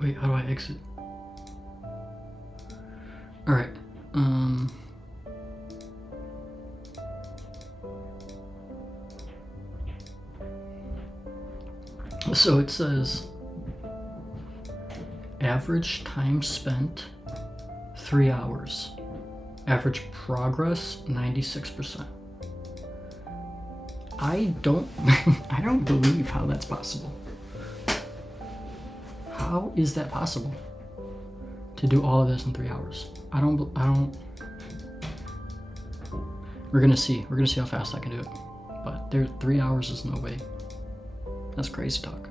Wait, how do I exit? All right. So it says average time spent 3 hours. Average progress 96%. I don't I don't believe how that's possible. How is that possible to do all of this in 3 hours? I don't. We're gonna see how fast I can do it. But 3 hours is no way. That's crazy talk.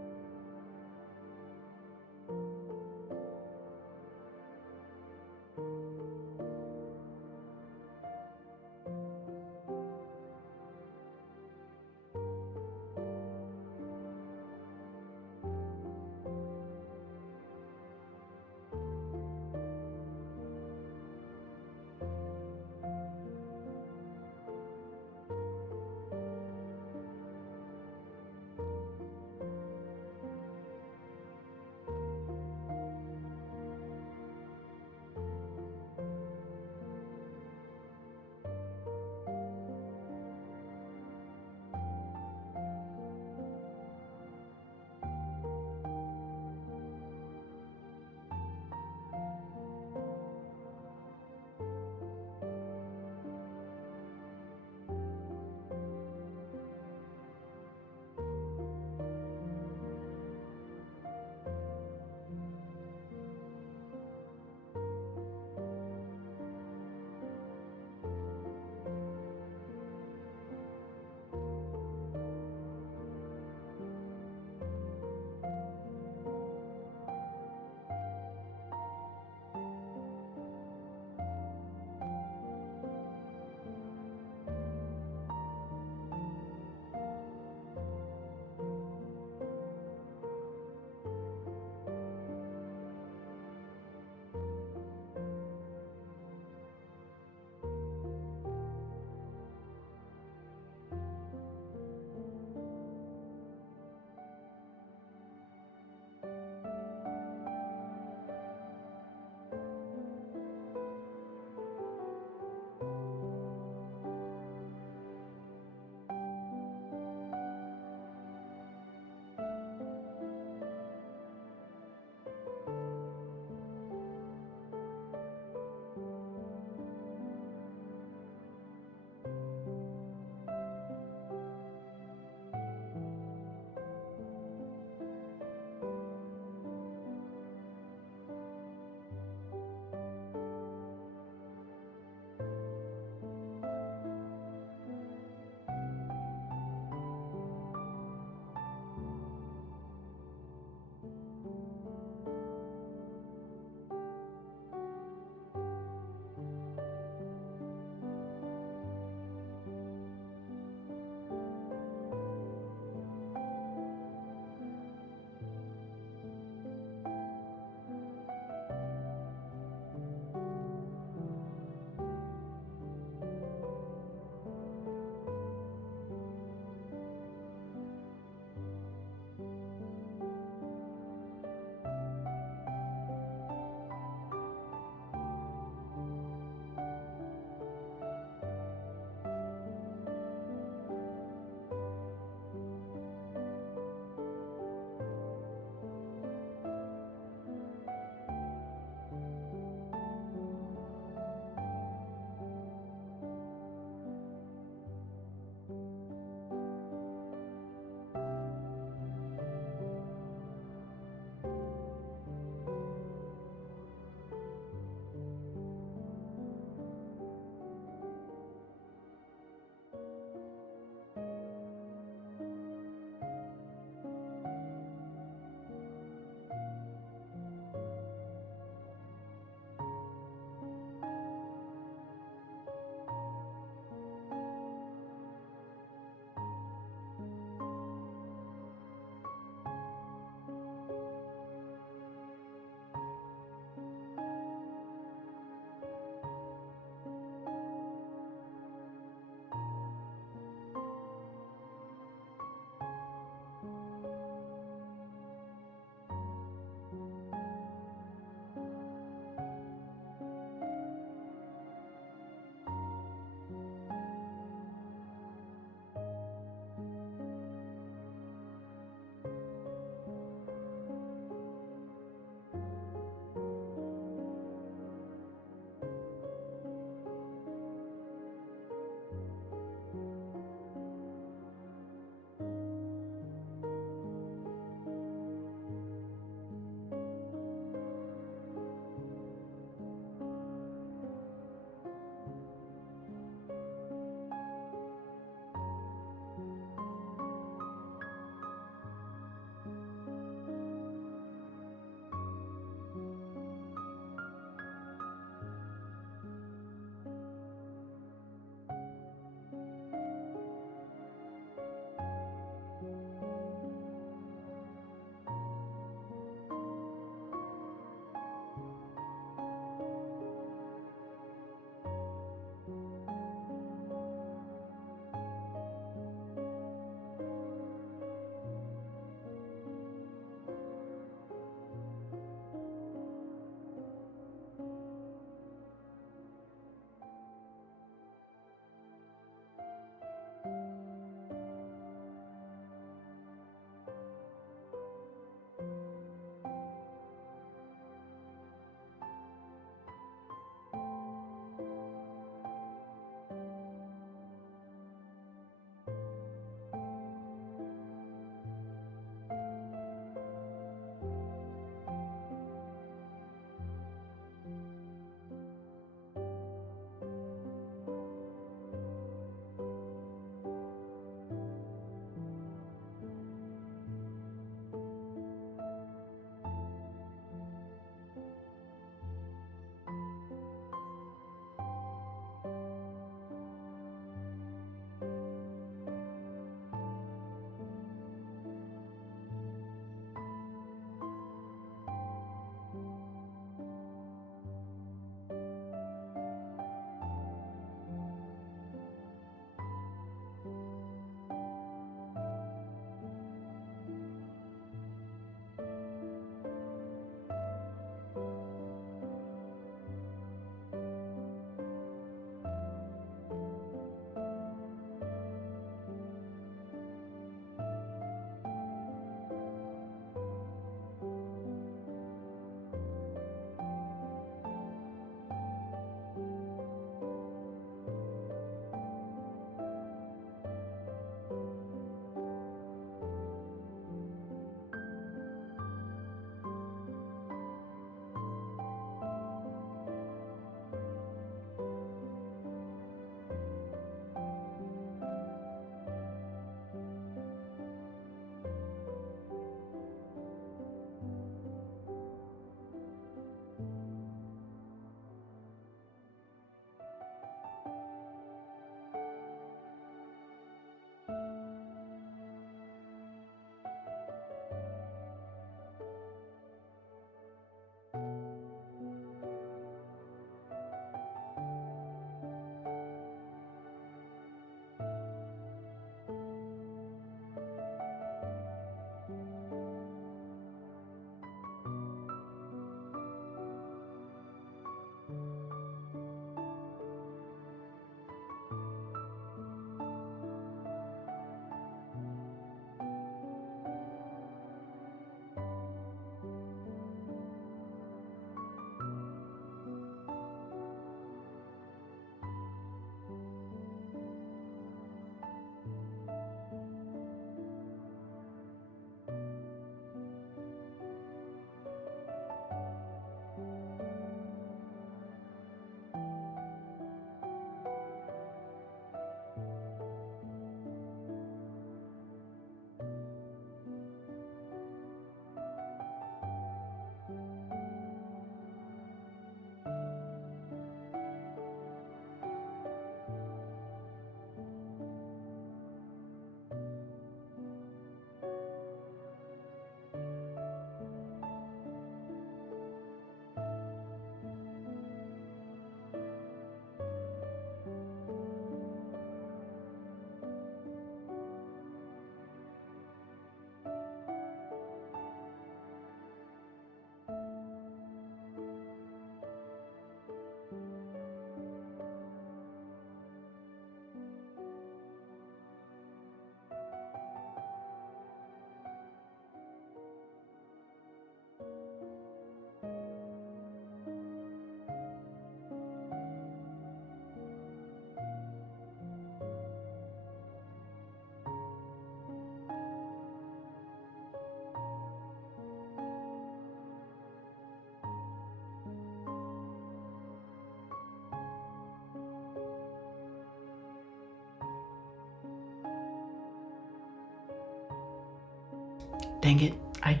Dang it, I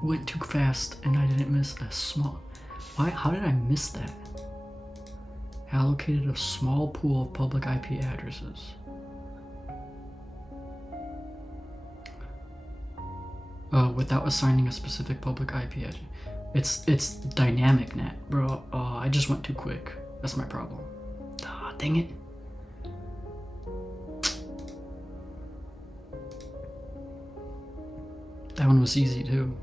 went too fast and I didn't miss a small... Why? How did I miss that? Allocated a small pool of public IP addresses. Without assigning a specific public IP address. It's dynamic net, bro. I just went too quick. That's my problem. Ah, dang it. That one was easy too.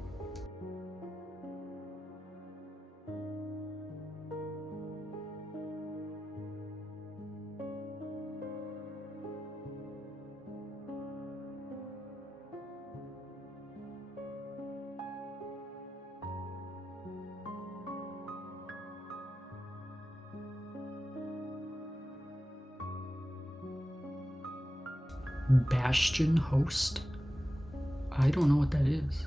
Bastion host? I don't know what that is.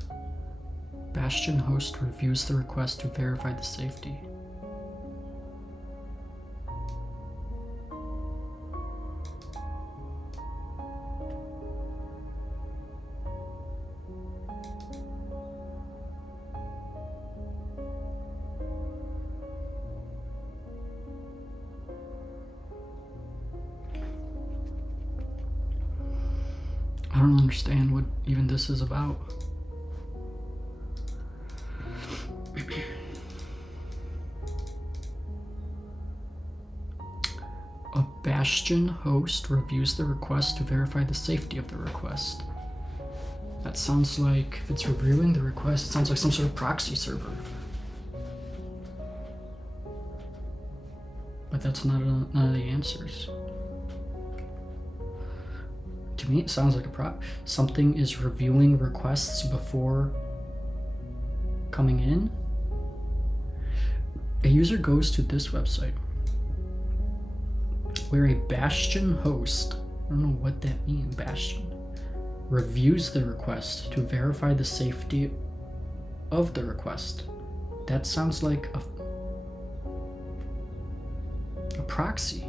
Bastion host reviews the request to verify the safety. I don't understand what even this is about. A Bastion host reviews the request to verify the safety of the request. That sounds like, if it's reviewing the request, it sounds like some sort of proxy server. But that's not none of the answers. To me, it sounds like something is reviewing requests before coming in. A user goes to this website where a Bastion host, I don't know what that means, Bastion, reviews the request to verify the safety of the request. That sounds like a proxy.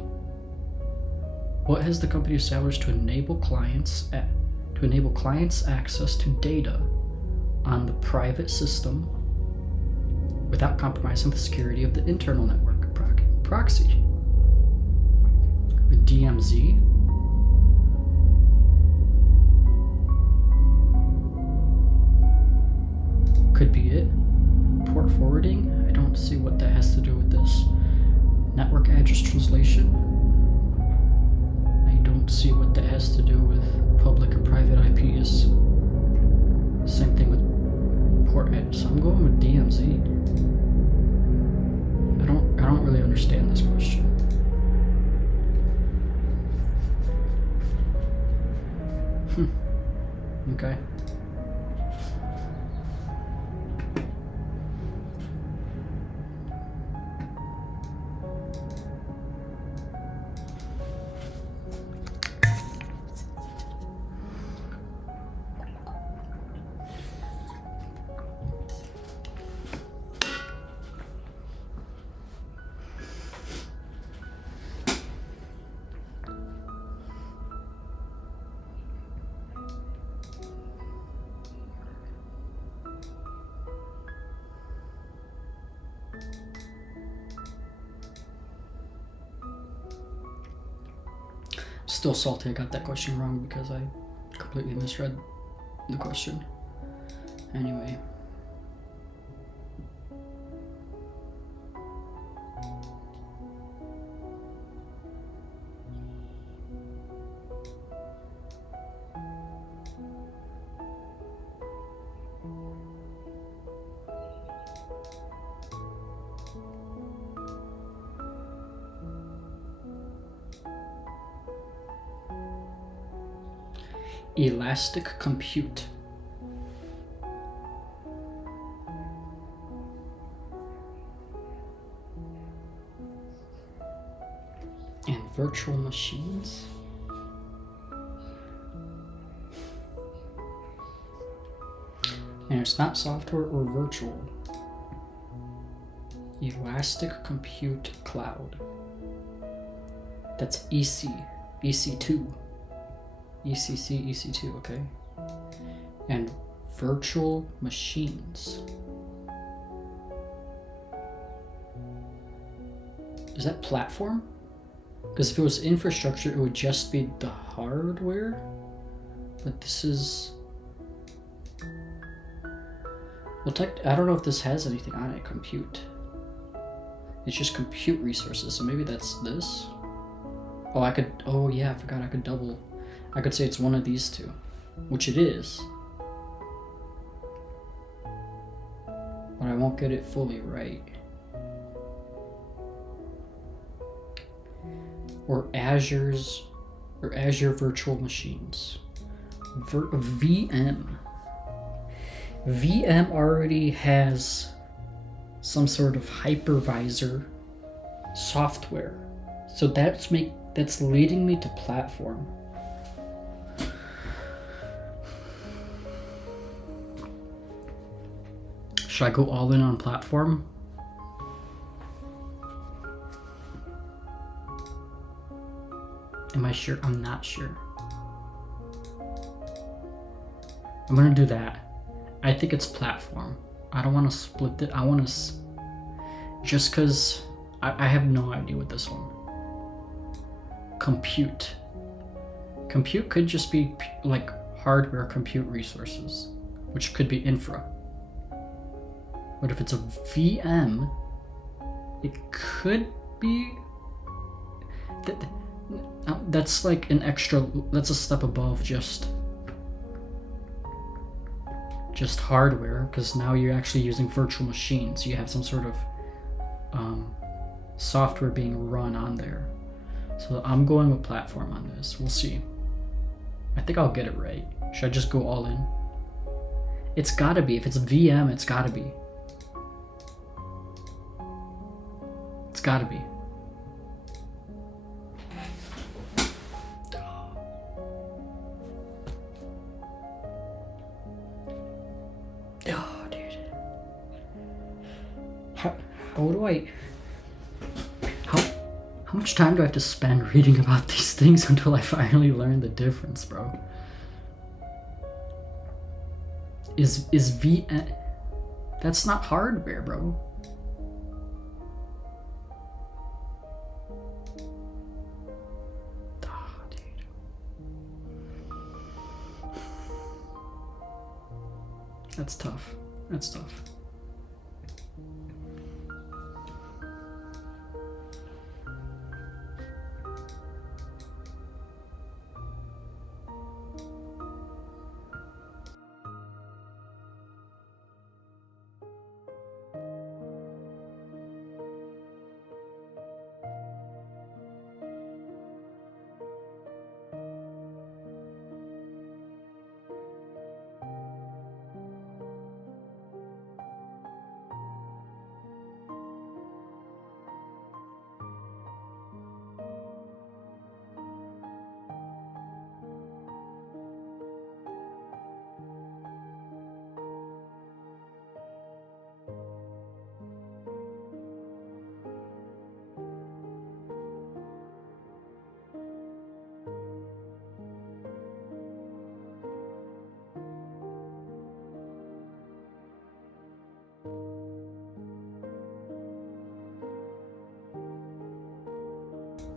What has the company established to enable clients access to data on the private system without compromising the security of the internal network? Proxy. With DMZ. Could be it. Port forwarding. I don't see what that has to do with this. Network address translation. See what that has to do with public and private IPs. Same thing with port address. So I'm going with DMZ. I don't really understand this question. Okay. Still salty I got that question wrong because I completely misread the question. Anyway. Elastic compute. And virtual machines. And it's not software or virtual. Elastic compute cloud. That's EC, EC2. ECC, EC2, okay. And virtual machines. Is that platform? Because if it was infrastructure, it would just be the hardware. But this is... Well, I don't know if this has anything on it. Compute. It's just compute resources, so maybe that's this. Oh, I could... Oh, yeah, I forgot I could double... I could say it's one of these two. Which it is. But I won't get it fully right. Or Azure virtual machines. VM. VM already has some sort of hypervisor software. So that's leading me to platform. Should I go all in on platform? Am I sure? I'm not sure. I'm gonna do that. I think it's platform. I don't want to split it. I want to... Just because I have no idea with this one. Compute. Compute could just be like hardware compute resources, which could be infra. But if it's a VM, it could be... That's like an extra... That's a step above just hardware, because now you're actually using virtual machines. You have some sort of software being run on there. So I'm going with platform on this. We'll see. I think I'll get it right. Should I just go all in? It's gotta be. If it's VM, it's gotta be. It's gotta be. Oh, dude. How do I... How much time do I have to spend reading about these things until I finally learn the difference, bro? Is VM... That's not hardware, bro. Oh, dude. That's tough. That's tough.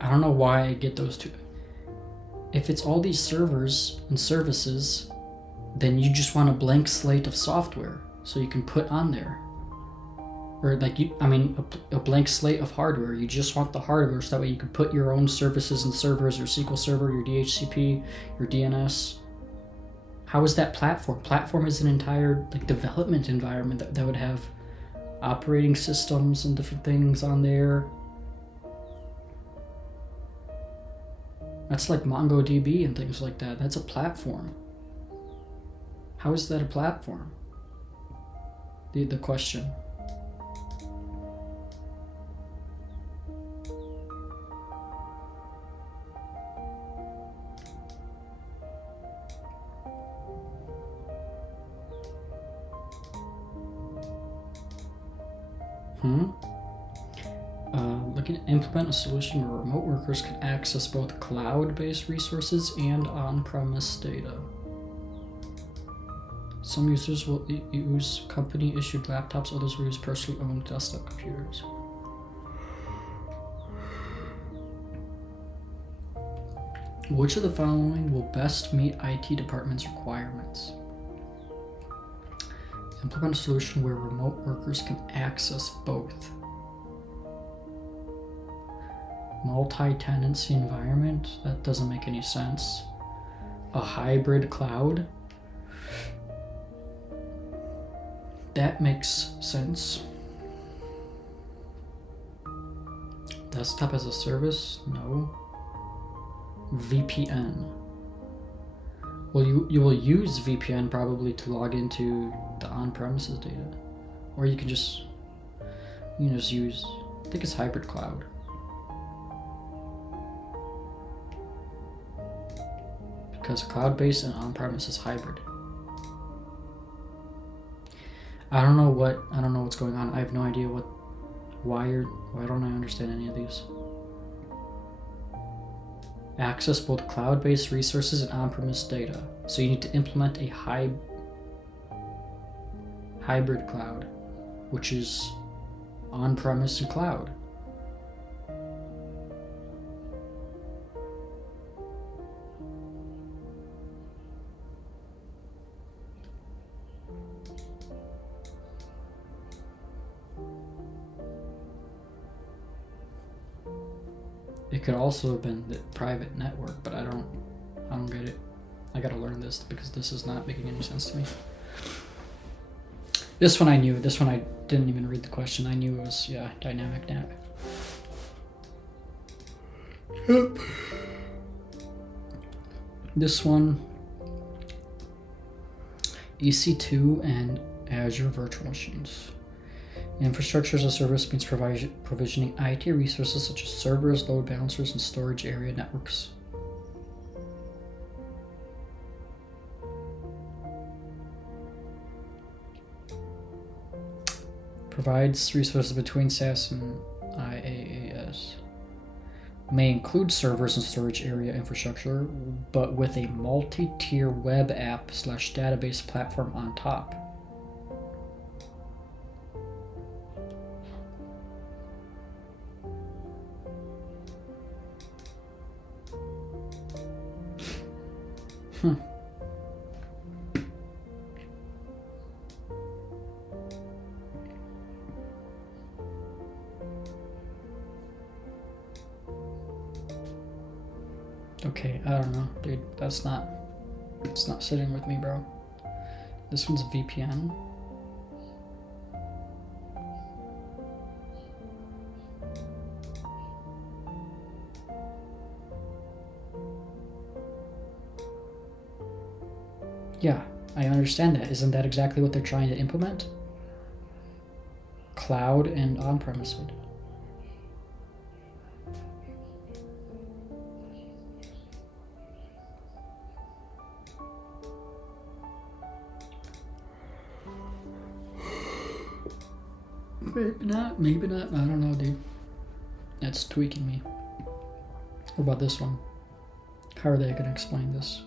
I don't know why I get those two. If it's all these servers and services, then you just want a blank slate of software so you can put on there. Or like a blank slate of hardware. You just want the hardware so that way you can put your own services and servers, your SQL Server, your DHCP, your DNS. How is that platform? Platform is an entire like development environment that would have operating systems and different things on there. That's like MongoDB and things like that. That's a platform. How is that a platform? The question. Looking to implement a solution where remote workers can access both cloud-based resources and on-premise data. Some users will use company-issued laptops, others will use personally owned desktop computers. Which of the following will best meet IT department's requirements? Implement a solution where remote workers can access both. Multi-tenancy environment? That doesn't make any sense. A hybrid cloud? That makes sense. Desktop as a service? No. VPN. Well, you will use VPN probably to log into the on-premises data, or you can just use. I think it's hybrid cloud. Because cloud-based and on-premise is hybrid. I don't know what's going on. I have no idea why don't I understand any of these? Access both cloud-based resources and on-premise data. So you need to implement a hybrid cloud, which is on-premise and cloud. It could also have been the private network, but I don't get it. I gotta learn this because this is not making any sense to me. This one I knew. This one I didn't even read the question. I knew it was, dynamic NAT. Yep. This one, EC2 and Azure Virtual Machines. Infrastructure as a service means provisioning IT resources such as servers, load balancers, and storage area networks. Provides resources between SaaS and IaaS. May include servers and storage area infrastructure, but with a multi-tier web app / database platform on top. Okay, I don't know, dude. It's not sitting with me, bro. This one's VPN. Yeah, I understand that. Isn't that exactly what they're trying to implement? Cloud and on-premise. Maybe not. I don't know, dude. That's tweaking me. What about this one? How are they going to explain this?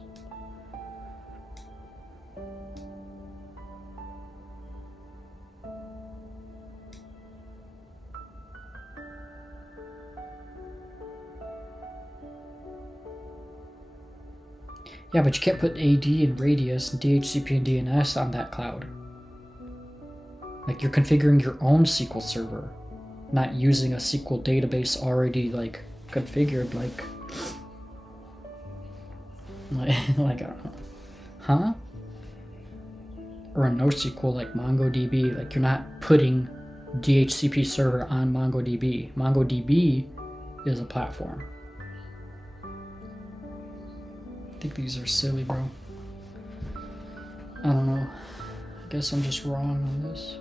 Yeah, but you can't put AD and Radius and DHCP and DNS on that cloud. Like, you're configuring your own SQL server, not using a SQL database already configured. Like I don't know, huh? Or a NoSQL like MongoDB. Like, you're not putting DHCP server on MongoDB. MongoDB is a platform. I think these are silly, bro. I don't know. I guess I'm just wrong on this.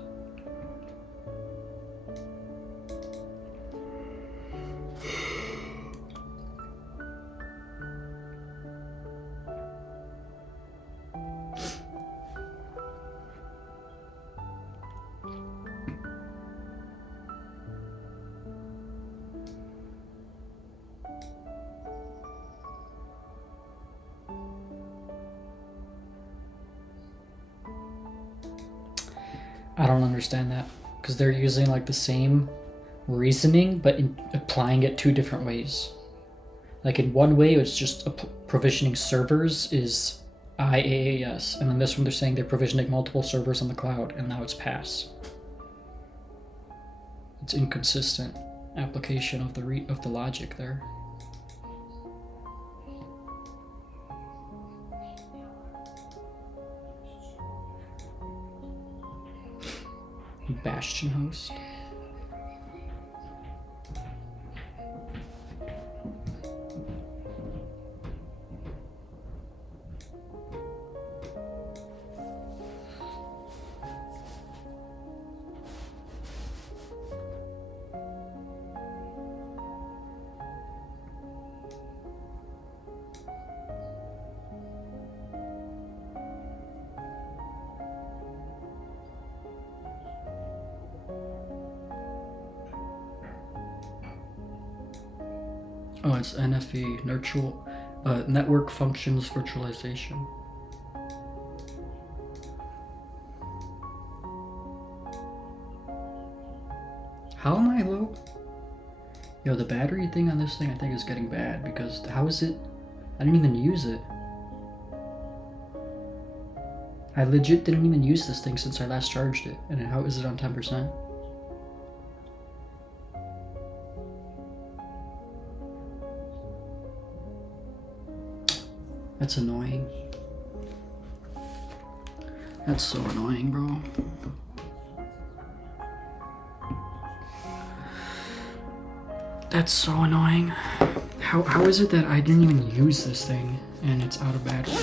I don't understand that, because they're using like the same reasoning but applying it two different ways. Like in one way it's just provisioning servers is IaaS, and in this one they're saying they're provisioning multiple servers on the cloud, and now it's PaaS. It's inconsistent application of the logic there. Bastion host. Oh, it's NFV, Network Functions Virtualization. How am I low? Yo, the battery thing on this thing I think is getting bad, because how is it? I didn't even use it. I legit didn't even use this thing since I last charged it, and how is it on 10%? That's annoying. That's so annoying, bro. That's so annoying. How is it that I didn't even use this thing and it's out of battery?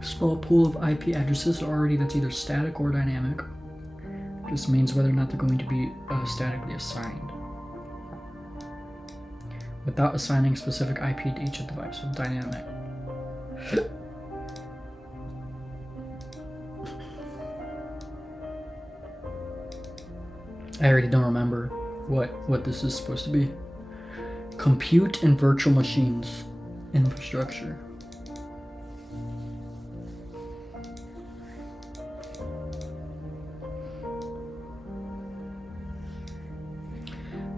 Small pool of IP addresses already that's either static or dynamic. This means whether or not they're going to be statically assigned, without assigning specific IP to each device. So dynamic. I already don't remember what this is supposed to be. Compute and virtual machines infrastructure.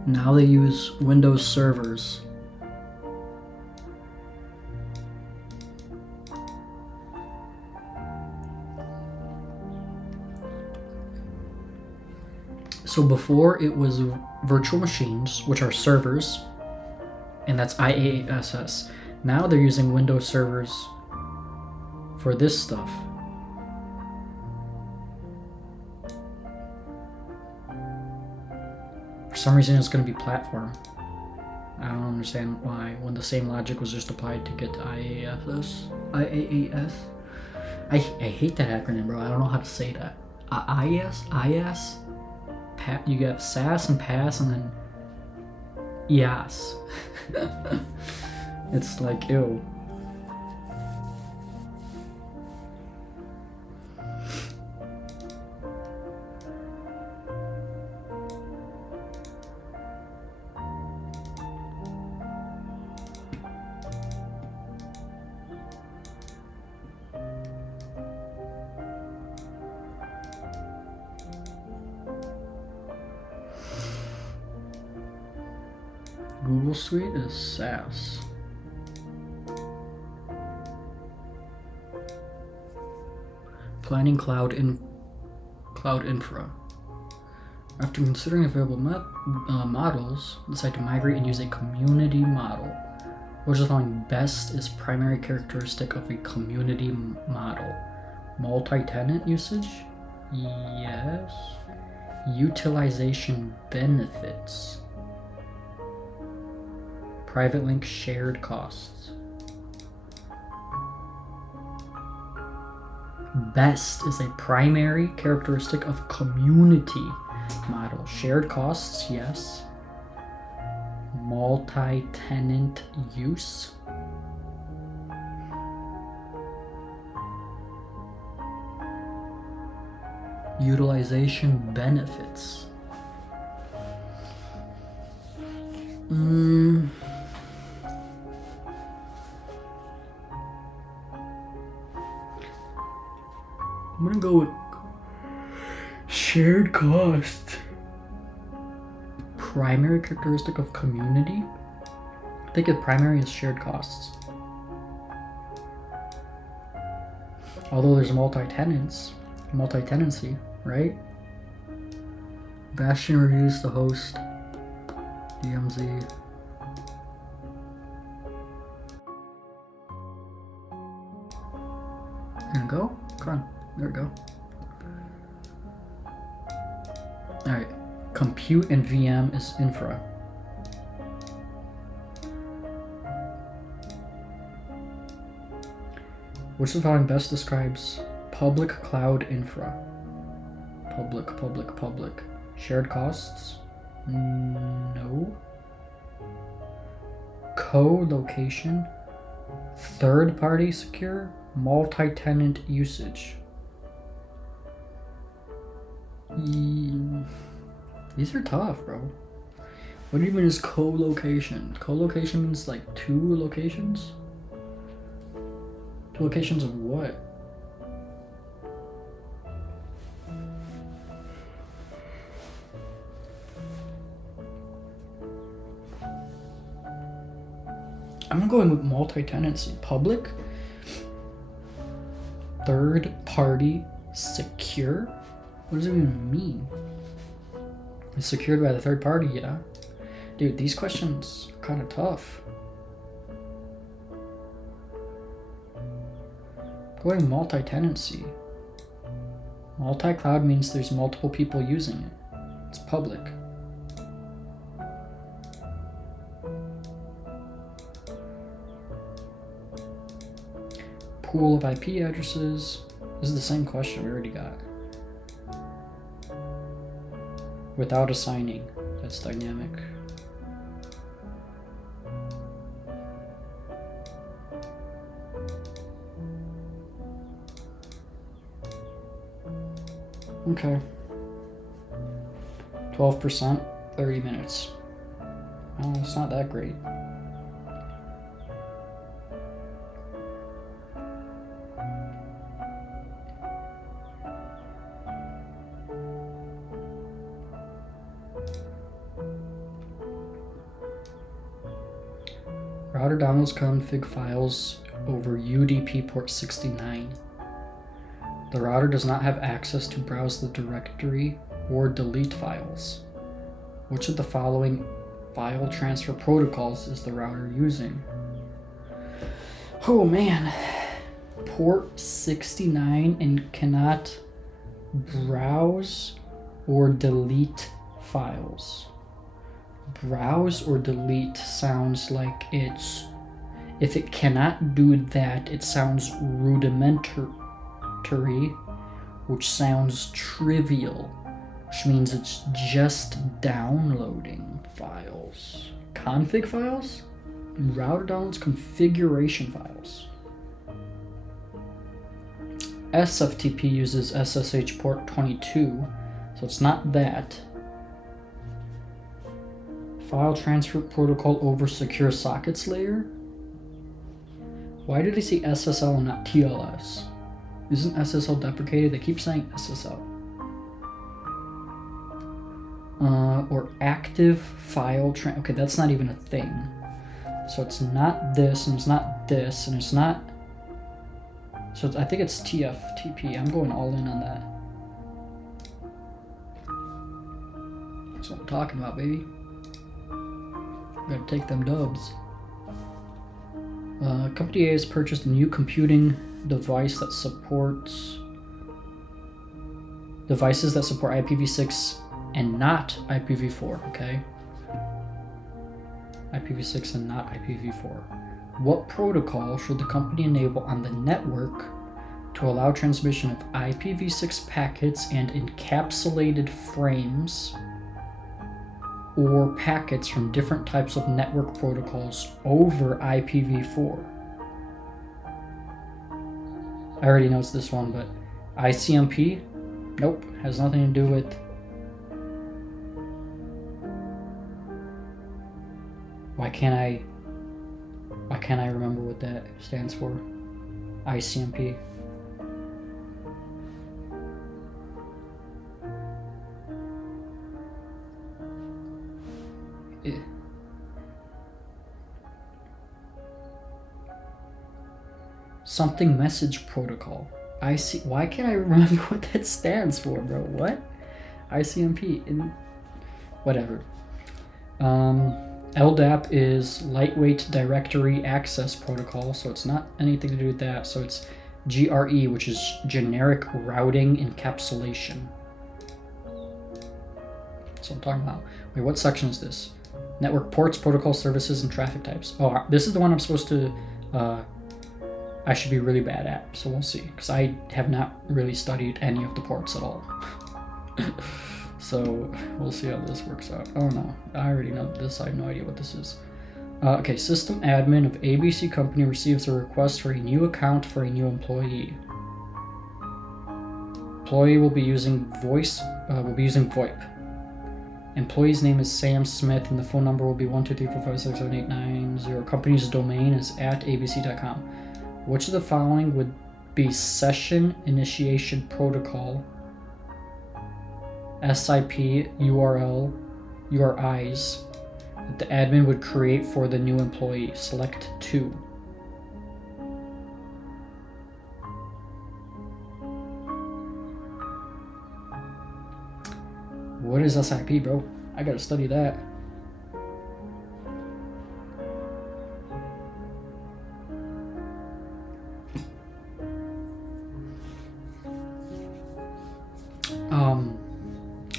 Now they use Windows servers. So before it was virtual machines, which are servers, and that's IaaS. Now they're using Windows servers for this stuff. For some reason it's going to be platform. I don't understand why, when the same logic was just applied to get to IaaS. I hate that acronym, bro. I don't know how to say that. IaaS? You got SAS and PaaS and then IaaS. It's like, ew. Google Suite is SaaS. Planning cloud infra. After considering available models, decide to migrate and use a community model. Which is found best is primary characteristic of a community model. Multi-tenant usage? Yes. Utilization benefits. Private link shared costs. Best is a primary characteristic of community model. Shared costs, yes. Multi-tenant use. Utilization benefits. I'm gonna go with shared cost. Primary characteristic of community. I think the primary is shared costs. Although there's multi-tenancy, right? Bastion reviews the host. DMZ. Gonna go? Come on. There we go. Alright. Compute and VM is infra. Which of the following best describes public cloud infra? Public. Shared costs? No. Co-location? Third-party secure? Multi-tenant usage? These are tough, bro. What do you mean is co-location? Co-location means like two locations? Two locations of what? I'm going with multi-tenancy. Public, third party, secure? What does it even mean? It's secured by the third party, yeah. Dude, these questions are kind of tough. Going multi-tenancy. Multi-cloud means there's multiple people using it. It's public. Pool of IP addresses. This is the same question we already got. Without assigning. That's dynamic. Okay. 12%, 30 minutes. Oh, it's not that great. Router downloads config files over UDP port 69. The router does not have access to browse the directory or delete files. Which of the following file transfer protocols is the router using? Oh man, port 69 and cannot browse or delete files. Browse or delete sounds like it's, if it cannot do that, it sounds rudimentary, which sounds trivial, which means it's just downloading files. Config files? Router downloads configuration files. SFTP uses SSH port 22, so it's not that. File transfer protocol over secure sockets layer? Why do they say SSL and not TLS? Isn't SSL deprecated? They keep saying SSL. Or active file okay, that's not even a thing. So it's not this, and it's not this, and it's not. So I think it's TFTP. I'm going all in on that. That's what I'm talking about, baby. Gotta take them dubs. Company A has purchased a new computing device that supports devices that support IPv6 and not IPv4, okay? IPv6 and not IPv4. What protocol should the company enable on the network to allow transmission of IPv6 packets and encapsulated frames or packets from different types of network protocols over IPv4. I already know it's this one, but ICMP? Nope, has nothing to do with... Why can't I remember what that stands for? ICMP. Something message protocol. Why can't I remember what that stands for, bro? What? ICMP in whatever. LDAP is lightweight directory access protocol, so it's not anything to do with that. So it's GRE, which is generic routing encapsulation. So I'm talking about. Wait, what section is this? Network ports, protocol services, and traffic types. Oh, this is the one I'm supposed to. I should be really bad at, so we'll see, because I have not really studied any of the ports at all. So we'll see how this works out. Oh no, I already know this. I have no idea what this is. Okay, system admin of ABC company receives a request for a new account for a new employee. Employee will be using VoIP. Employee's name is Sam Smith, and the phone number will be 12345678990. Company's domain is @abc.com. Which of the following would be session initiation protocol, SIP, URL, URIs that the admin would create for the new employee? Select 2. What is SIP, bro? I gotta study that.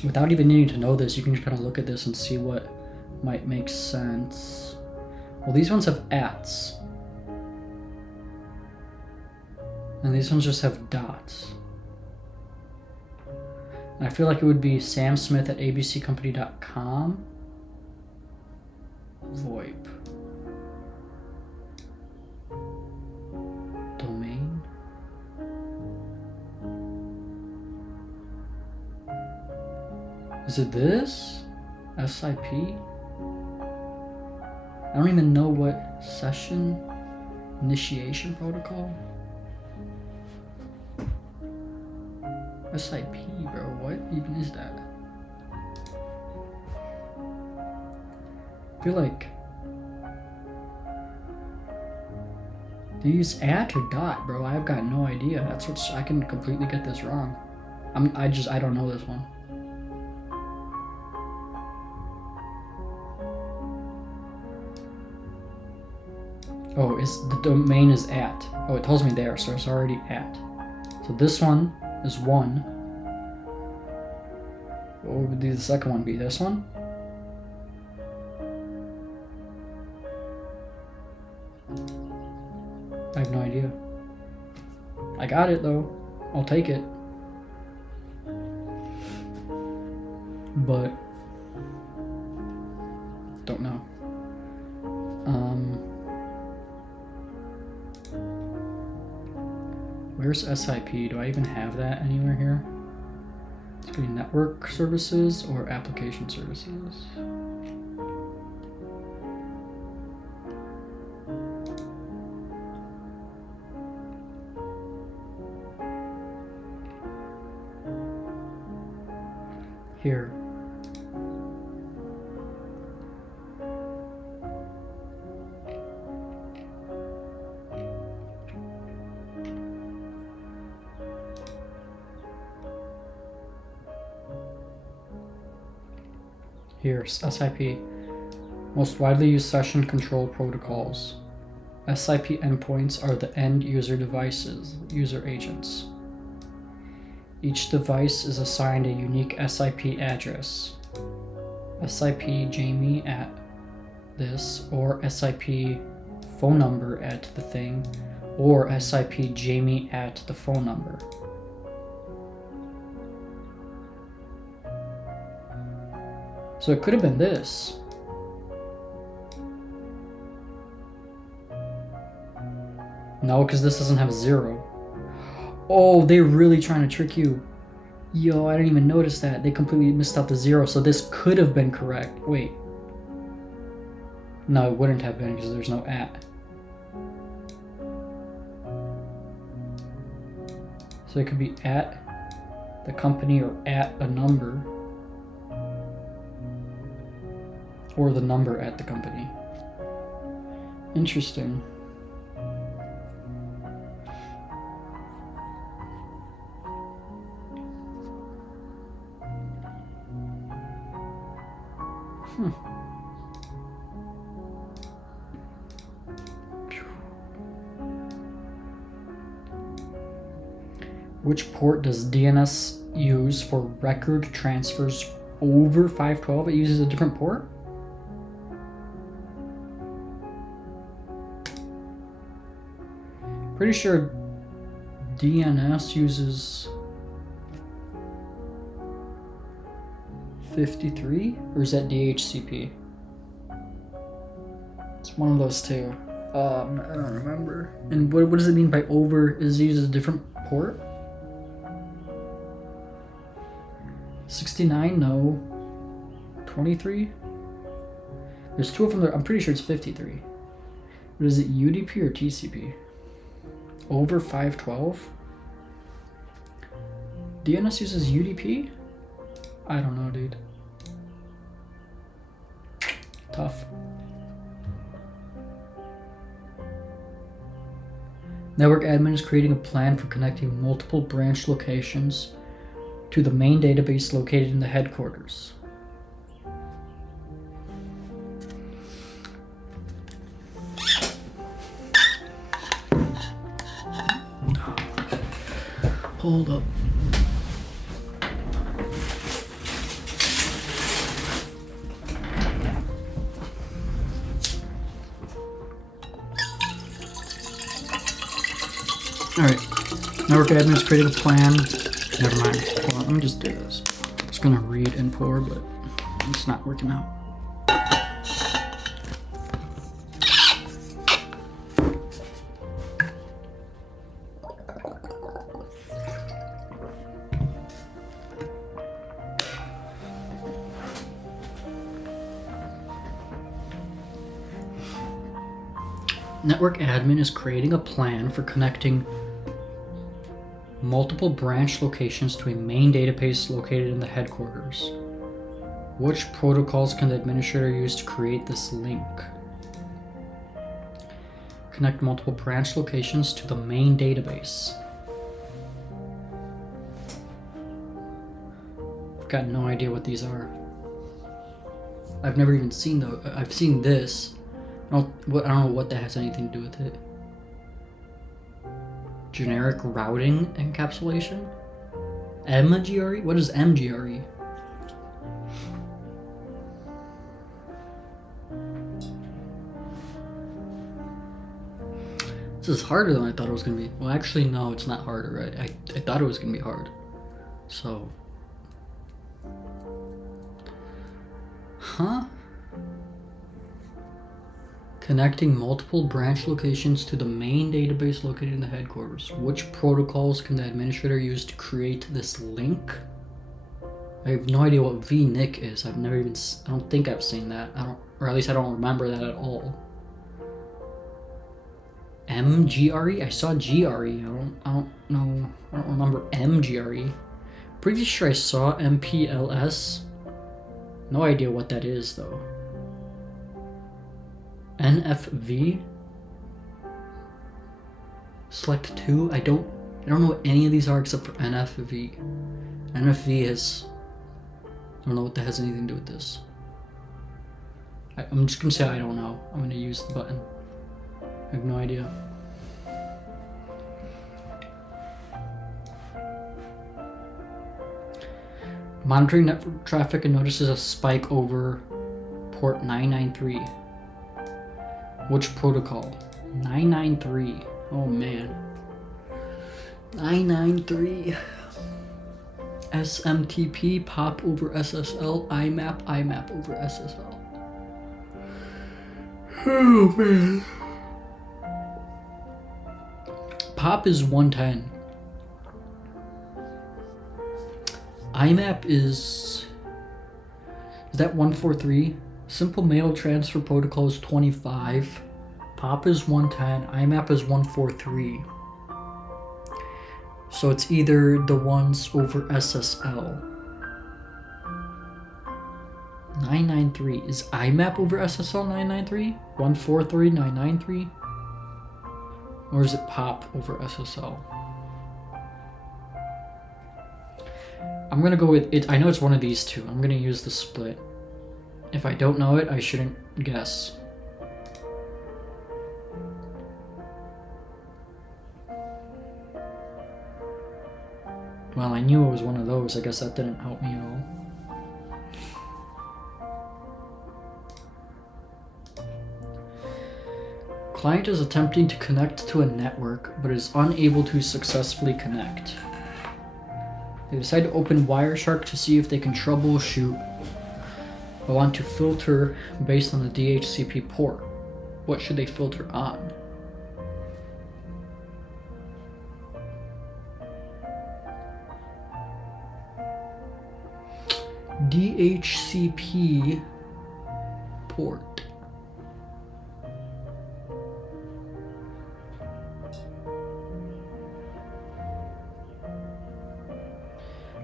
Without even needing to know this, you can just kind of look at this and see what might make sense. Well, these ones have ats. And these ones just have dots. And I feel like it would be samsmith@abccompany.com. VoIP. Domain. Is it this? SIP? I don't even know what session initiation protocol. SIP, bro, what even is that? I feel like do you use at or dot, bro? I've got no idea. That's what I can completely get this wrong. I don't know this one. Oh, the domain is at. Oh, it tells me there, so it's already at. So this one is 1. What would the second one be? This one? I have no idea. I got it though. I'll take it. But don't know. Where's SIP? Do I even have that anywhere here? It's going to be network services or application services. Here. Here, SIP. Most widely used session control protocols. SIP endpoints are the end user devices, user agents. Each device is assigned a unique SIP address. SIP Jamie at this, or SIP phone number at the thing, or SIP Jamie at the phone number. So it could have been this. No, because this doesn't have a 0. Oh, they're really trying to trick you. Yo, I didn't even notice that. They completely missed out the 0, so this could have been correct. Wait. No, it wouldn't have been because there's no at. So it could be at the company or at a number. Or the number at the company. Interesting. Which port does DNS use for record transfers over 512? It uses a different port? Pretty sure DNS uses 53, or is that DHCP? It's one of those two. I don't remember. And what does it mean by over? Is it uses a different port? 69, no. 23? There's two of them there. I'm pretty sure it's 53. But is it UDP or TCP? Over 512? DNS uses UDP? I don't know, dude. Tough. Network admin is creating a plan for connecting multiple branch locations to the main database located in the headquarters. Hold up. Alright. Network admin is creating a plan. Never mind. Hold on, let me just do this. I was gonna read and pour, but it's not working out. Network admin is creating a plan for connecting multiple branch locations to a main database located in the headquarters. Which protocols can the administrator use to create this link? Connect multiple branch locations to the main database. I've got no idea what these are. I've never even seen those. I've seen this. I don't know what that has anything to do with it. Generic routing encapsulation? MGRE? What is MGRE? This is harder than I thought it was going to be. Well, actually, no, it's not harder, right? I thought it was going to be hard. So. Huh? Connecting multiple branch locations to the main database located in the headquarters. Which protocols can the administrator use to create this link? I have no idea what vNIC is. I've never even, I don't think I've seen that. Or at least I don't remember that at all. MGRE? I saw GRE. I don't know. I don't remember MGRE. Pretty sure I saw MPLS. No idea what that is though. NFV? Select 2? I don't know what any of these are except for NFV. NFV is, I don't know what that has anything to do with this. I'm just gonna say I don't know. I'm gonna use the button. I have no idea. Monitoring network traffic and notices a spike over port 993. Which protocol? 993. Oh man. 993. SMTP, POP over SSL, IMAP over SSL. Oh man. POP is 110. IMAP is that 143? Simple mail transfer protocol is 25. POP is 110. IMAP is 143. So it's either the ones over SSL. 993. Is IMAP over SSL 993? 143, 993? Or is it POP over SSL? I'm gonna go with it. I know it's one of these two. I'm gonna use the split. If I don't know it, I shouldn't guess. Well, I knew it was one of those. I guess that didn't help me at all. Client is attempting to connect to a network, but is unable to successfully connect. They decide to open Wireshark to see if they can troubleshoot, but want to filter based on the DHCP port. What should they filter on? DHCP port.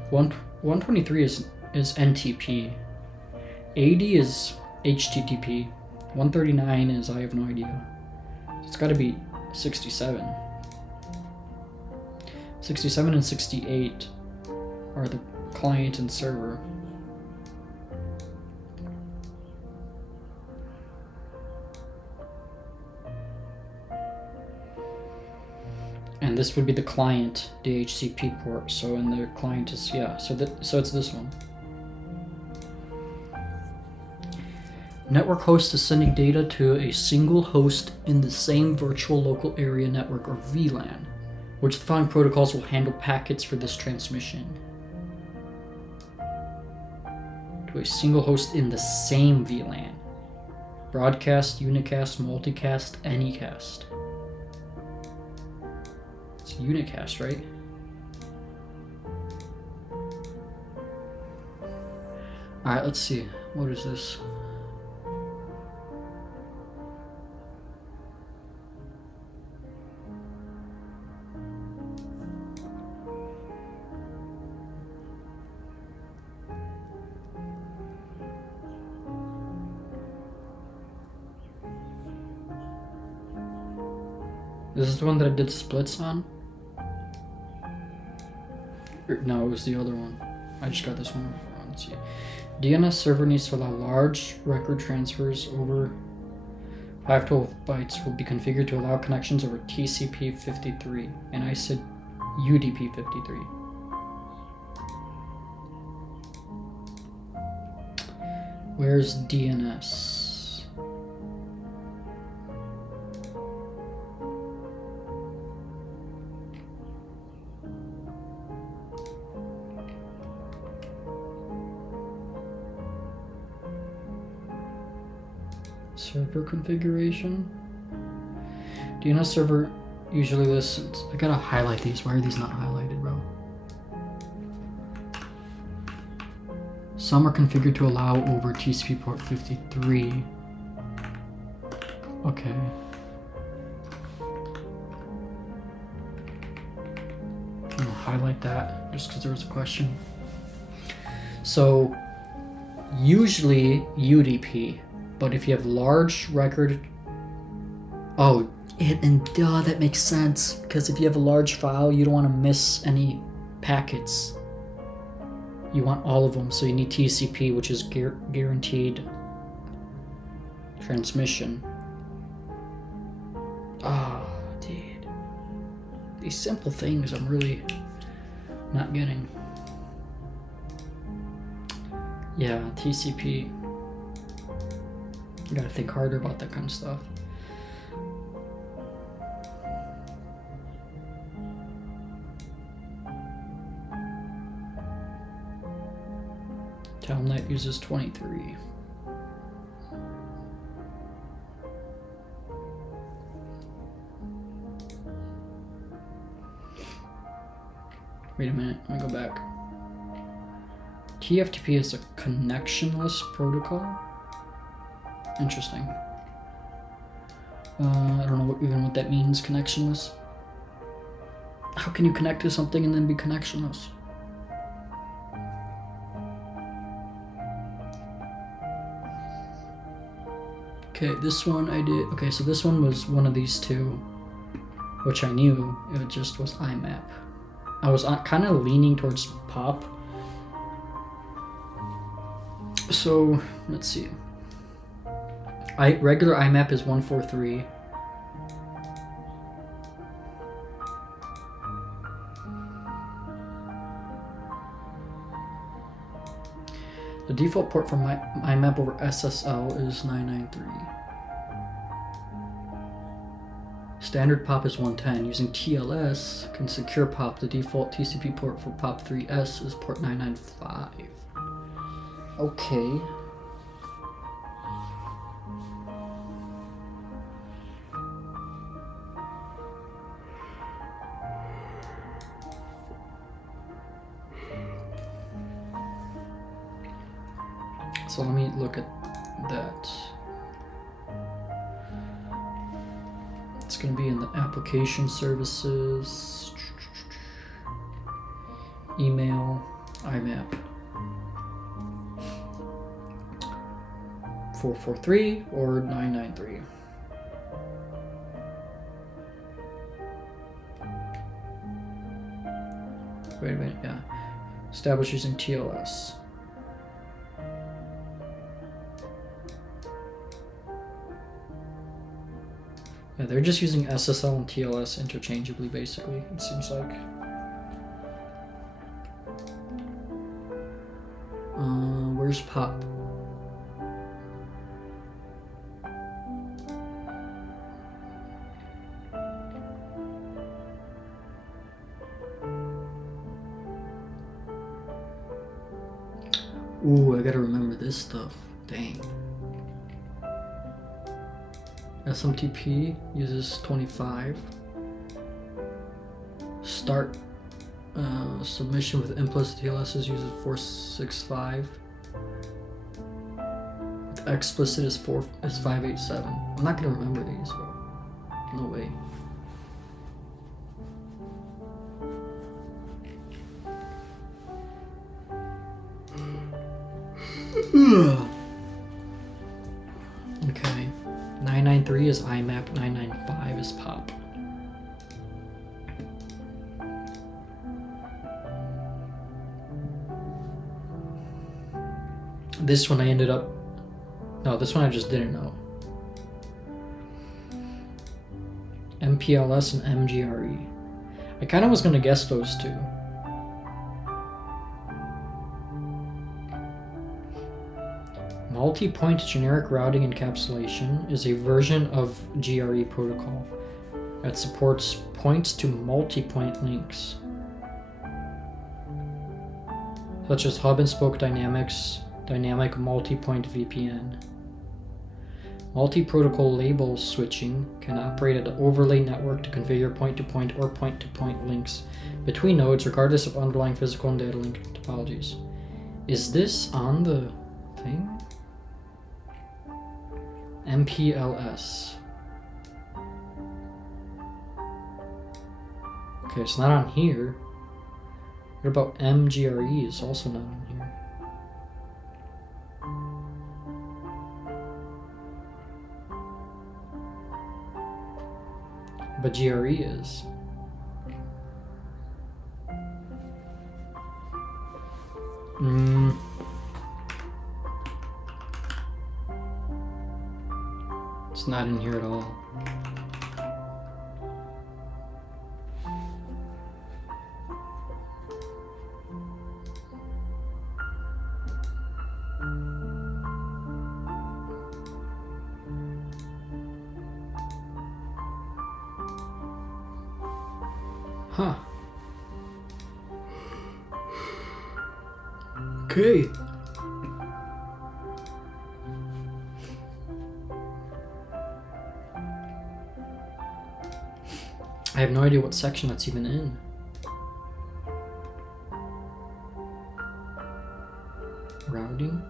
One 123 is NTP. 80 is HTTP. 139 is I have no idea. It's got to be 67. 67 and 68 are the client and server. And this would be the client DHCP port. So in the client is so it's this one. Network host is sending data to a single host in the same virtual local area network, or VLAN. Which the following protocols will handle packets for this transmission? To a single host in the same VLAN. Broadcast, unicast, multicast, anycast. It's unicast, right? Alright, let's see. What is this? This is the one that I did splits on? No, it was the other one. I just got this one. Let's see. DNS server needs to allow large record transfers over 512 bytes will be configured to allow connections over TCP 53. And I said UDP 53. Where's DNS? Server configuration. DNS server usually listens. I gotta highlight these. Why are these not highlighted, bro? Some are configured to allow over TCP port 53. Okay. I'm gonna highlight that just because there was a question. So usually UDP. But if you have large record, that makes sense, because if you have a large file, you don't want to miss any packets. You want all of them, so you need TCP, which is guaranteed transmission. Dude. These simple things I'm really not getting. Yeah, TCP. You gotta think harder about that kind of stuff. Telnet uses 23. Wait a minute, let me go back. TFTP is a connectionless protocol? Interesting. I don't know even what that means, connectionless. How can you connect to something and then be connectionless? Okay, this one I did. Okay, so this one was one of these two, which I knew. It just was IMAP. I was kind of leaning towards POP. So, let's see. Regular IMAP is 143. The default port for my IMAP over SSL is 993. Standard POP is 110. Using TLS can secure POP. The default TCP port for POP3S is port 995. Okay. So let me look at that. It's going to be in the application services, email, IMAP. 443 or 993. Wait a minute, yeah. Establish using TLS. Yeah, they're just using SSL and TLS interchangeably, basically, it seems like. Where's POP? Ooh, I gotta remember this stuff. Dang. SMTP uses 25. Start submission with implicit TLSs uses 465. With explicit is 587. I'm not gonna remember these, bro. No way. Okay. 993 is IMAP, 995 is POP. This one I ended up... No, this one I just didn't know. MPLS and MGRE. I kind of was going to guess those two. Multi-point generic routing encapsulation is a version of GRE protocol that supports points to multi-point links, such as hub and spoke dynamics, dynamic multi-point VPN. Multi-protocol label switching can operate at an overlay network to configure point-to-point or point-to-point links between nodes regardless of underlying physical and data link topologies. Is this on the thing? MPLS. Okay, it's not on here. What about MGRE? Is also not on here. But GRE is. It's not in here at all. Huh. Okay. I have no idea what section that's even in. Routing.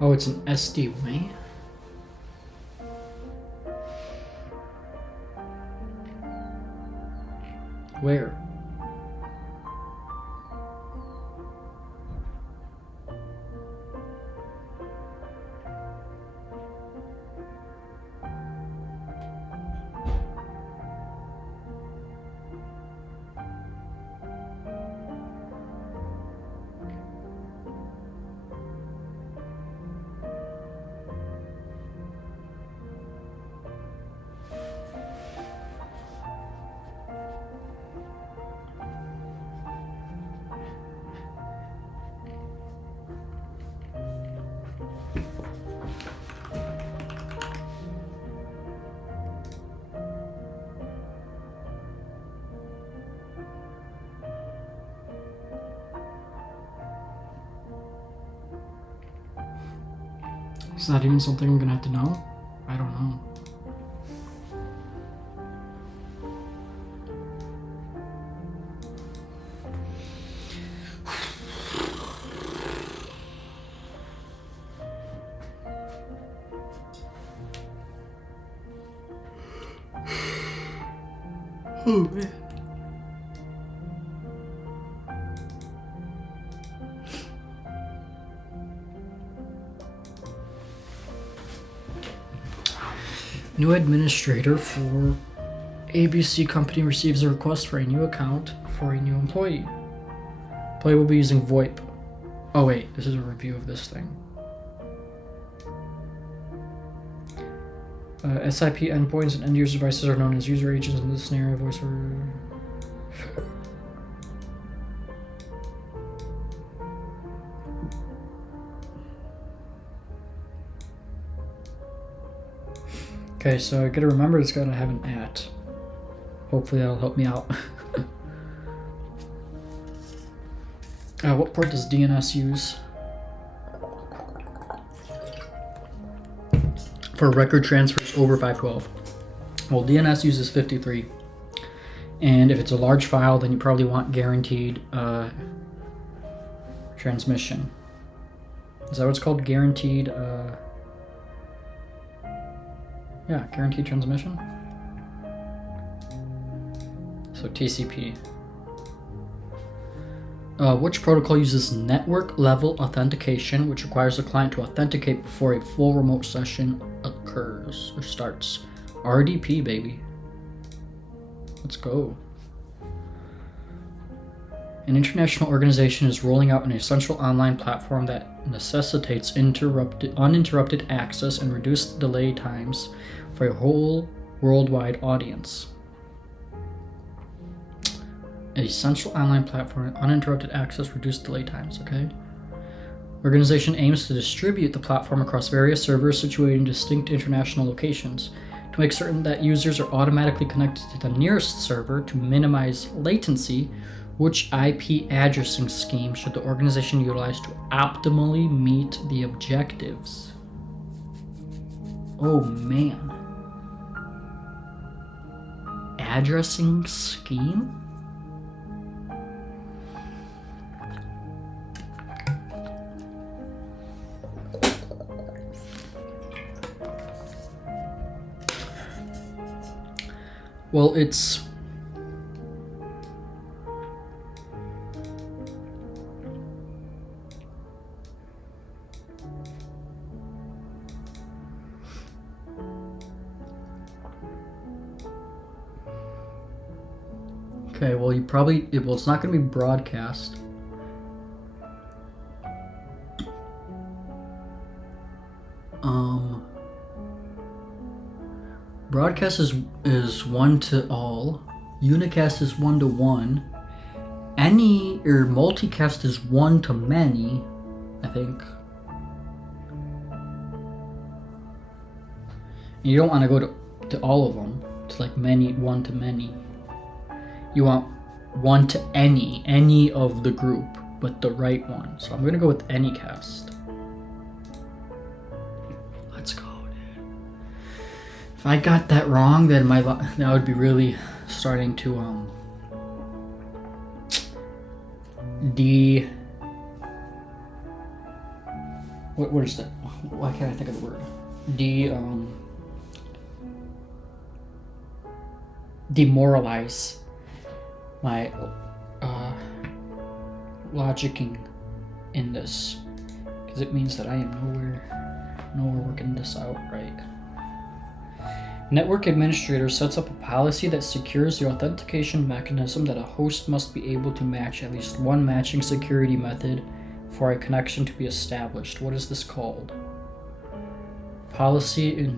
Oh, it's an SD-WAN? Where? Is that even something I'm gonna have to know? I don't know. Oh man. New administrator for ABC company receives a request for a new account for a new employee. Employee will be using VoIP. Oh wait, this is a review of this thing. SIP endpoints and end-user devices are known as user agents in this scenario. Voice over. Okay, so I gotta remember it's gotta have an @ Hopefully that'll help me out. What port does DNS use? For record transfers over 512. Well, DNS uses 53. And if it's a large file, then you probably want guaranteed transmission. Is that what's called? Guaranteed, yeah, guaranteed transmission. So TCP. Which protocol uses network level authentication, which requires the client to authenticate before a full remote session occurs or starts? RDP, baby. Let's go. An international organization is rolling out an essential online platform that necessitates uninterrupted access and reduced delay times for a whole worldwide audience. An essential online platform, uninterrupted access, reduced delay times, okay? Organization aims to distribute the platform across various servers situated in distinct international locations to make certain that users are automatically connected to the nearest server to minimize latency. Which IP addressing scheme should the organization utilize to optimally meet the objectives? Oh man. Addressing scheme? Well, it's Okay, well you probably, well it's not going to be broadcast. Broadcast is one to all. Unicast is one to one. Any or multicast is one to many, I think. You don't want to go to all of them. It's like many, one to many. You want one to any of the group, but the right one. So I'm gonna go with any cast. Let's go, dude. If I got that wrong, then that would be really starting to what is that? Why can't I think of the word? Demoralize my logicking in this, because it means that I am nowhere working this out right. Network administrator sets up a policy that secures the authentication mechanism that a host must be able to match at least one matching security method for a connection to be established. What is this called? Policy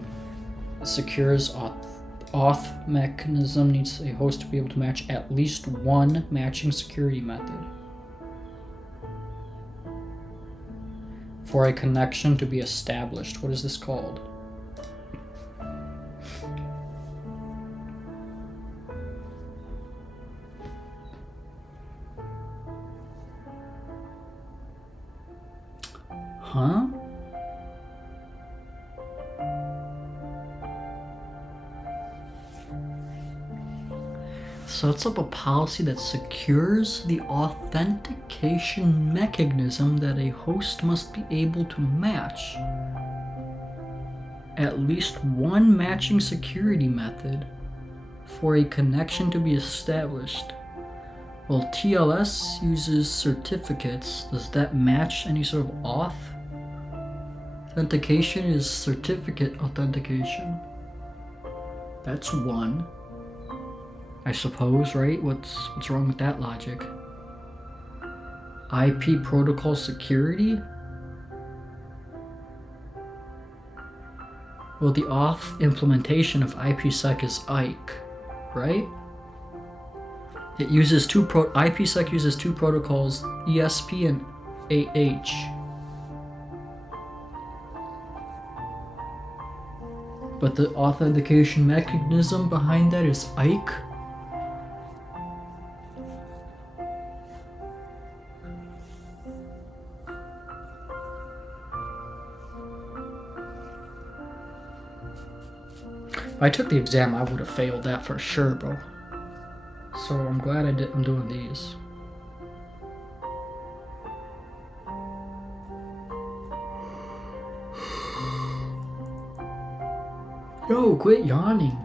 secures auth mechanism needs a host to be able to match at least one matching security method for a connection to be established. What is this called? Huh? Sets up a policy that secures the authentication mechanism that a host must be able to match at least one matching security method for a connection to be established. Well, TLS uses certificates. Does that match any sort of auth? Authentication is certificate authentication. That's one, I suppose, right? What's wrong with that logic? IP protocol security? Well, the auth implementation of IPsec is IKE, right? It uses IPsec uses two protocols, ESP and AH. But the authentication mechanism behind that is IKE. If I took the exam, I would have failed that for sure, bro. So I'm glad I'm doing these. Yo, quit yawning.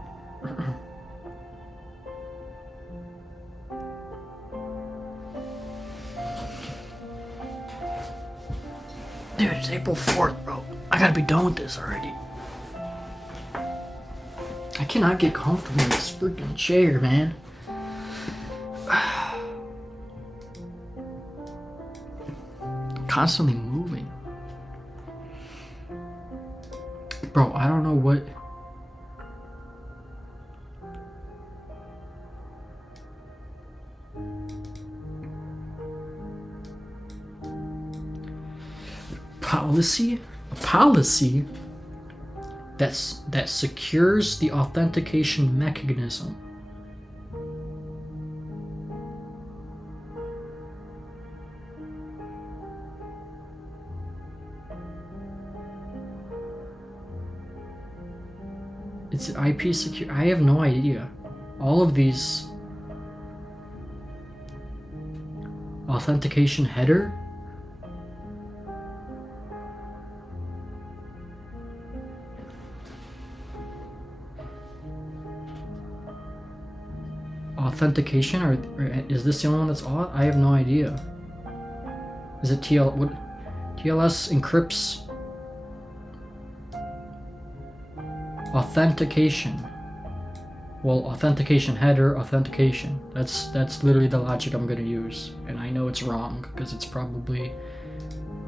Dude, it's April 4th, bro. I gotta be done with this already. I cannot get comfortable in this freaking chair, man. Constantly moving. Bro, I don't know what... Policy? A policy that secures the authentication mechanism. It's IP secure. I have no idea. All of these authentication header. Authentication, or is this the only one that's auth? I have no idea. Is it what? TLS encrypts authentication. Well, authentication header, authentication. That's literally the logic I'm gonna use, and I know it's wrong because it's probably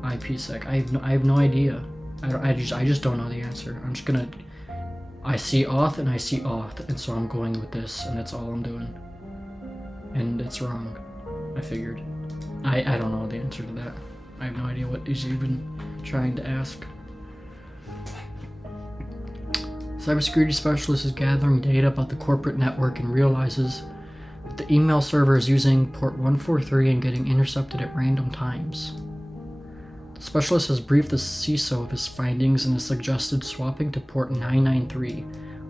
IPsec. I have no idea. I just don't know the answer. I'm just gonna. I see auth and I see auth, and so I'm going with this, and that's all I'm doing. And it's wrong. I figured. I don't know the answer to that. I have no idea what he's even trying to ask. Cybersecurity specialist is gathering data about the corporate network and realizes that the email server is using port 143 and getting intercepted at random times. The specialist has briefed the CISO of his findings and has suggested swapping to port 993.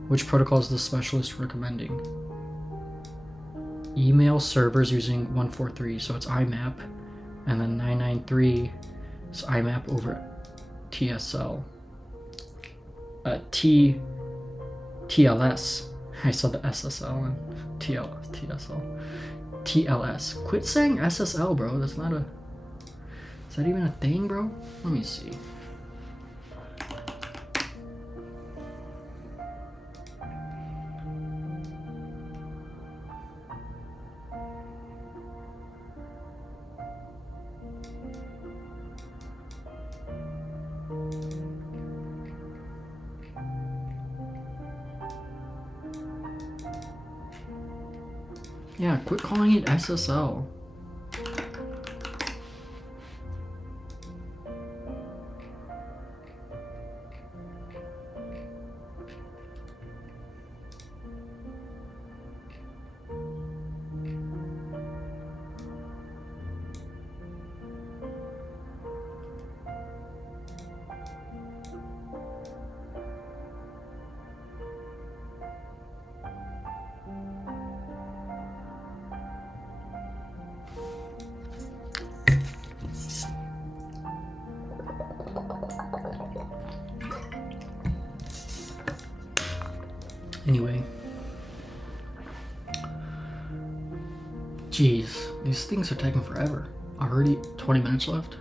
Which protocol is the specialist recommending? Email servers using 143, so it's IMAP, and then 993 is IMAP over TSL. TLS. I saw the SSL and TSL. TLS. Quit saying SSL, bro. That's not a. Is that even a thing, bro? Let me see. Yeah, quit calling it SSL. Anyway. Jeez, these things are taking forever. Already 20 minutes left.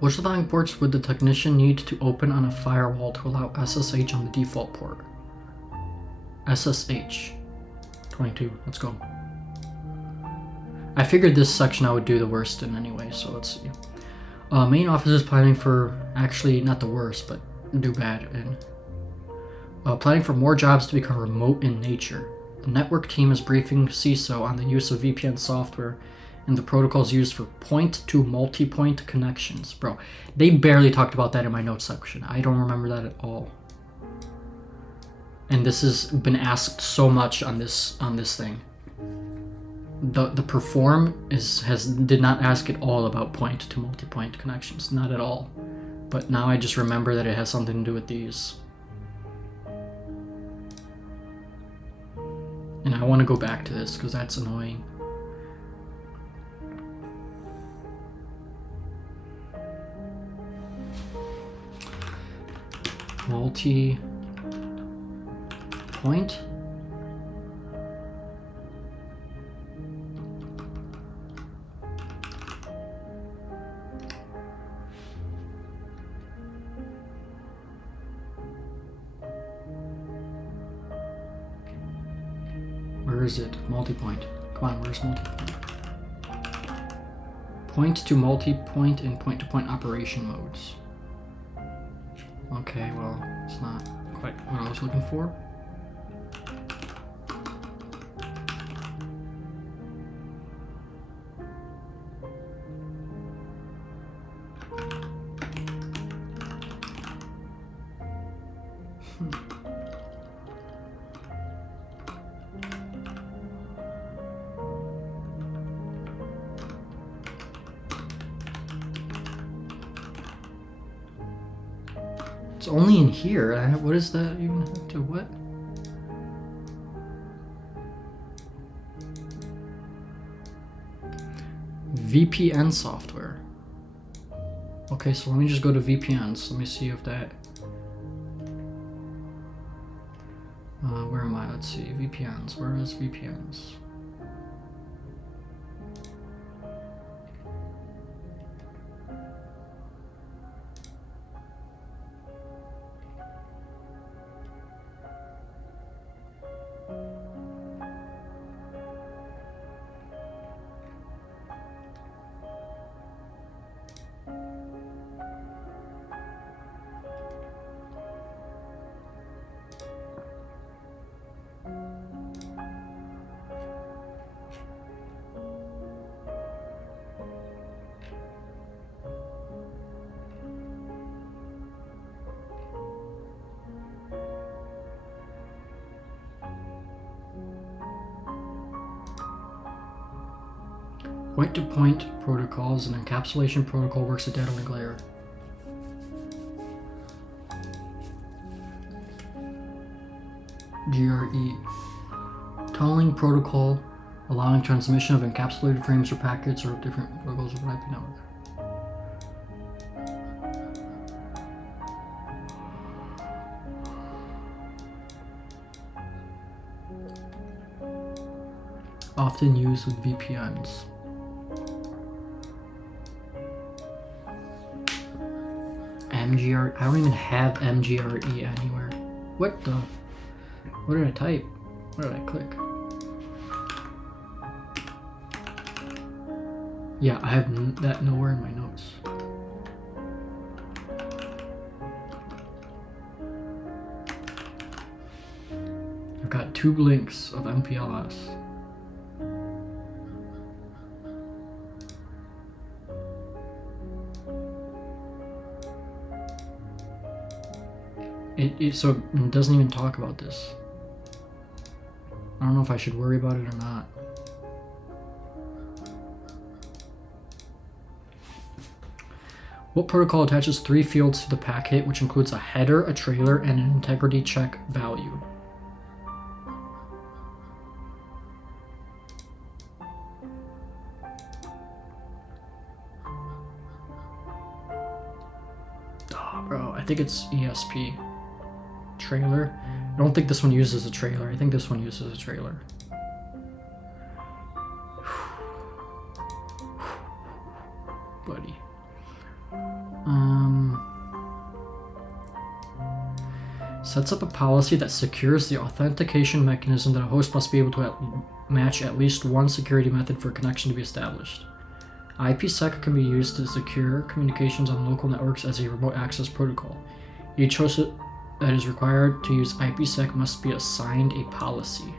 Which of the following ports would the technician need to open on a firewall to allow SSH on the default port? SSH. 22, let's go. I figured this section I would do the worst in anyway, so let's see. Main office is planning for, actually not the worst, but do bad in. Planning for more jobs to become remote in nature. The network team is briefing CISO on the use of VPN software and the protocols used for point-to-multi-point connections. Bro, they barely talked about that in my notes section. I don't remember that at all. And this has been asked so much on this thing. The perform did not ask at all about point-to-multi-point connections, not at all. But now I just remember that it has something to do with these. And I want to go back to this because that's annoying. Multi-point. Where is it? Multi-point. Come on, where's multi-point? Point to multi-point and point-to-point operation modes. Okay, well, it's not quite what I was looking for. It's only in here. What is that even have to what? VPN software. Okay, so let me just go to VPNs. Let me see if that. Where am I? Let's see. VPNs. Where is VPNs? Point-to-point protocol is an encapsulation protocol, works with data link layer. GRE. Tunneling protocol, allowing transmission of encapsulated frames or packets or different protocols of an IP network. Often used with VPNs. MGR. I don't even have MGRE anywhere. What the? What did I type? What did I click? Yeah, I have that nowhere in my notes. I've got 2 links of MPLS. So it doesn't even talk about this. I don't know if I should worry about it or not. What protocol attaches 3 fields to the packet, which includes a header, a trailer, and an integrity check value? Oh, bro, I think it's ESP. Trailer. I don't think this one uses a trailer. I think this one uses a trailer. Buddy. Sets up a policy that secures the authentication mechanism that a host must be able to match at least one security method for a connection to be established. IPsec can be used to secure communications on local networks as a remote access protocol. Each host that is required to use IPsec must be assigned a policy.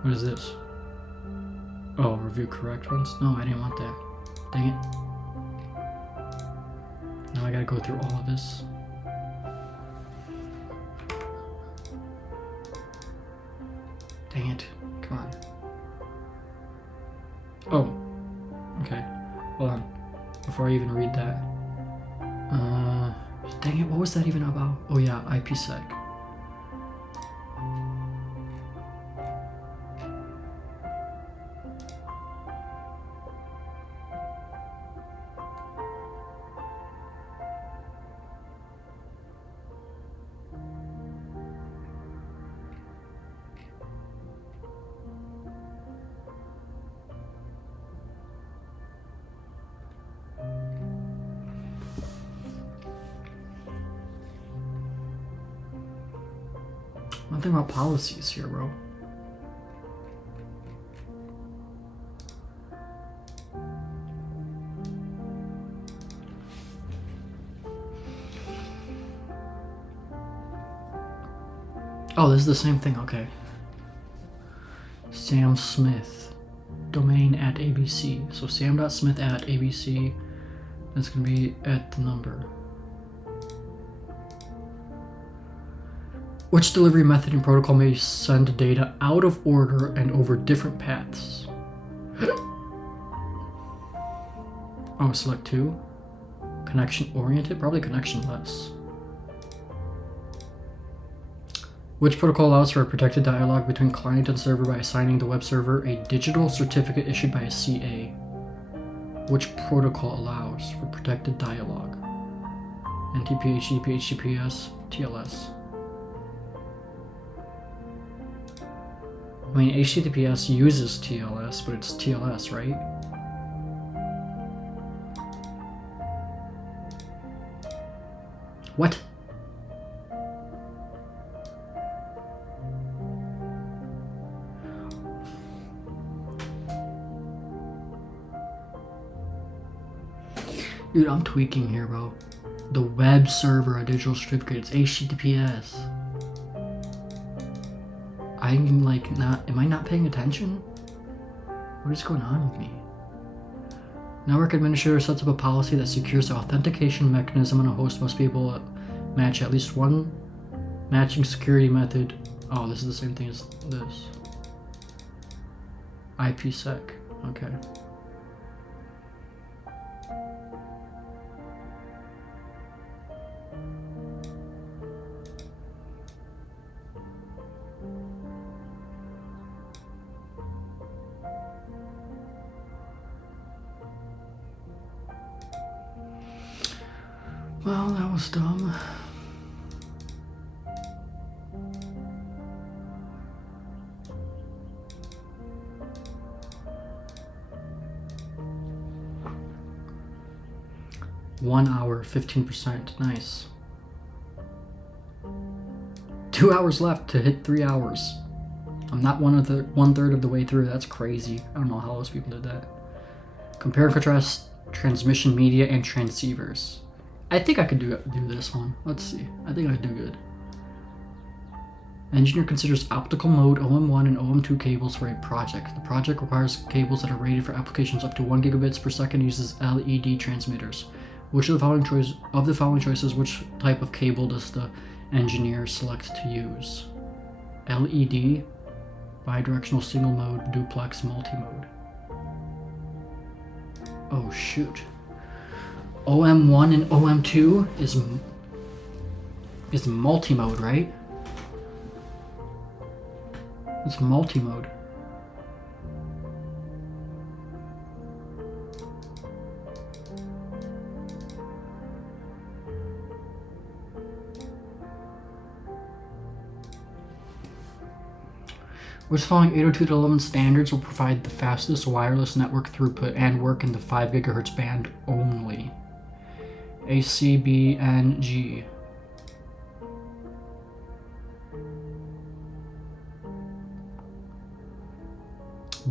What is this? Oh, review correct ones? No, I didn't want that. Dang it. Now I gotta go through all of this. Dang it. Come on. Oh. Okay. Hold on. Before I even read that. Dang it, what was that even about? Oh yeah, IPsec. Nothing about policies here, bro. Oh, this is the same thing, okay. Sam Smith, domain at ABC. So sam.smith at ABC, that's gonna be at the number. Which delivery method and protocol may send data out of order and over different paths? Oh, select 2. Connection oriented? Probably connectionless. Which protocol allows for a protected dialogue between client and server by assigning the web server a digital certificate issued by a CA? Which protocol allows for protected dialogue? NTP, HTTP, HTTPS, TLS. I mean, HTTPS uses TLS, but it's TLS, right? What? Dude, I'm tweaking here, bro. The web server, a digital certificate, it's HTTPS. I'm like not, am I not paying attention? What is going on with me? Network administrator sets up a policy that secures the authentication mechanism, and a host must be able to match at least one matching security method. Oh, this is the same thing as this. IPsec, okay. Well, that was dumb. One hour, 15%, nice. 2 hours left to hit 3 hours. I'm not one third of the way through, that's crazy. I don't know how those people did that. Compare and contrast transmission media and transceivers. I think I could do this one. Let's see. I think I could do good. Engineer considers optical mode OM1 and OM2 cables for a project. The project requires cables that are rated for applications up to 1 gigabits per second, uses LED transmitters. Which of the following choices, which type of cable does the engineer select to use? LED, bidirectional single mode, duplex, multi-mode. Oh shoot. OM1 and OM2 is multi-mode, right? It's multi-mode. Which following 802.11 standards will provide the fastest wireless network throughput and work in the 5 GHz band only? A, C, B, N, G.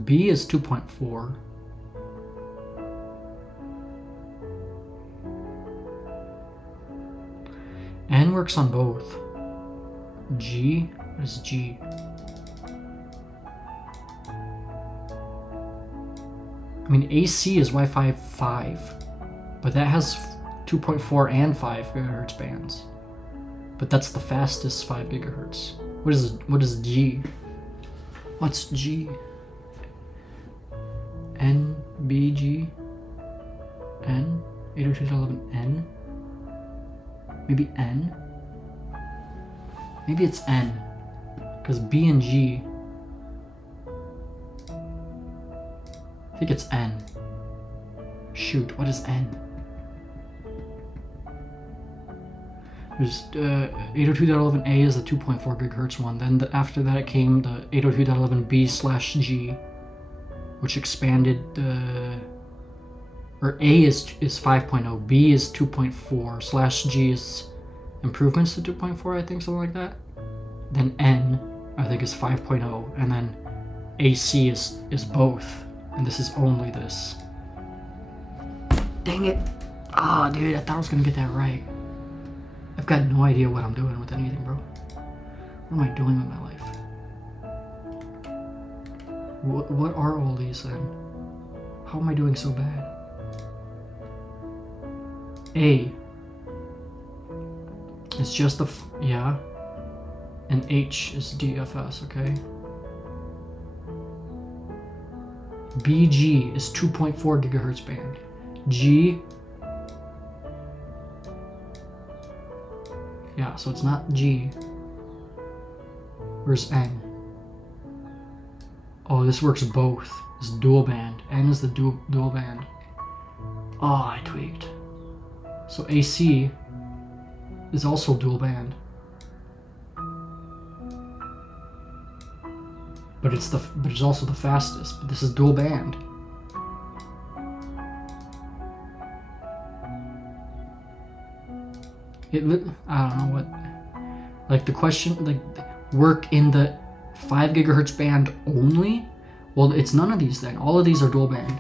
B is 2.4. N works on both. G? What is G? I mean, AC is Wi-Fi 5, but that has 2.4 and 5 gigahertz bands. But that's the fastest 5 gigahertz. What is G? What's G? N, B, G, N, 802.11N? Maybe N? Maybe it's N, because B and G, I think it's N. Shoot, what is N? There's 802.11a is the 2.4 gigahertz one. Then after that it came the 802.11b/G, which expanded the, or A is 5.0, B is 2.4/G is improvements to 2.4, I think, something like that. Then N, I think, is 5.0, and then AC is both, and this is only this. Dang it! Ah, dude, I thought I was gonna get that right. I've got no idea what I'm doing with anything, bro. What am I doing with my life? What are all these then? How am I doing so bad? A. It's just the, yeah. And H is DFS, okay? BG is 2.4 gigahertz band. G, yeah, so it's not G. Where's N? Oh, this works both. It's dual band. N is the dual band. Oh, I tweaked. So AC is also dual band. But it's also the fastest. But this is dual band. I don't know what, like the question, like work in the 5 gigahertz band only? Well, it's none of these then. All of these are dual band.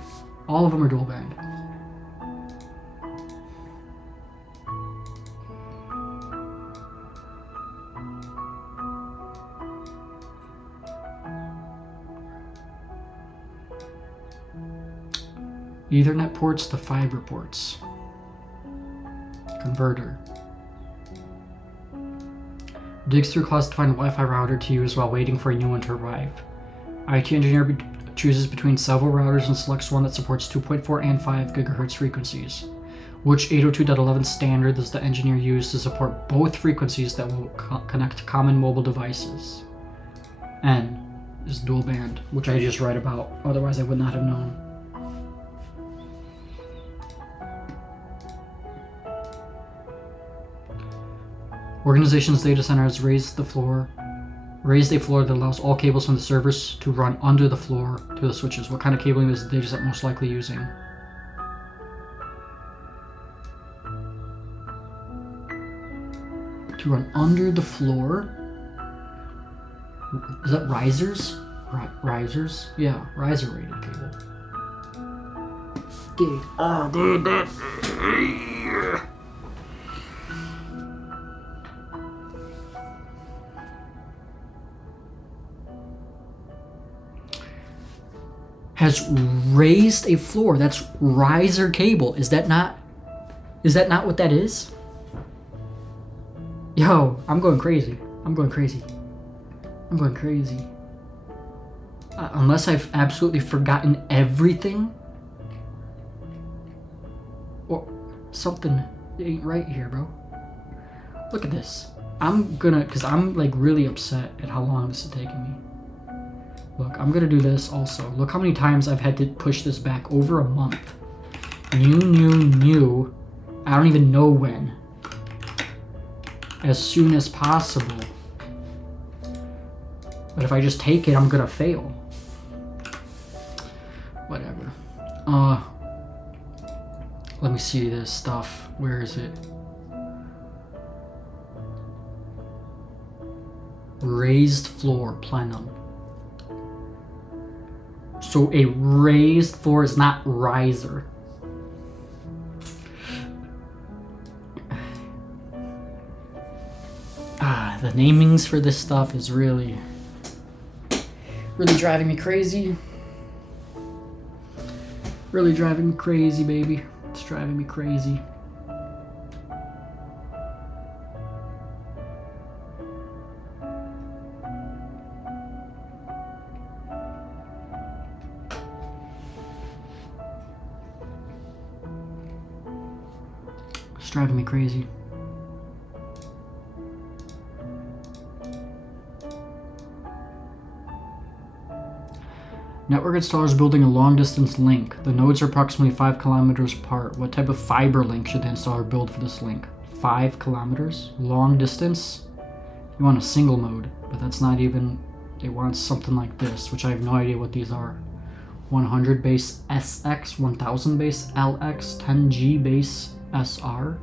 All of them are dual band. Ethernet ports to fiber ports. Converter. Digs through clouds to find a Wi-Fi router to use while waiting for a new one to arrive. IT engineer chooses between several routers and selects one that supports 2.4 and 5 GHz frequencies. Which 802.11 standard does the engineer use to support both frequencies that will connect to common mobile devices? N is dual band, which I just read about, otherwise I would not have known. Organization's data center has raised a floor that allows all cables from the servers to run under the floor to the switches. What kind of cabling is the data set most likely using? To run under the floor? Is that risers? Risers? Yeah, riser rated cable. Dude. Oh, dude, that. Has raised a floor. That's riser cable. Is that not what that is? Yo, I'm going crazy. Unless I've absolutely forgotten everything. Or something ain't right here, bro. Look at this. Cause I'm like really upset at how long this is taking me. Look, I'm gonna do this also. Look how many times I've had to push this back over a month. New. I don't even know when. As soon as possible. But if I just take it, I'm gonna fail. Whatever. Let me see this stuff. Where is it? Raised floor plenum. So a raised floor is not riser. The namings for this stuff is really driving me crazy. Really driving me crazy, baby. It's driving me crazy. It's driving me crazy. Network installers building a long-distance link. The nodes are approximately 5 kilometers apart. What type of fiber link should the installer build for this link? 5 kilometers? Long distance? You want a single mode, but that's not even... They want something like this, which I have no idea what these are. 100 base SX, 1000 base LX, 10G base SR,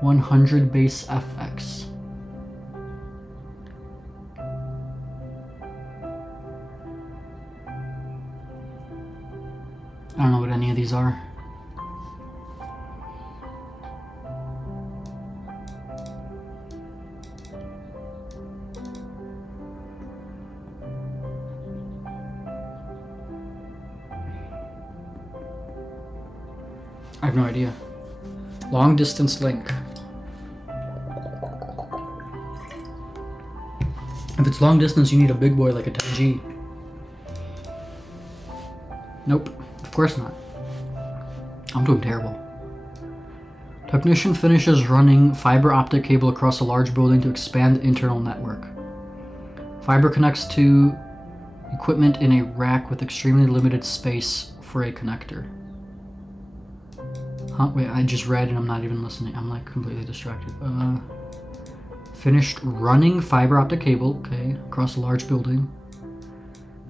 100 base FX. I don't know what any of these are. I have no idea. Long distance link. If it's long distance, you need a big boy like a 10G. Nope. Of course not. I'm doing terrible. Technician finishes running fiber optic cable across a large building to expand the internal network. Fiber connects to equipment in a rack with extremely limited space for a connector. Huh? Wait, I just read and I'm not even listening. I'm like completely distracted. Finished running fiber optic cable, okay, across a large building.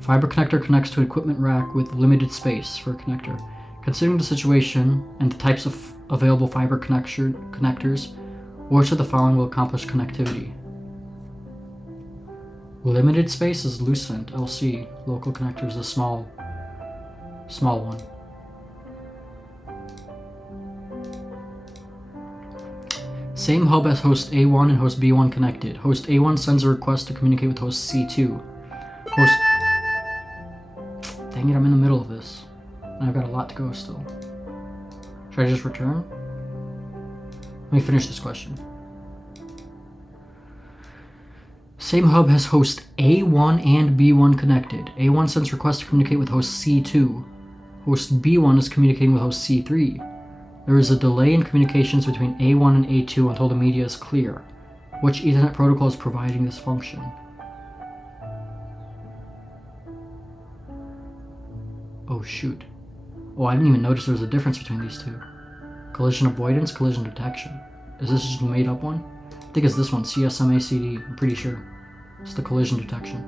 Fiber connector connects to an equipment rack with limited space for a connector. Considering the situation and the types of available fiber connectors, which of the following will accomplish connectivity? Limited space is Lucent, LC. Local connector is a small one. Same hub as host A1 and host B1 connected. Host A1 sends a request to communicate with host C2. Dang it, I'm in the middle of this. And I've got a lot to go still. Should I just return? Let me finish this question. Same hub has host A1 and B1 connected. A1 sends requests to communicate with host C2. Host B1 is communicating with host C3. There is a delay in communications between A1 and A2 until the media is clear. Which Ethernet protocol is providing this function? Oh shoot. Oh, I didn't even notice there was a difference between these two. Collision avoidance, collision detection. Is this just a made up one? I think it's this one, CSMACD, I'm pretty sure. It's the collision detection.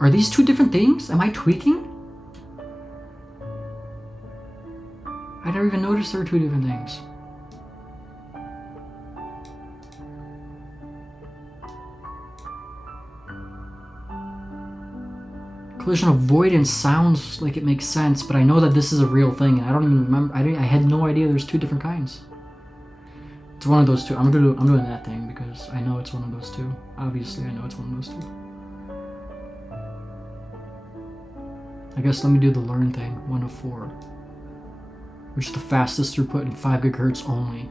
Are these two different things? Am I tweaking? I never even noticed there were two different things. Collision avoidance sounds like it makes sense, but I know that this is a real thing, and I don't even remember. I had no idea there's two different kinds. It's one of those two. I'm doing that thing because I know it's one of those two. Obviously, I know it's one of those two. I guess let me do the learn thing. 1 of 4, which is the fastest throughput in 5 GHz only.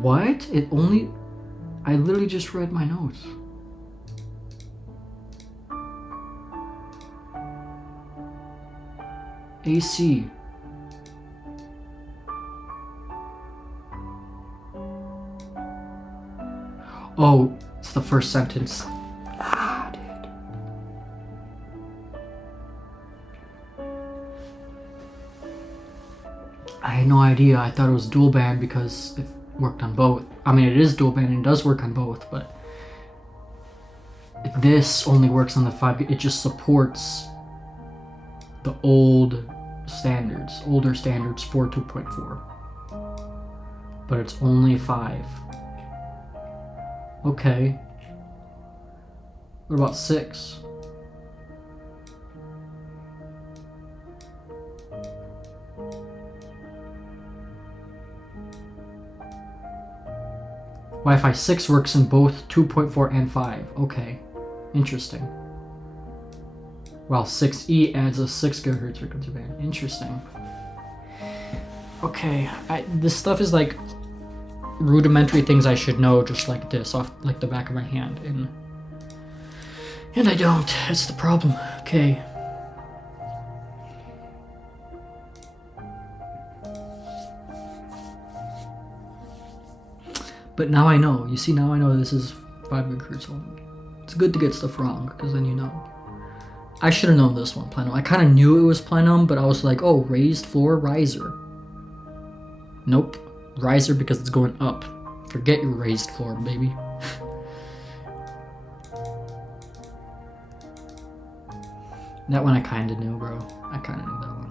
What? It only... I literally just read my notes. AC. Oh, it's the first sentence. Ah, dude. I had no idea. I thought it was dual band because it worked on both. I mean, it is dual band and it does work on both, but this only works on the 5. It just supports the older standards for 2.4, but it's only 5. Okay. What about 6? Wi-Fi 6 works in both 2.4 and 5. Okay, interesting. While 6E adds a 6 GHz frequency band. Interesting. Okay, this stuff is like rudimentary things I should know, just like this, off like the back of my hand, and I don't. That's the problem. Okay. But now I know. You see, now I know this is 5 GHz only. It's good to get stuff wrong, because then you know. I should have known this one, plenum. I kind of knew it was plenum, but I was like, oh, raised floor riser. Nope. Riser because it's going up. Forget your raised floor, baby. That one I kind of knew, bro. I kind of knew that one.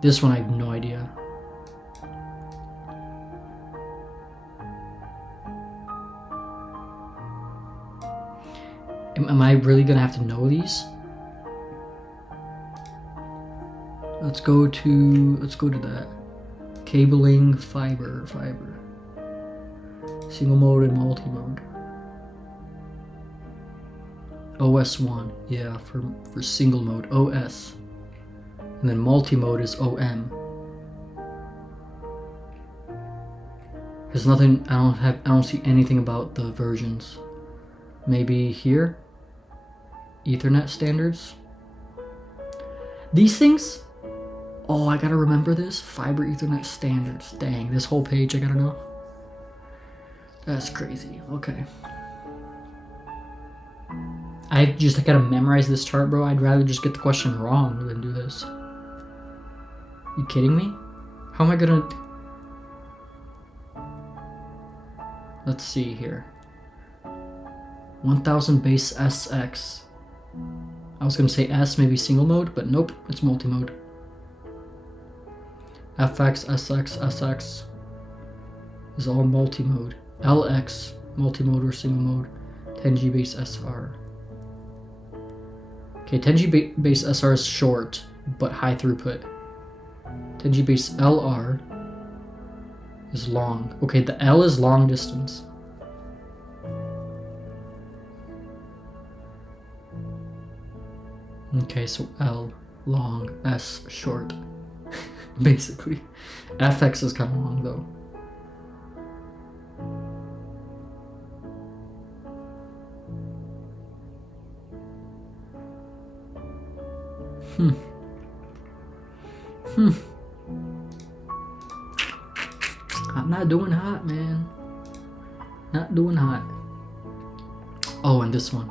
This one I have no idea. Am I really gonna have to know these? Let's go to that. Cabling, fiber. Single mode and multi-mode. OS1, yeah, for single mode, OS. And then multi-mode is OM. There's nothing, I don't see anything about the versions. Maybe here? Ethernet standards? These things? Oh, I gotta remember this. Fiber Ethernet standards. Dang, this whole page I gotta know. That's crazy. Okay. I gotta memorize this chart, bro. I'd rather just get the question wrong than do this. You kidding me? How am I gonna... Let's see here. 1000 base SX. I was gonna say S, maybe single mode, but nope, it's multi-mode. FX, SX, SX is all multi-mode. LX, multi-mode or single mode. 10G base SR. Okay, 10G base SR is short, but high throughput. 10G base LR is long. Okay, the L is long distance. Okay, so L long, S short. Basically. FX is kind of long though. I'm not doing hot, man. Not doing hot. Oh, and this one.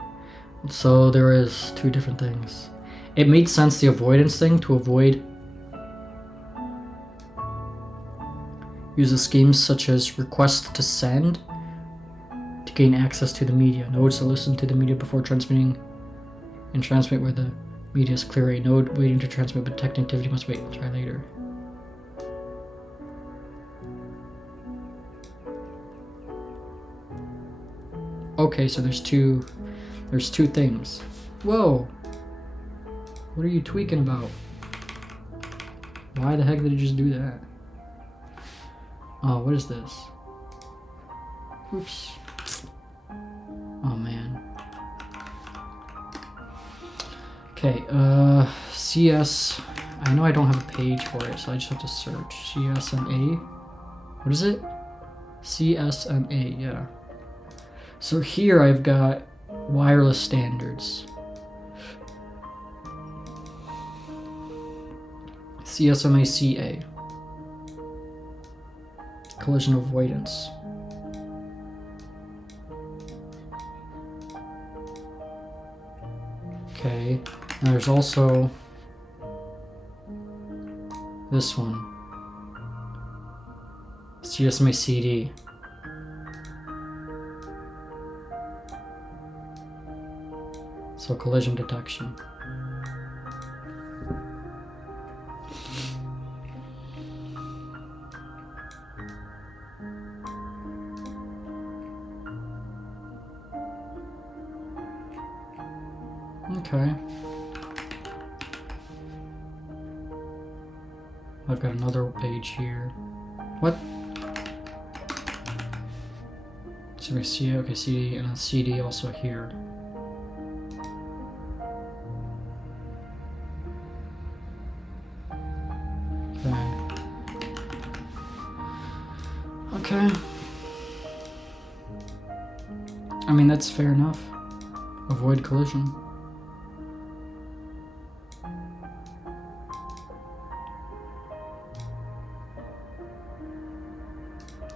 So there is two different things. It made sense, the avoidance thing, to avoid uses schemes such as request to send to gain access to the media. Nodes to listen to the media before transmitting and transmit where the media is clear. A node waiting to transmit but detect activity must wait and try later. Okay, so there's two things. Whoa! What are you tweaking about? Why the heck did you just do that? Oh, what is this? Oops. Oh man. Okay, CS. I know I don't have a page for it, so I just have to search. CSMA. What is it? CSMA, yeah. So here I've got wireless standards. CSMA-CA. Collision avoidance. Okay, and there's also this one. CSMA-CD. So collision detection. Okay. I've got another page here. What? So we see, okay, CD and then CD also here. Okay. I mean, that's fair enough. Avoid collision.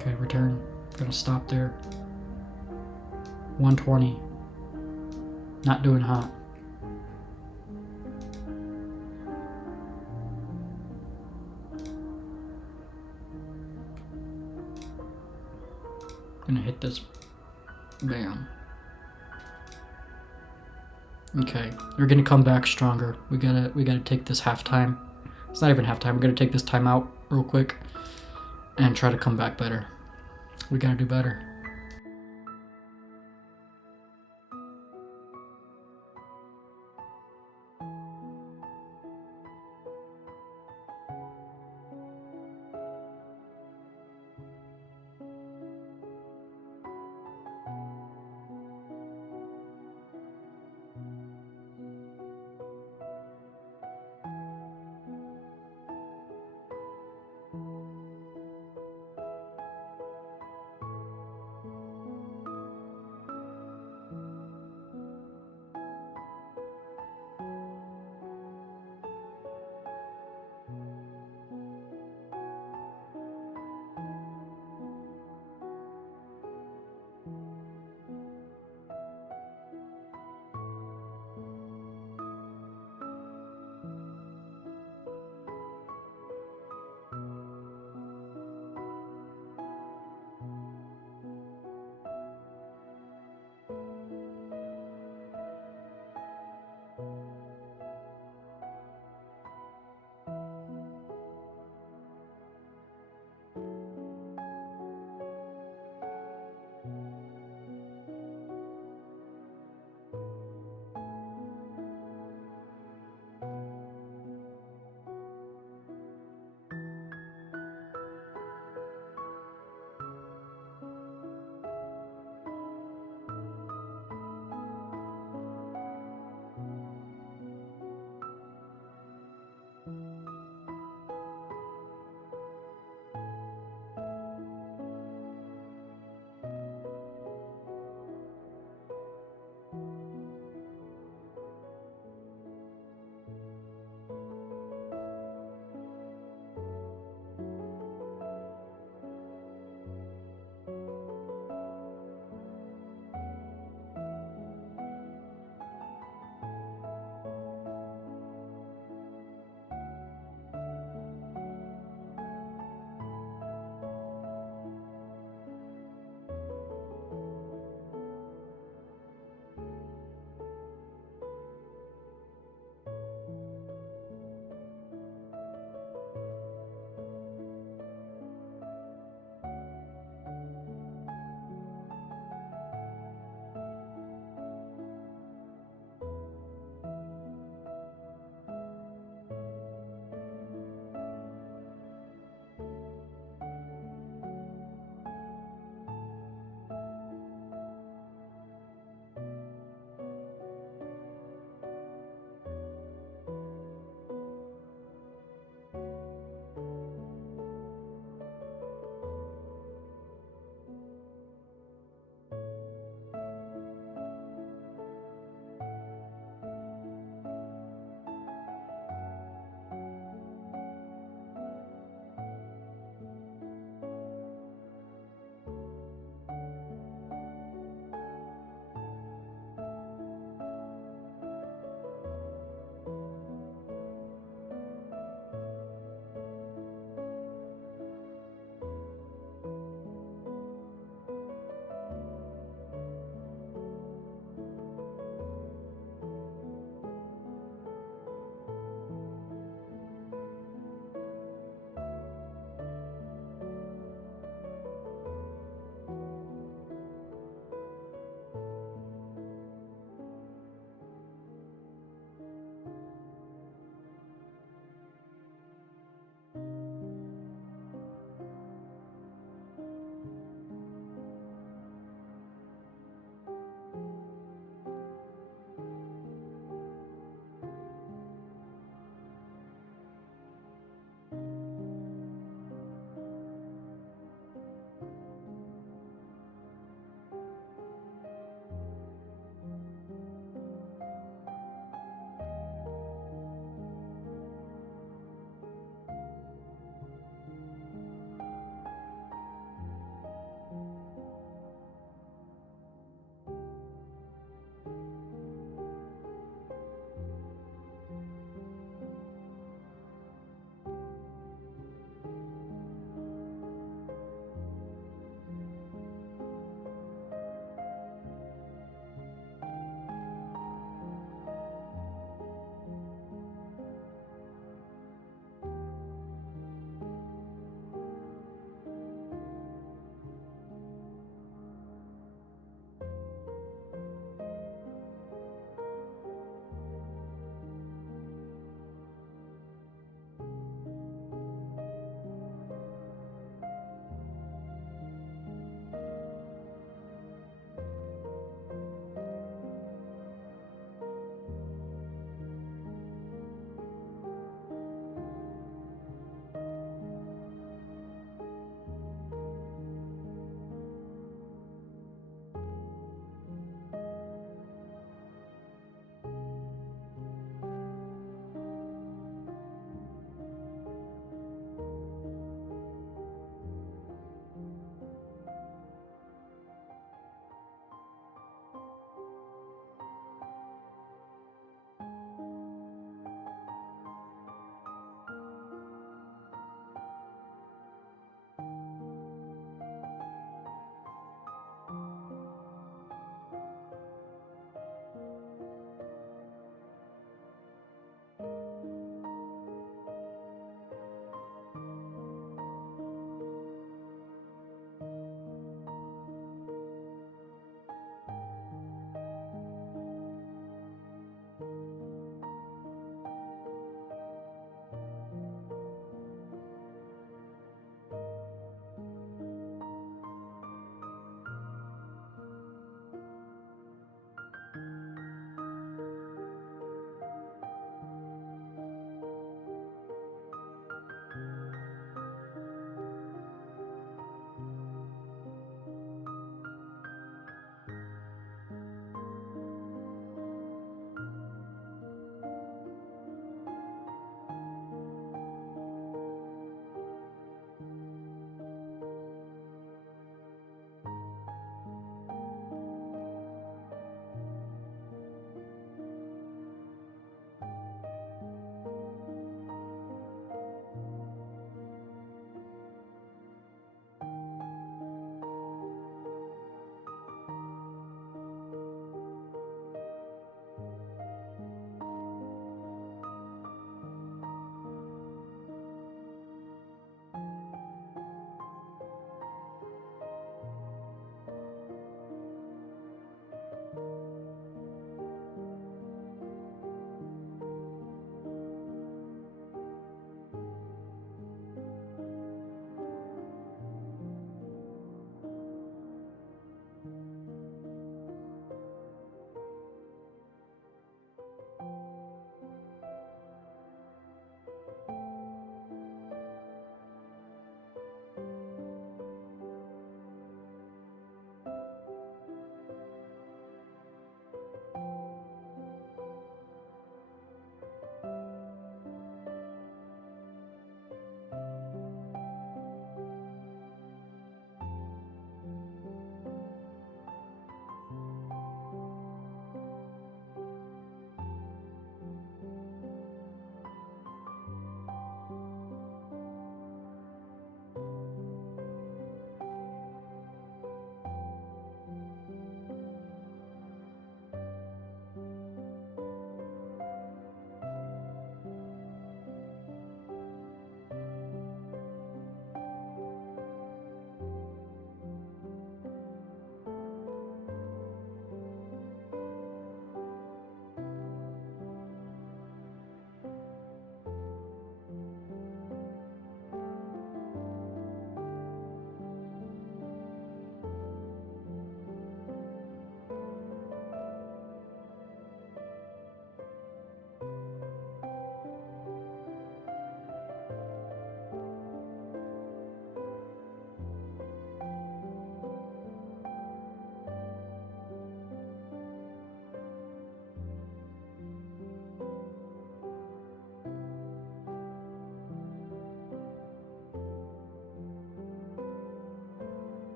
Okay, return. I'm gonna stop there. 120. Not doing hot. Gonna hit this. Bam. Okay, we're gonna come back stronger. We gotta take this halftime. It's not even halftime. We're gonna take this time out real quick and try to come back better. We gotta do better.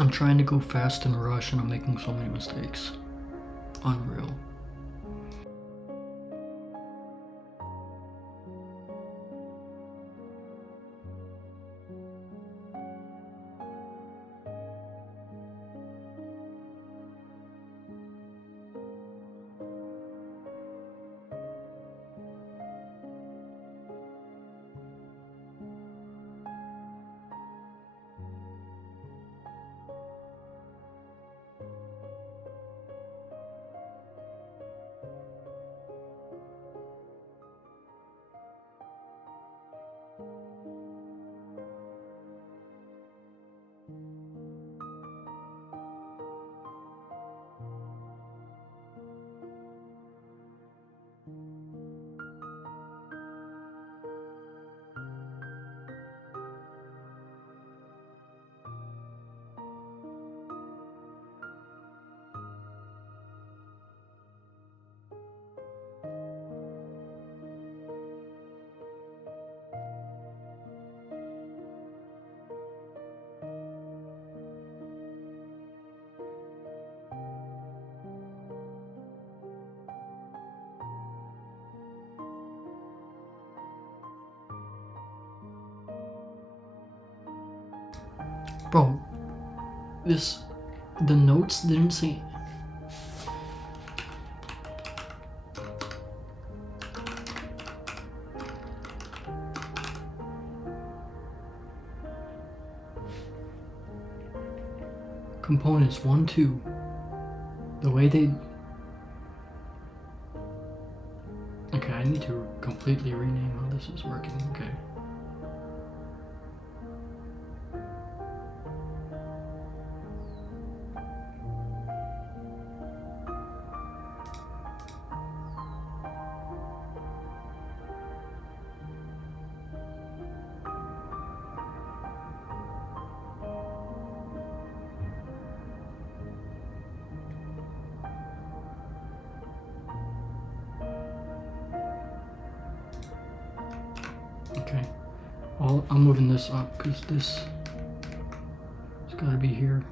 I'm trying to go fast and rush and I'm making so many mistakes. Unreal. Bro, the notes didn't say. Components 1, 2. The way they. Okay, I need to completely rename how this is working. Okay. Okay, I'm moving this up because this has got to be here.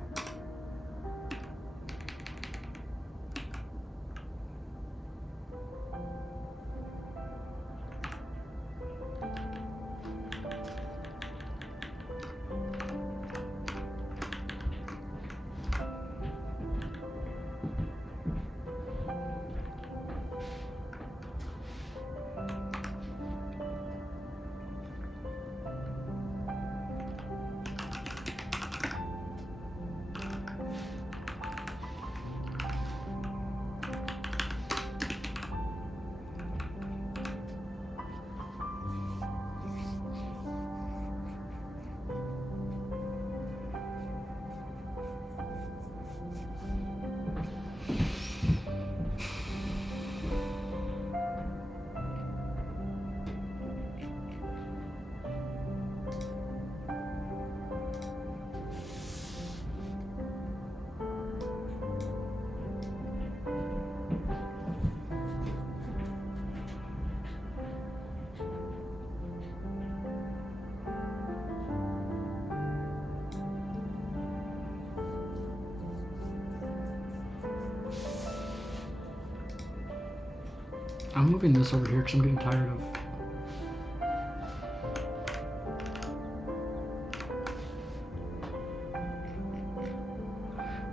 I'm moving this over here because I'm getting tired of.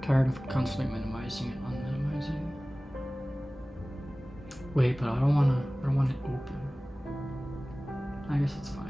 Tired of constantly minimizing and unminimizing. Wait, but I don't want it open. I guess it's fine.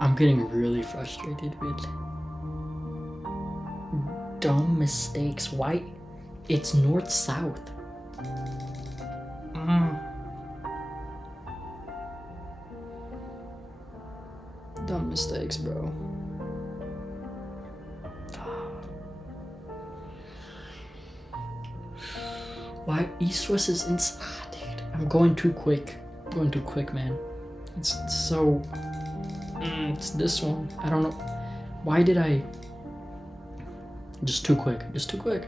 I'm getting really frustrated with dumb mistakes. Why? It's north-south. Dumb mistakes, bro. Why east-west is inside? Dude, I'm going too quick. I'm going too quick, man. It's so... it's this one. I don't know. Why did I... Just too quick. Just too quick.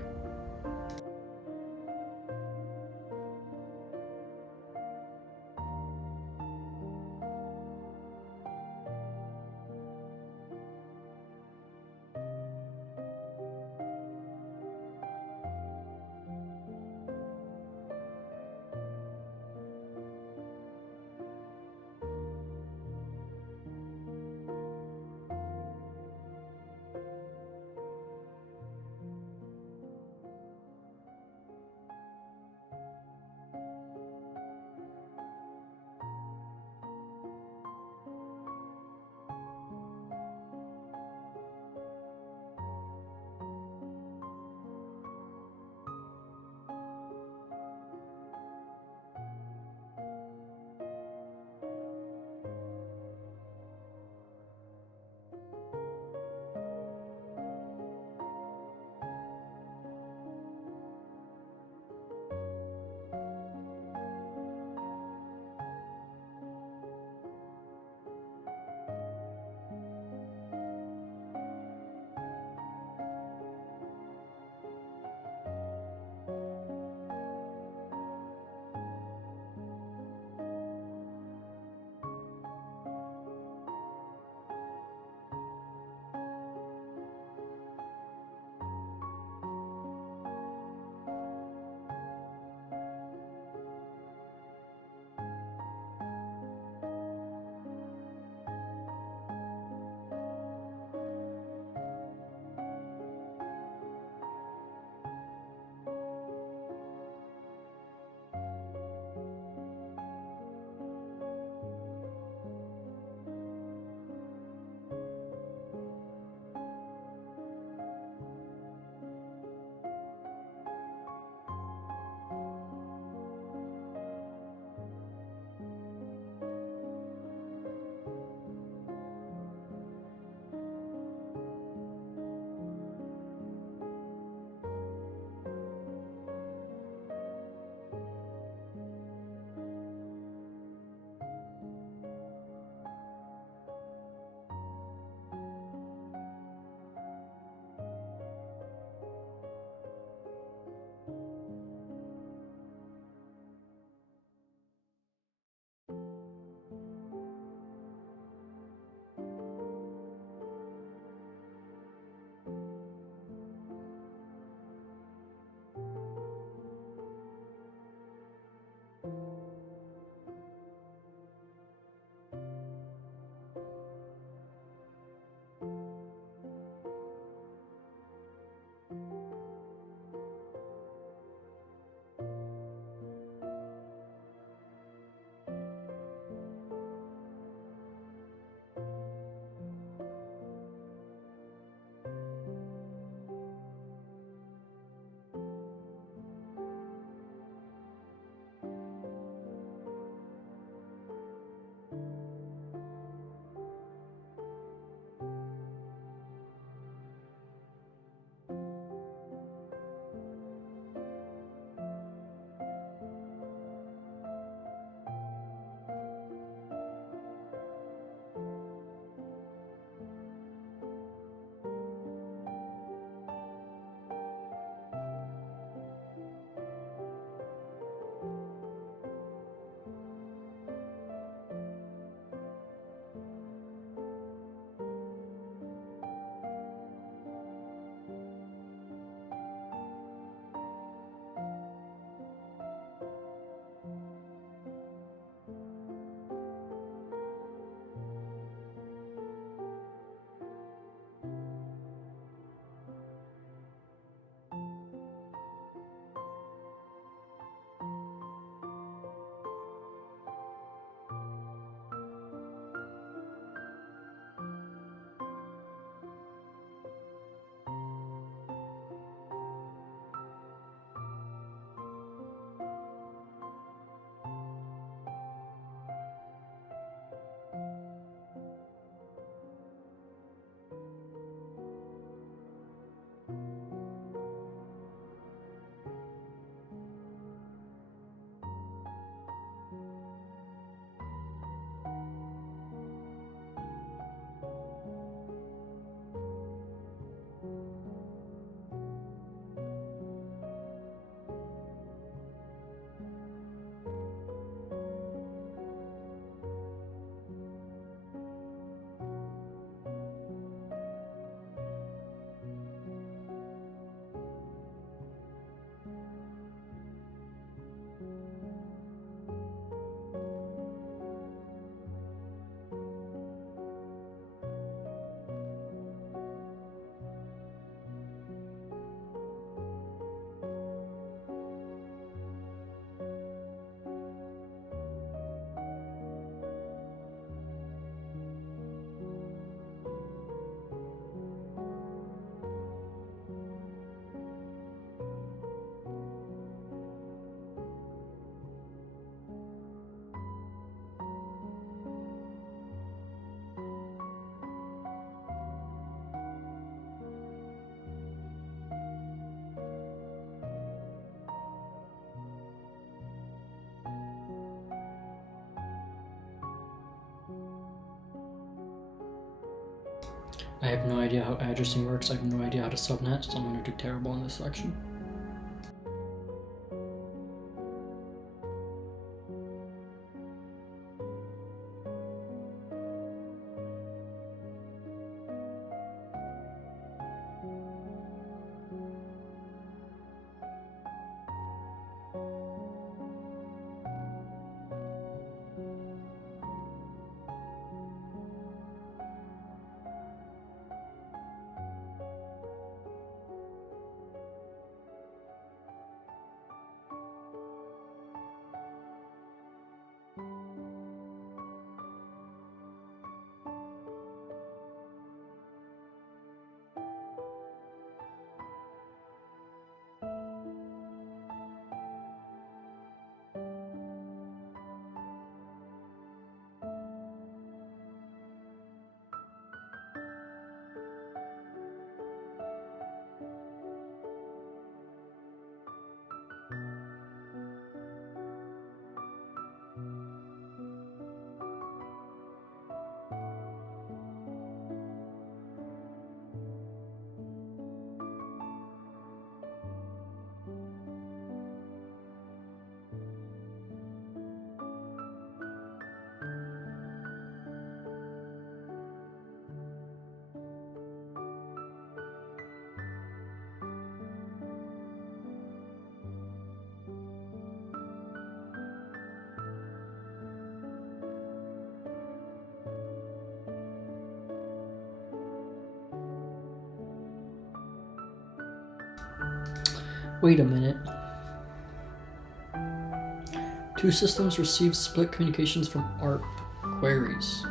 I have no idea how addressing works. I have no idea how to subnet, so I'm going to do terrible in this section. Wait a minute. Two systems receive split communications from ARP queries.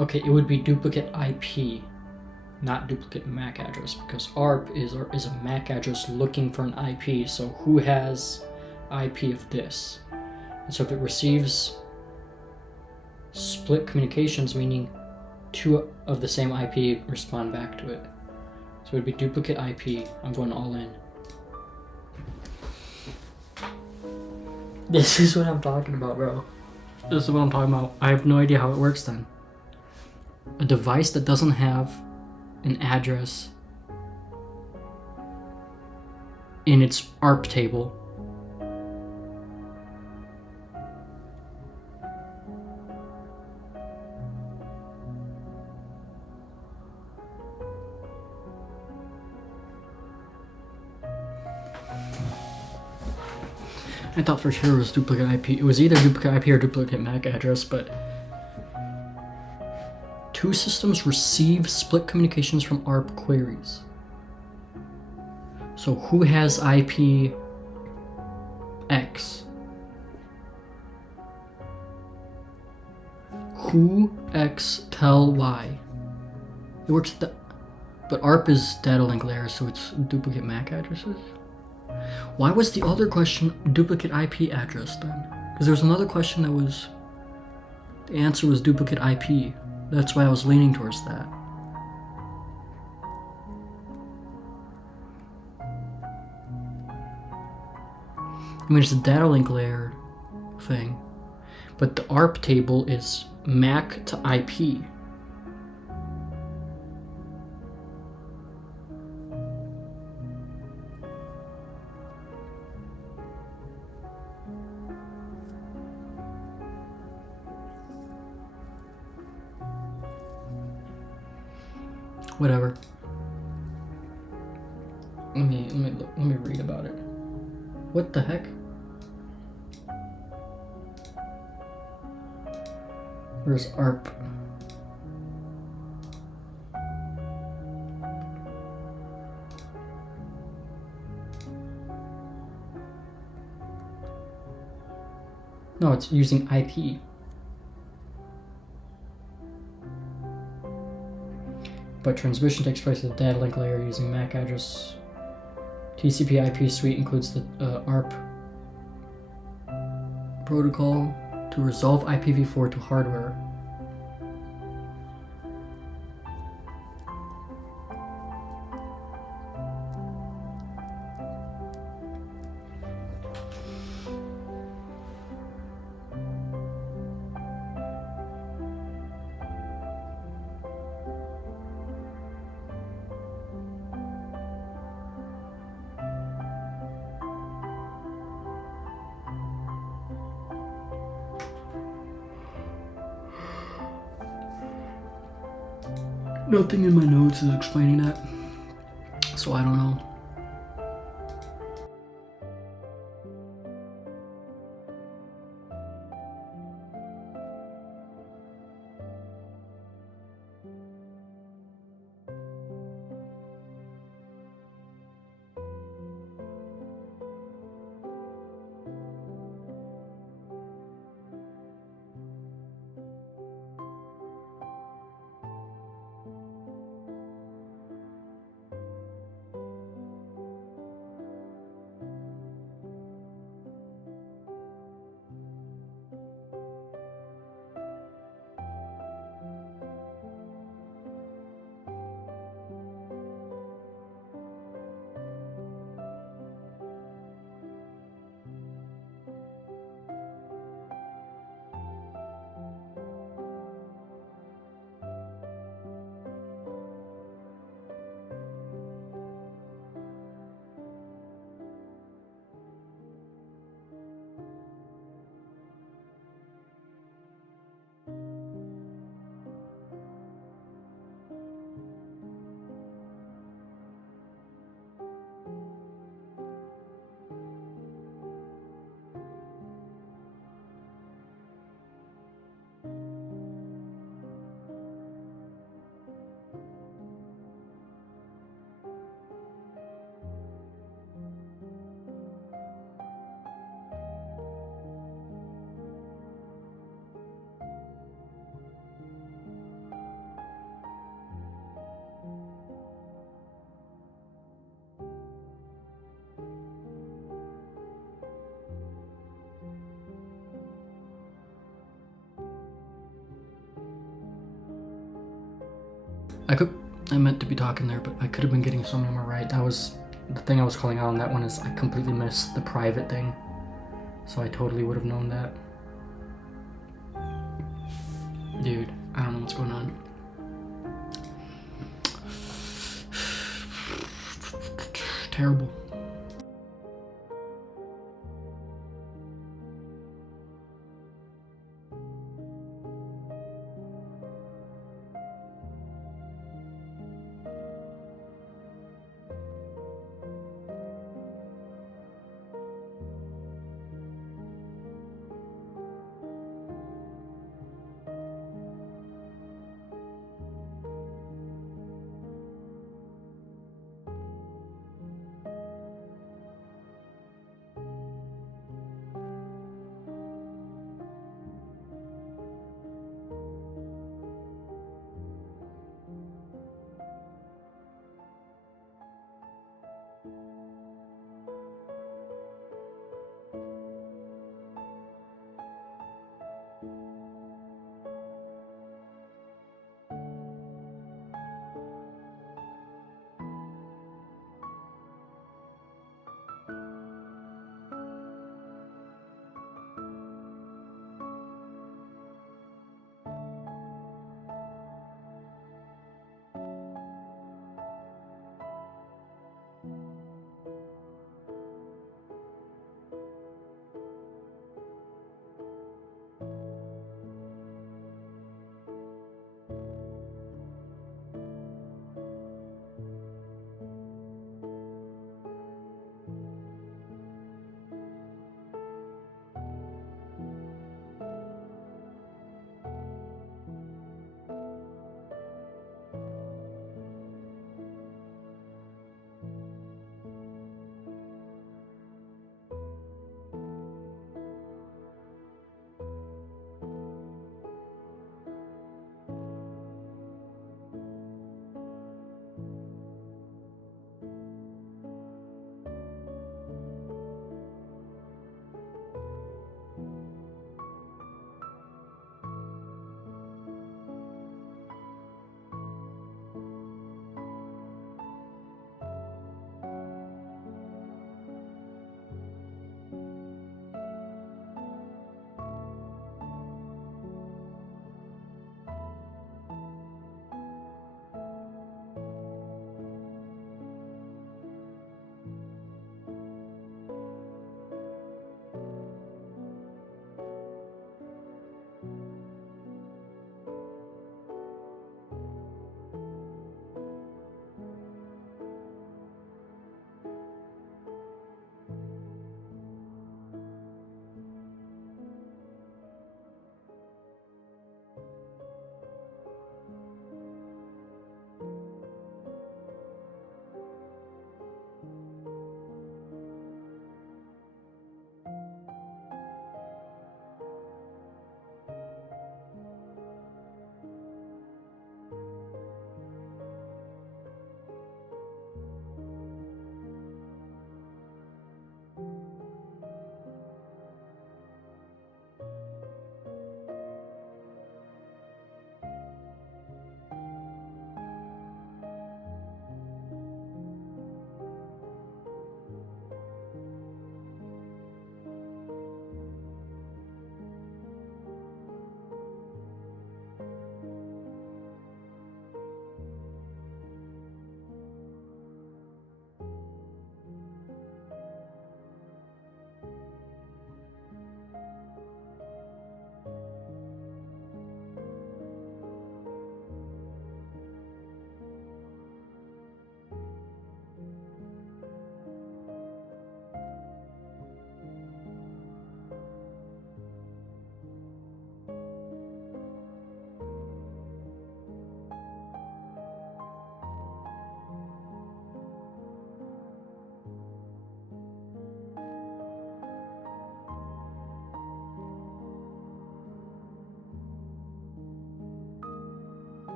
Okay, it would be duplicate IP, not duplicate MAC address, because ARP is a MAC address looking for an IP, so who has IP of this? And so if it receives split communications, meaning two of the same IP respond back to it. So it would be duplicate IP. I'm going all in. This is what I'm talking about, bro. This is what I'm talking about. I have no idea how it works then. A device that doesn't have an address in its ARP table I thought for sure it was duplicate IP. It was either duplicate IP or duplicate MAC address, but two systems receive split communications from ARP queries. So who has IP X? Who X tell Y? It works but ARP is data link layer, so it's duplicate MAC addresses. Why was the other question duplicate IP address then? Because there was another question that was, the answer was duplicate IP. That's why I was leaning towards that. I mean, it's a data link layer thing, but the ARP table is MAC to IP. Whatever. Let me read about it. What the heck? Where's ARP? No, it's using IP. But transmission takes place at the data link layer using MAC address. TCP IP suite includes the ARP protocol to resolve IPv4 to hardware. Nothing in my notes is explaining that, so I don't know. I meant to be talking there, but I could have been getting some number right. That was the thing I was calling out on that one is I completely missed the private thing. So I totally would have known that. Dude, I don't know what's going on. Terrible.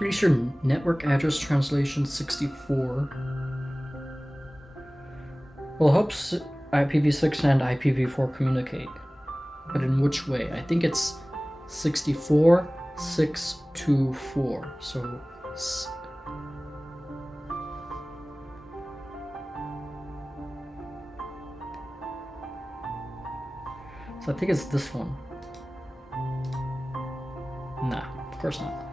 Pretty sure network address translation 64. Well, helps IPv6 and IPv4 communicate. But in which way? I think it's 64624. So I think it's this one. Nah, of course not.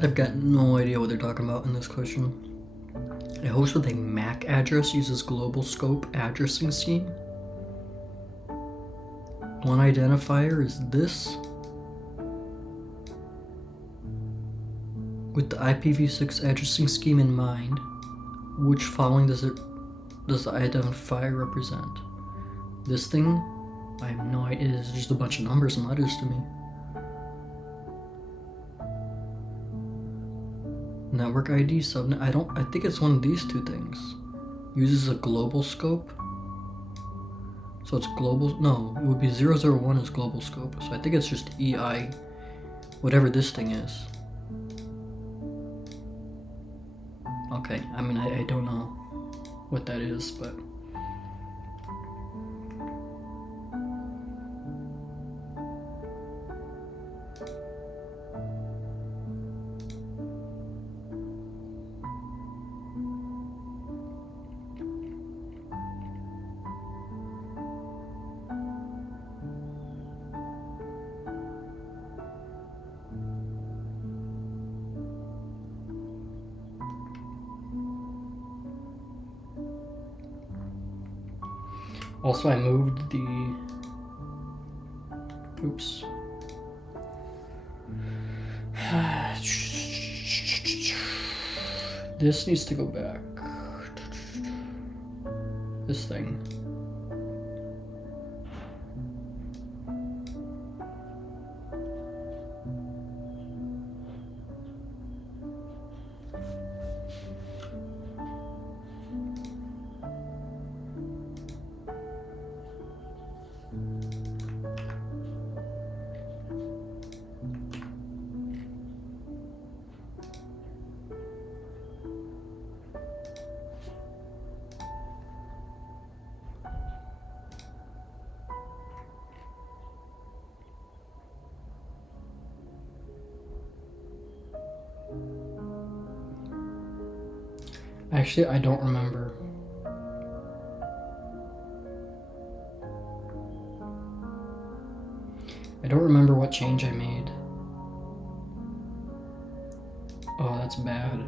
I've got no idea what they're talking about in this question. A host with a MAC address uses global scope addressing scheme. One identifier is this. With the IPv6 addressing scheme in mind, which following does the identifier represent? This thing? I have no idea. It's just a bunch of numbers and letters to me. Network ID subnet. I think it's one of these two things. Uses a global scope. So it's global. No, it would be 001 is global scope. So I think it's just EI, whatever this thing is. Okay, I mean, I don't know what that is, but. Also, I moved the. Oops. This needs to go back. This thing. Actually, I don't remember. I don't remember what change I made. Oh, that's bad.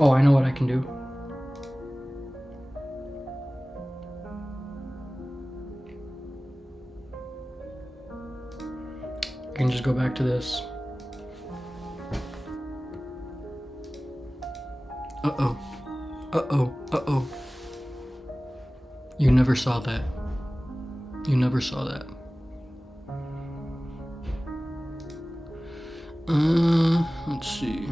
Oh, I know what I can do. I can just go back to this. Uh-oh. Uh-oh. Uh-oh. You never saw that. You never saw that. Let's see.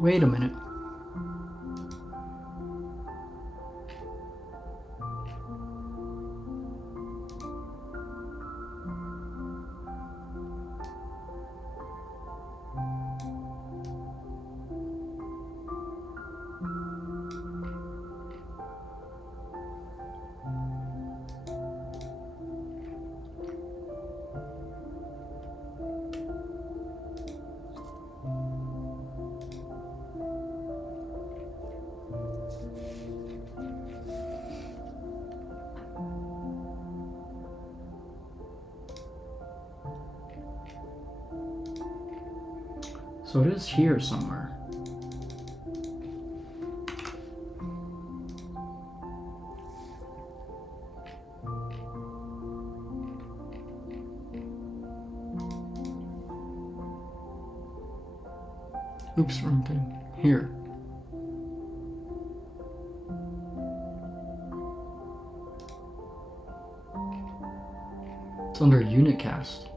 Wait a minute. So it is here somewhere. Oops, wrong thing. Here. It's under unicast.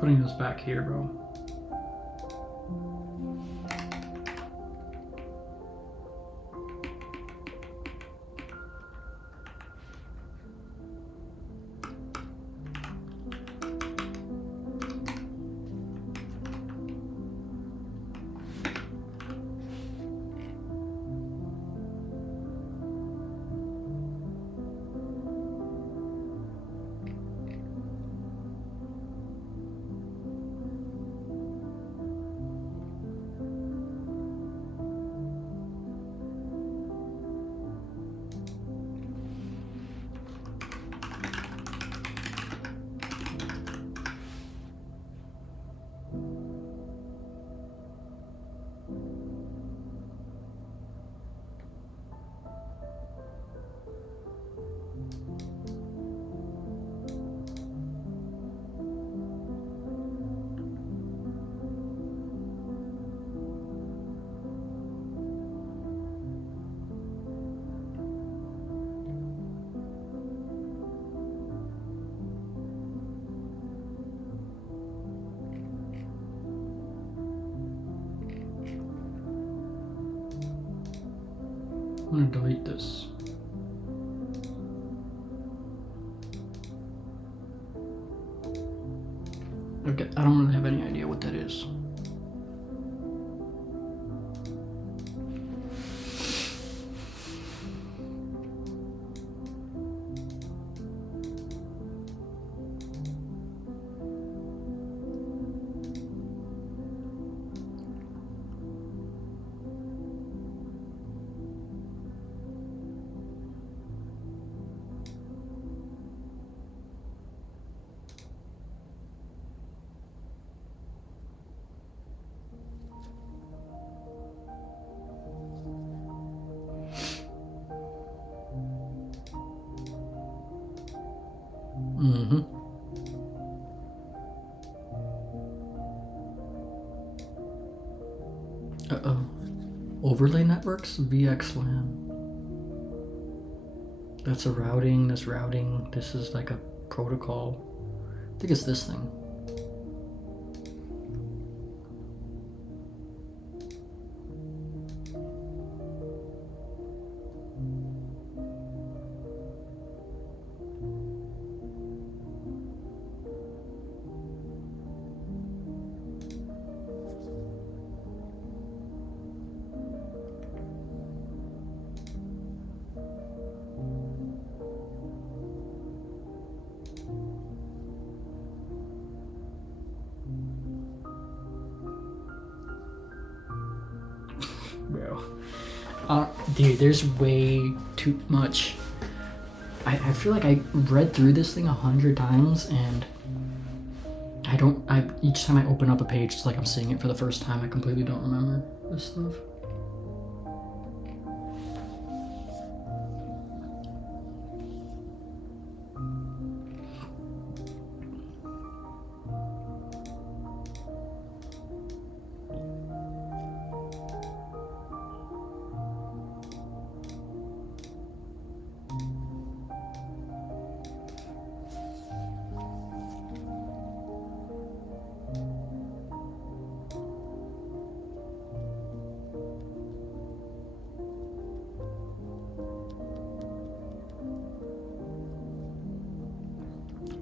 Putting this back here, bro. I'm gonna delete this. Okay, I don't really have any idea what that is. Uh-oh. Overlay networks? VXLAN. That's a routing, this routing. This is like a protocol. I think it's this thing. Dude, there's way too much. I feel like I read through this thing 100 times and each time I open up a page, it's like I'm seeing it for the first time. I completely don't remember this stuff.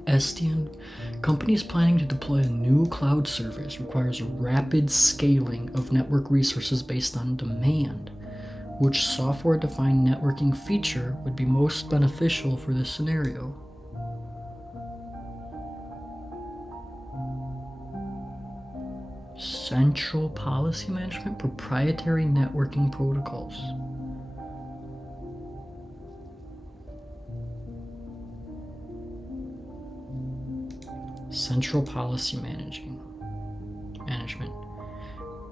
SDN, companies planning to deploy a new cloud service requires rapid scaling of network resources based on demand. Which software-defined networking feature would be most beneficial for this scenario? Central policy management, proprietary networking protocols. Central policy management.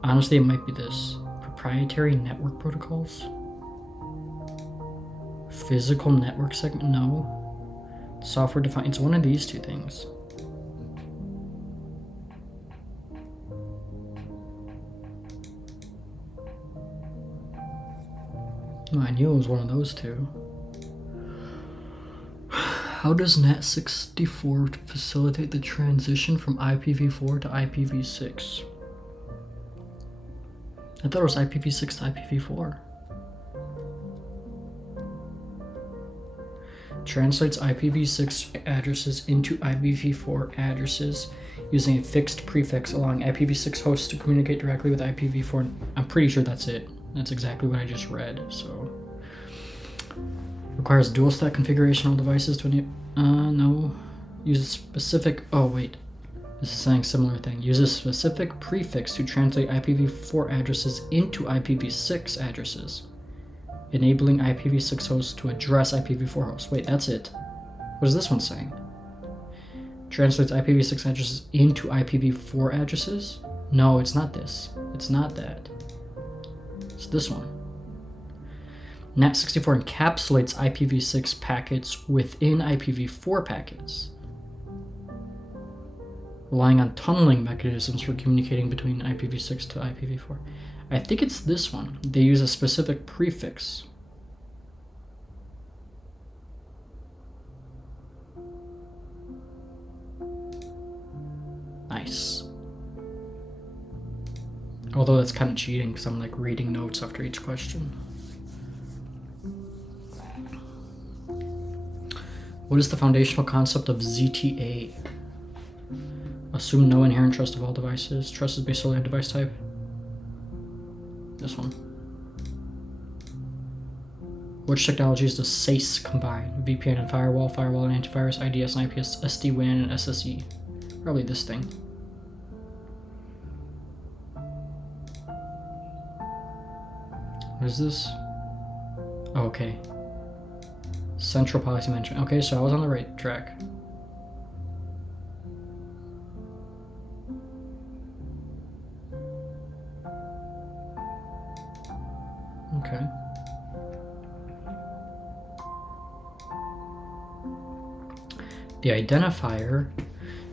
Honestly, it might be this. Proprietary network protocols? Physical network segment? No. Software defined. It's one of these two things. Oh, I knew it was one of those two. How does NAT64 facilitate the transition from IPv4 to IPv6? I thought it was IPv6 to IPv4. Translates IPv6 addresses into IPv4 addresses using a fixed prefix, allowing IPv6 hosts to communicate directly with IPv4. I'm pretty sure that's it. That's exactly what I just read. So requires dual stack configuration on devices to enable. No. Use a specific. Oh wait. This is saying similar thing. Use a specific prefix to translate IPv4 addresses into IPv6 addresses, enabling IPv6 hosts to address IPv4 hosts. Wait, that's it. What is this one saying? Translates IPv6 addresses into IPv4 addresses? No, it's not this. It's not that. It's this one. NAT64 encapsulates IPv6 packets within IPv4 packets, relying on tunneling mechanisms for communicating between IPv6 to IPv4. I think it's this one. They use a specific prefix. Nice. Although that's kind of cheating because I'm like reading notes after each question. What is the foundational concept of ZTA? Assume no inherent trust of all devices. Trust is based solely on device type. This one. Which technologies does SACE combine? VPN and firewall, firewall and antivirus, IDS and IPS, SD-WAN and SSE. Probably this thing. What is this? Oh, okay. Central policy management. Okay, so I was on the right track. Okay. The identifier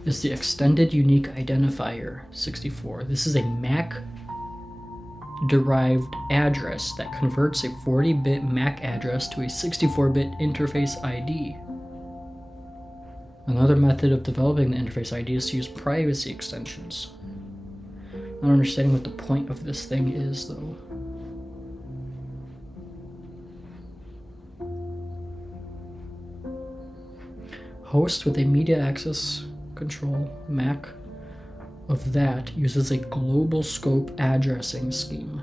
is the extended unique identifier 64. This is a MAC derived address that converts a 40-bit MAC address to a 64-bit interface ID. Another method of developing the interface ID is to use privacy extensions. Not understanding what the point of this thing is, though. Host with a media access control MAC of that uses a global scope addressing scheme.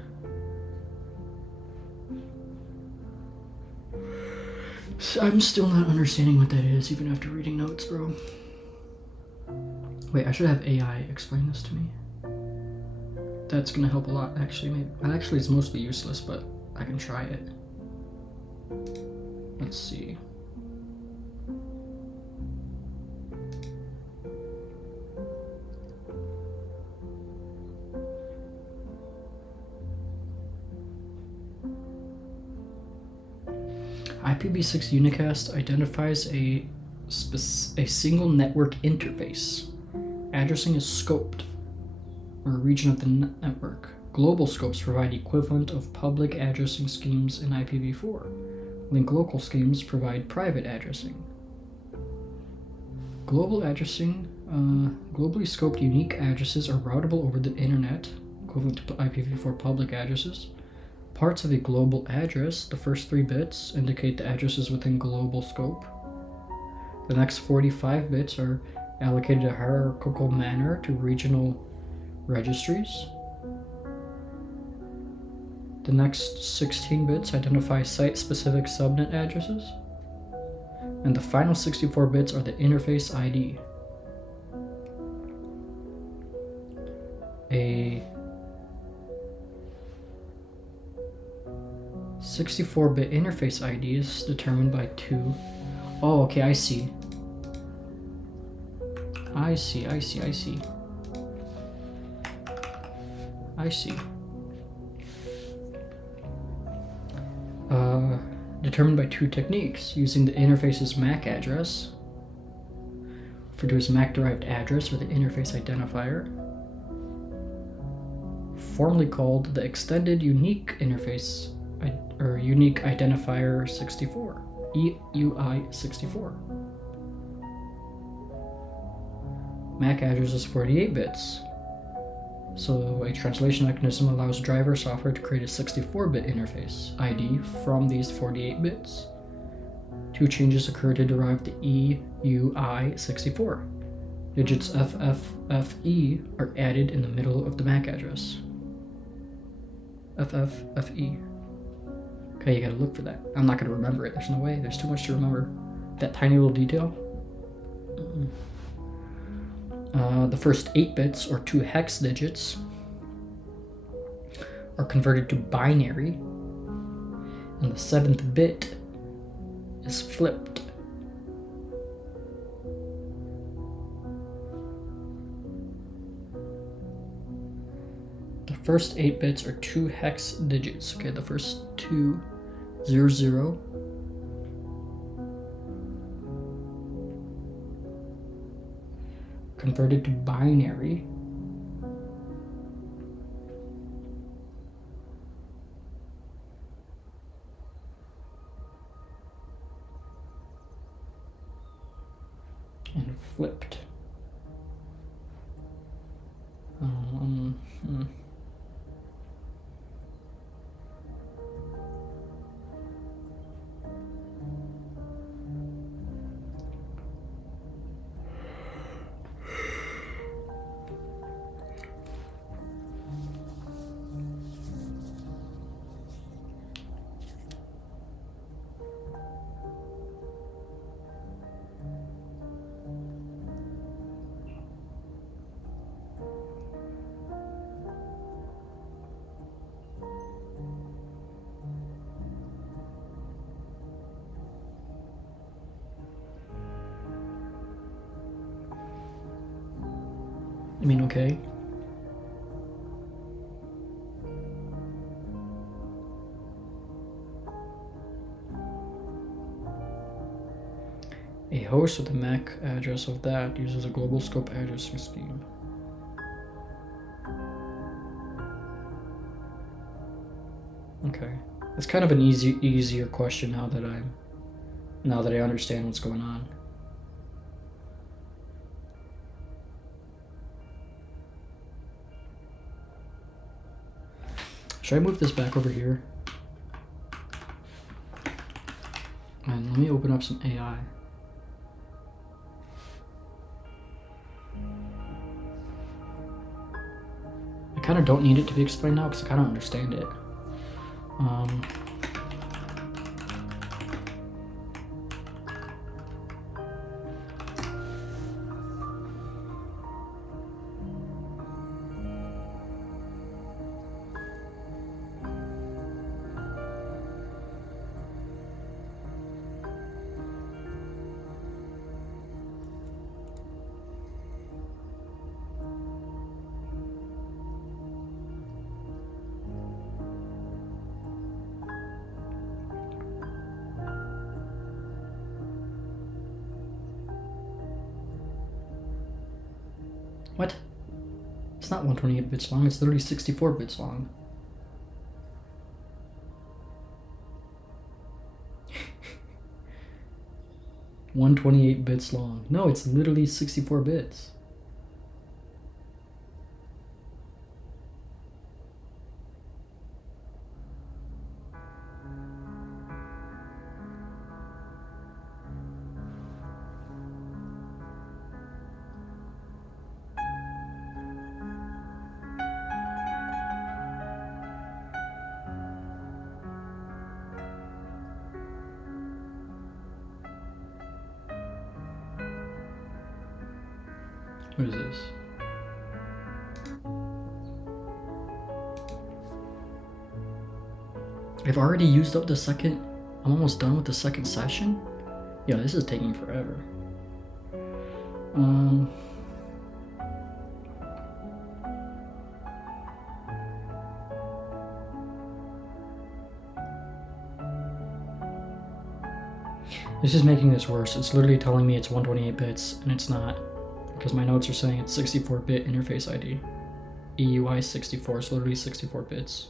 So I'm still not understanding what that is, even after reading notes, bro. Wait, I should have AI explain this to me. That's gonna help a lot, actually. Maybe. Actually, it's mostly useless, but I can try it. Let's see. IPv6 unicast identifies a single network interface. Addressing is scoped, or a region of the network. Global scopes provide equivalent of public addressing schemes in IPv4. Link local schemes provide private addressing. Global addressing, globally scoped unique addresses are routable over the internet, equivalent to IPv4 public addresses. Parts of a global address, the first 3 bits, indicate the addresses within global scope. The next 45 bits are allocated in a hierarchical manner to regional registries. The next 16 bits identify site-specific subnet addresses. And the final 64 bits are the interface ID. A 64-bit interface ID is determined by 2. Oh, okay, I see. I see. Determined by 2 techniques, using the interface's MAC address, referred to as MAC-derived address, or the interface identifier, formerly called the extended unique interface or unique identifier 64, EUI64. MAC address is 48 bits, so a translation mechanism allows driver software to create a 64-bit interface ID from these 48 bits. 2 changes occur to derive the EUI64. Digits FFFE are added in the middle of the MAC address. FFFE. Okay, you gotta look for that. I'm not gonna remember it. There's no way. There's too much to remember. That tiny little detail. The first 8 bits, or 2 hex digits, are converted to binary, and the 7th bit is flipped. The first 8 bits are 2 hex digits. Okay, the first 2, 0, 0. Converted to binary. And flipped. I mean, okay. A host with the MAC address of that uses a global scope addressing scheme. Okay, it's kind of an easier question now that I understand what's going on. Should I move this back over here? And let me open up some AI. I kind of don't need it to be explained now because I kind of understand it. What? It's not 128 bits long, it's literally 64 bits long. $128 bits long. No, it's literally 64 bits. What is this? I've already used up the second. I'm almost done with the second session. Yeah, this is taking forever. This is making this worse. It's literally telling me it's 128 bits, and it's not. Because my notes are saying it's 64-bit interface ID. EUI 64, so literally 64 bits.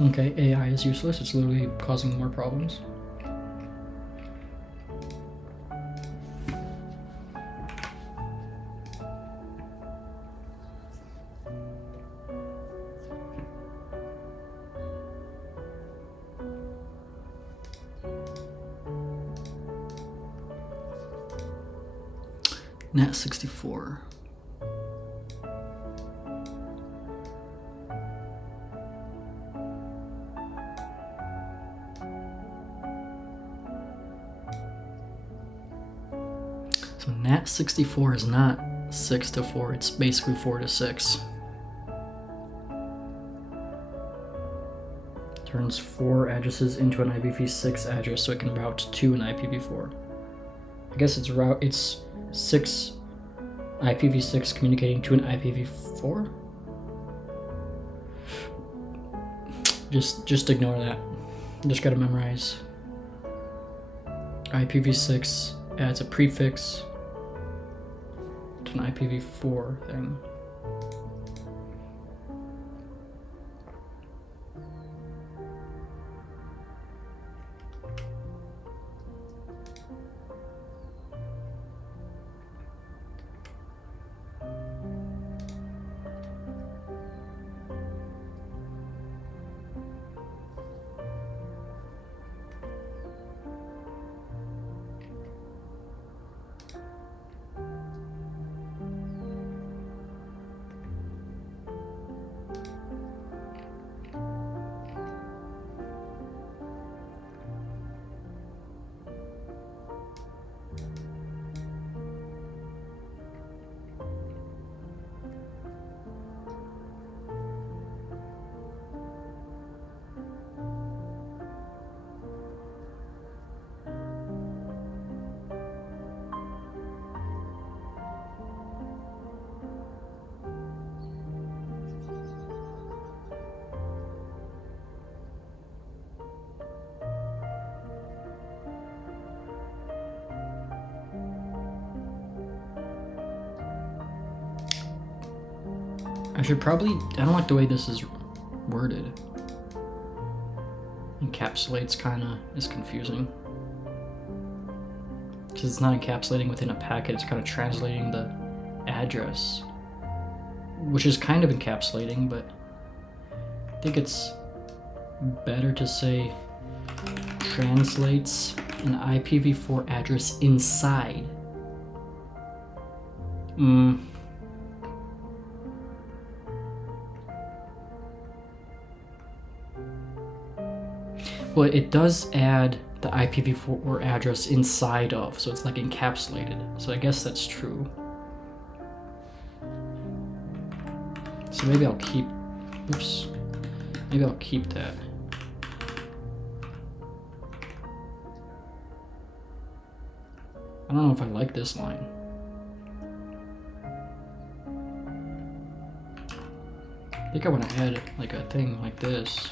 Okay, AI is useless. It's literally causing more problems. Nat 64. So Nat 64 is not 6 to 4, it's basically 4 to 6. Turns 4 addresses into an IPv6 address so it can route to an IPv4. I guess it's 6 IPv6 communicating to an IPv4? Just ignore that. Just gotta memorize. IPv6 adds a prefix to an IPv4 thing. I don't like the way this is worded. Encapsulates kinda is confusing. Because it's not encapsulating within a packet, it's kind of translating the address. Which is kind of encapsulating, but I think it's better to say translates an IPv4 address inside. Well, it does add the IPv4 address inside of, so it's like encapsulated. So I guess that's true. So maybe I'll keep, maybe I'll keep that. I don't know if I like this line. I think I want to add like a thing like this.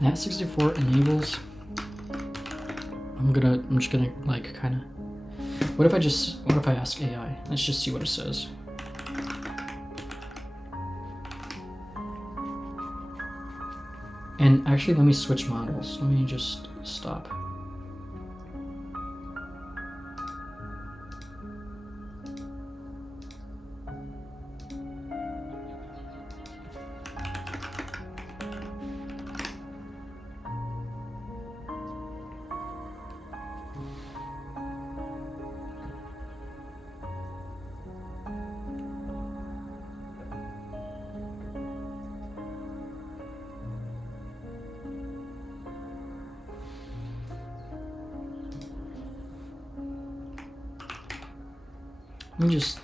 Nat 64 enables. I'm just gonna like kind of. What if I ask AI? Let's just see what it says. And actually, let me switch models. Let me just stop. Let me just.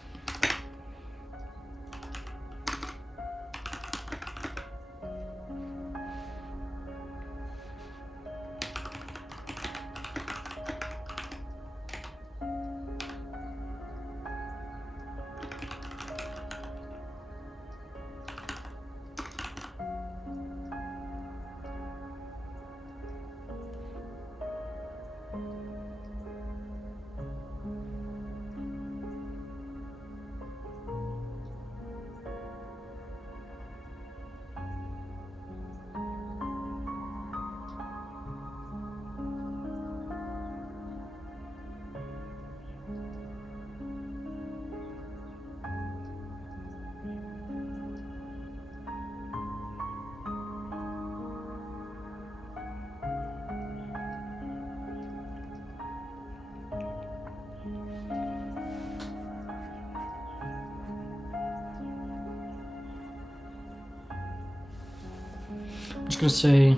I'm just gonna say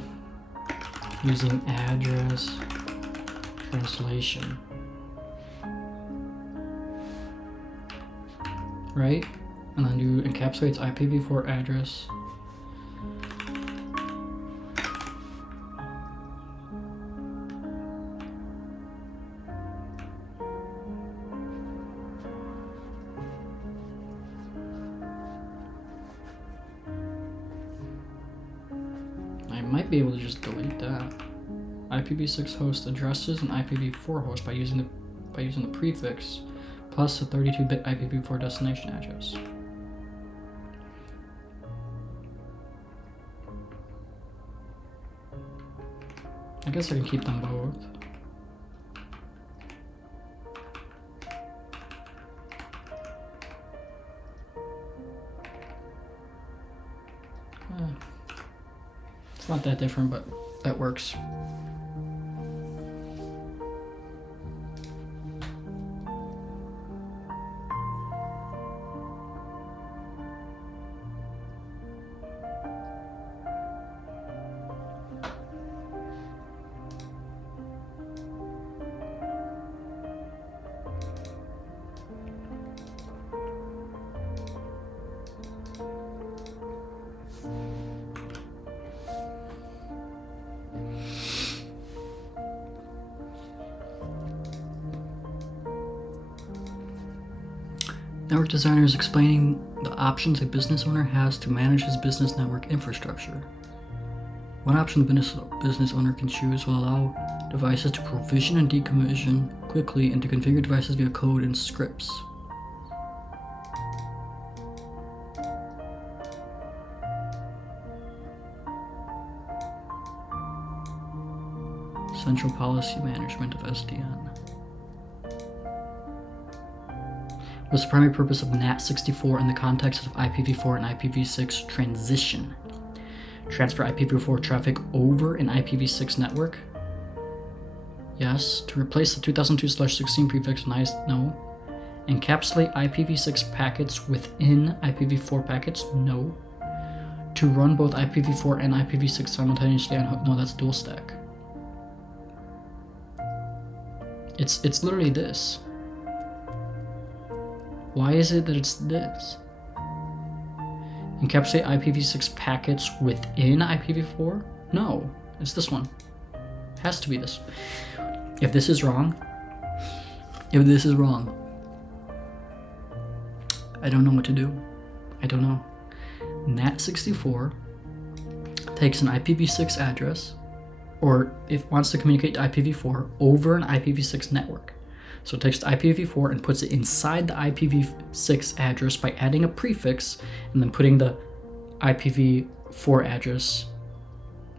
using address translation, right? And then do encapsulates IPv4 address. Might be able to just delete that. IPv6 host addresses and IPv4 host by using the prefix plus a 32-bit IPv4 destination address. I guess I can keep them both. It's not that different, but that works. Network designer is explaining the options a business owner has to manage his business network infrastructure. One option the business owner can choose will allow devices to provision and decommission quickly and to configure devices via code and scripts. Central policy management of SDN. What's the primary purpose of NAT64 in the context of IPv4 and IPv6 transition? Transfer IPv4 traffic over an IPv6 network? Yes. To replace the 2002/16 prefix? Nice. No. Encapsulate IPv6 packets within IPv4 packets? No. To run both IPv4 and IPv6 simultaneously on... No, that's dual stack. It's literally this. Why is it that it's this? Encapsulate IPv6 packets within IPv4? No, it's this one. It has to be this. If this is wrong, I don't know what to do. I don't know. NAT64 takes an IPv6 address, or if it wants to communicate to IPv4 over an IPv6 network. So it takes the IPv4 and puts it inside the IPv6 address by adding a prefix and then putting the IPv4 address,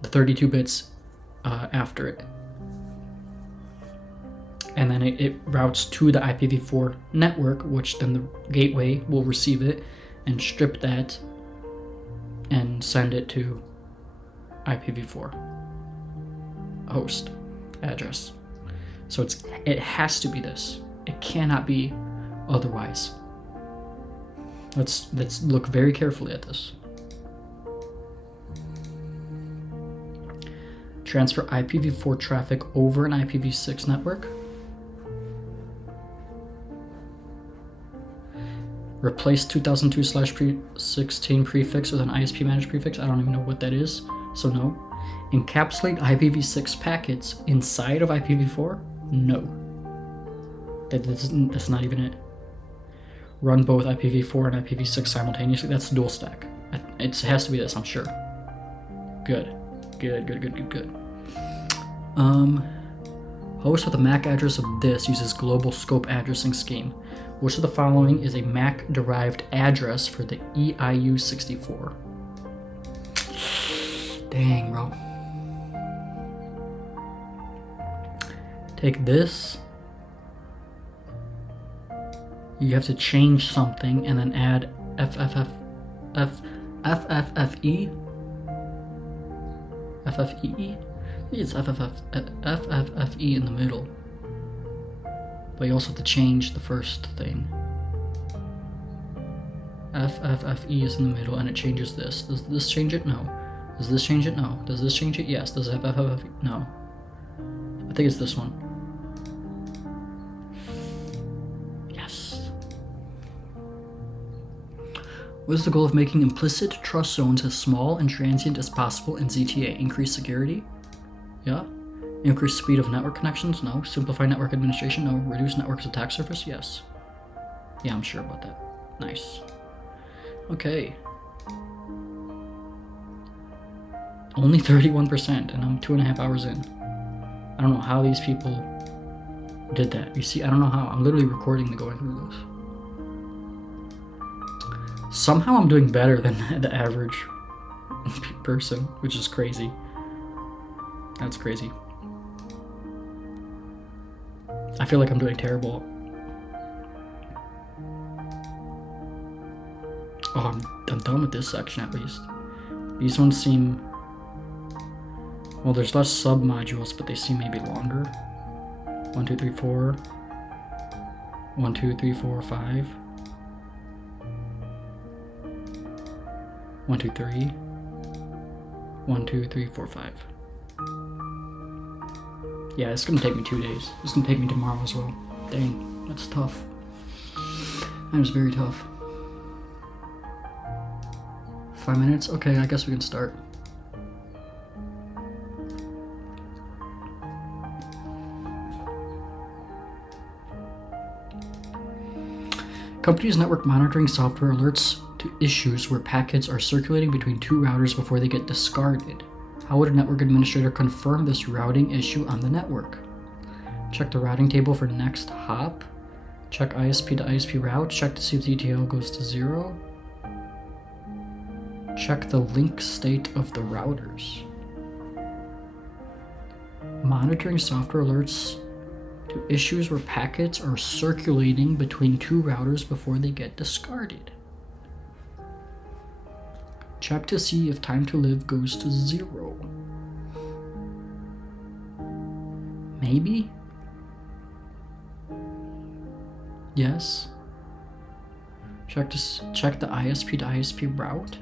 the 32 bits, after it. And then it routes to the IPv4 network, which then the gateway will receive it and strip that and send it to IPv4 host address. So it has to be this. It cannot be otherwise. Let's look very carefully at this. Transfer IPv4 traffic over an IPv6 network. Replace 2002/16 prefix with an ISP managed prefix. I don't even know what that is, so no. Encapsulate IPv6 packets inside of IPv4. No. That's not even it. Run both IPv4 and IPv6 simultaneously. That's dual stack. It has to be this, I'm sure. Good. Host with a MAC address of this uses global scope addressing scheme. Which of the following is a MAC-derived address for the EIU64? Dang, bro. Take this. You have to change something and then add FFFE FFEE? I think it's FFFE in the middle. But you also have to change the first thing. FFFE is in the middle and it changes this. Does this change it? No. Does this change it? No. Does this change it? Yes. Does FFFE? No. I think it's this one. Yes. What is the goal of making implicit trust zones as small and transient as possible in ZTA? Increase security? Yeah. Increase speed of network connections? No. Simplify network administration? No. Reduce network's attack surface? Yes. Yeah, I'm sure about that. Nice. Okay. Only 31%, and I'm 2.5 hours in. I don't know how these people did that. You see, I don't know how. I'm literally recording the going through this. Somehow I'm doing better than the average person, which is crazy. That's crazy. I feel like I'm doing terrible. Oh, I'm done with this section at least. These ones seem... Well, there's less sub-modules, but they seem maybe longer. 1, 2, 3, 4. 1, 2, 3, 4, 5. 1, 2, 3. 1, 2, 3, 4, 5. Yeah, it's gonna take me 2 days. It's gonna take me tomorrow as well. Dang, that's tough. That is very tough. 5 minutes? Okay, I guess we can start. Company's network monitoring software alerts to issues where packets are circulating between two routers before they get discarded. How would a network administrator confirm this routing issue on the network? Check the routing table for next hop. Check ISP to ISP route. Check to see if the ETL goes to 0. Check the link state of the routers. Monitoring software alerts to issues where packets are circulating between two routers before they get discarded. Check to see if time to live goes to 0. Maybe? Yes. Check the ISP to ISP route.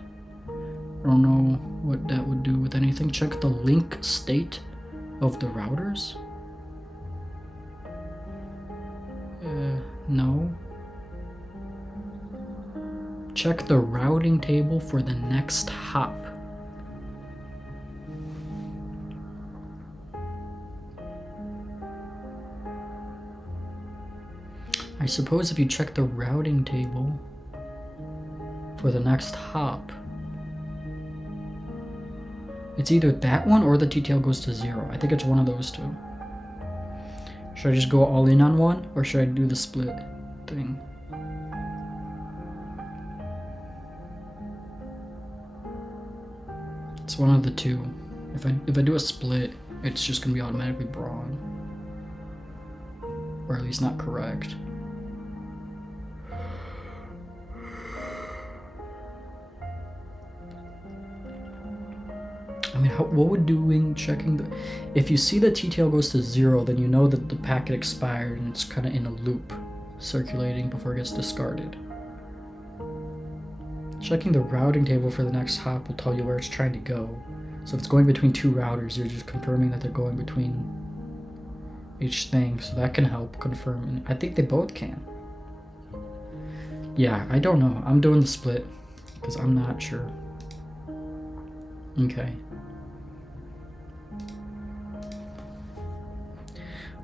I don't know what that would do with anything. Check the link state of the routers. No. Check the routing table for the next hop. I suppose if you check the routing table for the next hop, it's either that one or the TTL goes to 0. I think it's one of those two. Should I just go all in on one, or should I do the split thing? It's one of the two. If I do a split, it's just gonna be automatically wrong, or at least not correct. I mean, what would checking the... If you see the TTL goes to 0, then you know that the packet expired and it's kind of in a loop, circulating before it gets discarded. Checking the routing table for the next hop will tell you where it's trying to go. So if it's going between two routers, you're just confirming that they're going between each thing. So that can help confirm. And I think they both can. Yeah, I don't know. I'm doing the split because I'm not sure. Okay.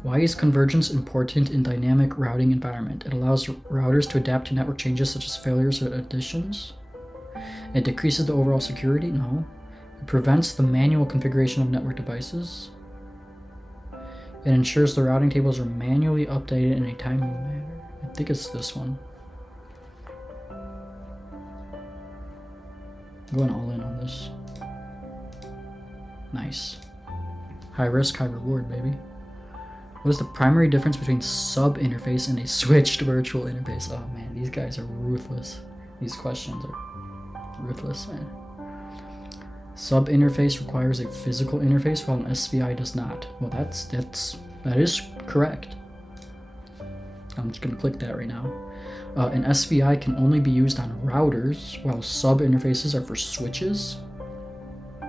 Why is convergence important in dynamic routing environment? It allows routers to adapt to network changes such as failures or additions. It decreases the overall security? No. It prevents the manual configuration of network devices. It ensures the routing tables are manually updated in a timely manner. I think it's this one. I'm going all in on this. Nice. High risk, high reward, baby. What is the primary difference between sub interface and a switched virtual interface? Oh man, these guys are ruthless. These questions are ruthless, man. Sub interface requires a physical interface while an SVI does not. Well, that is correct. I'm just gonna click that right now. An SVI can only be used on routers, while sub interfaces are for switches. I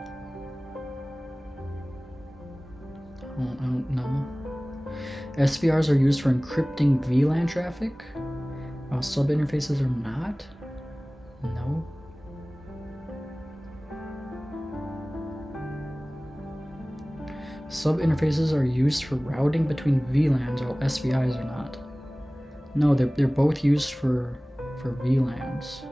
don't know. SVRs are used for encrypting VLAN traffic, while sub interfaces are not. No. Sub interfaces are used for routing between VLANs, while SVIs are not. No, they're both used for VLANs.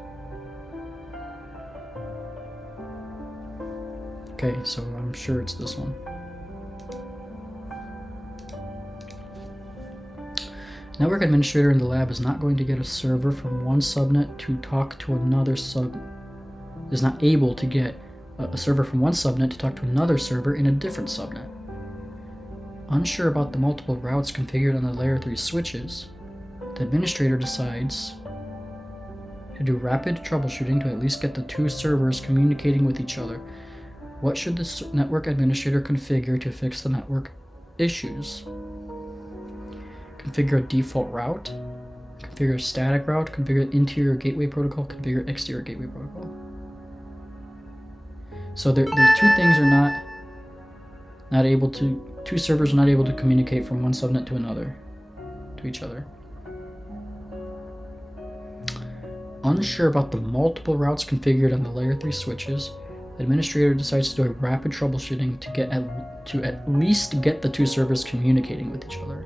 Okay, so I'm sure it's this one. Network administrator in the lab is not going to get a server from one subnet to talk to another is not able to get a server from one subnet to talk to another server in a different subnet. Unsure about the multiple routes configured on the layer 3 switches, the administrator decides to do rapid troubleshooting to at least get the two servers communicating with each other. What should the network administrator configure to fix the network issues? Configure a default route, configure a static route, configure interior gateway protocol, configure exterior gateway protocol. So the two things are not able to, two servers are not able to communicate from one subnet to another, to each other. Unsure about the multiple routes configured on the layer 3 switches, the administrator decides to do a rapid troubleshooting to at least get the two servers communicating with each other.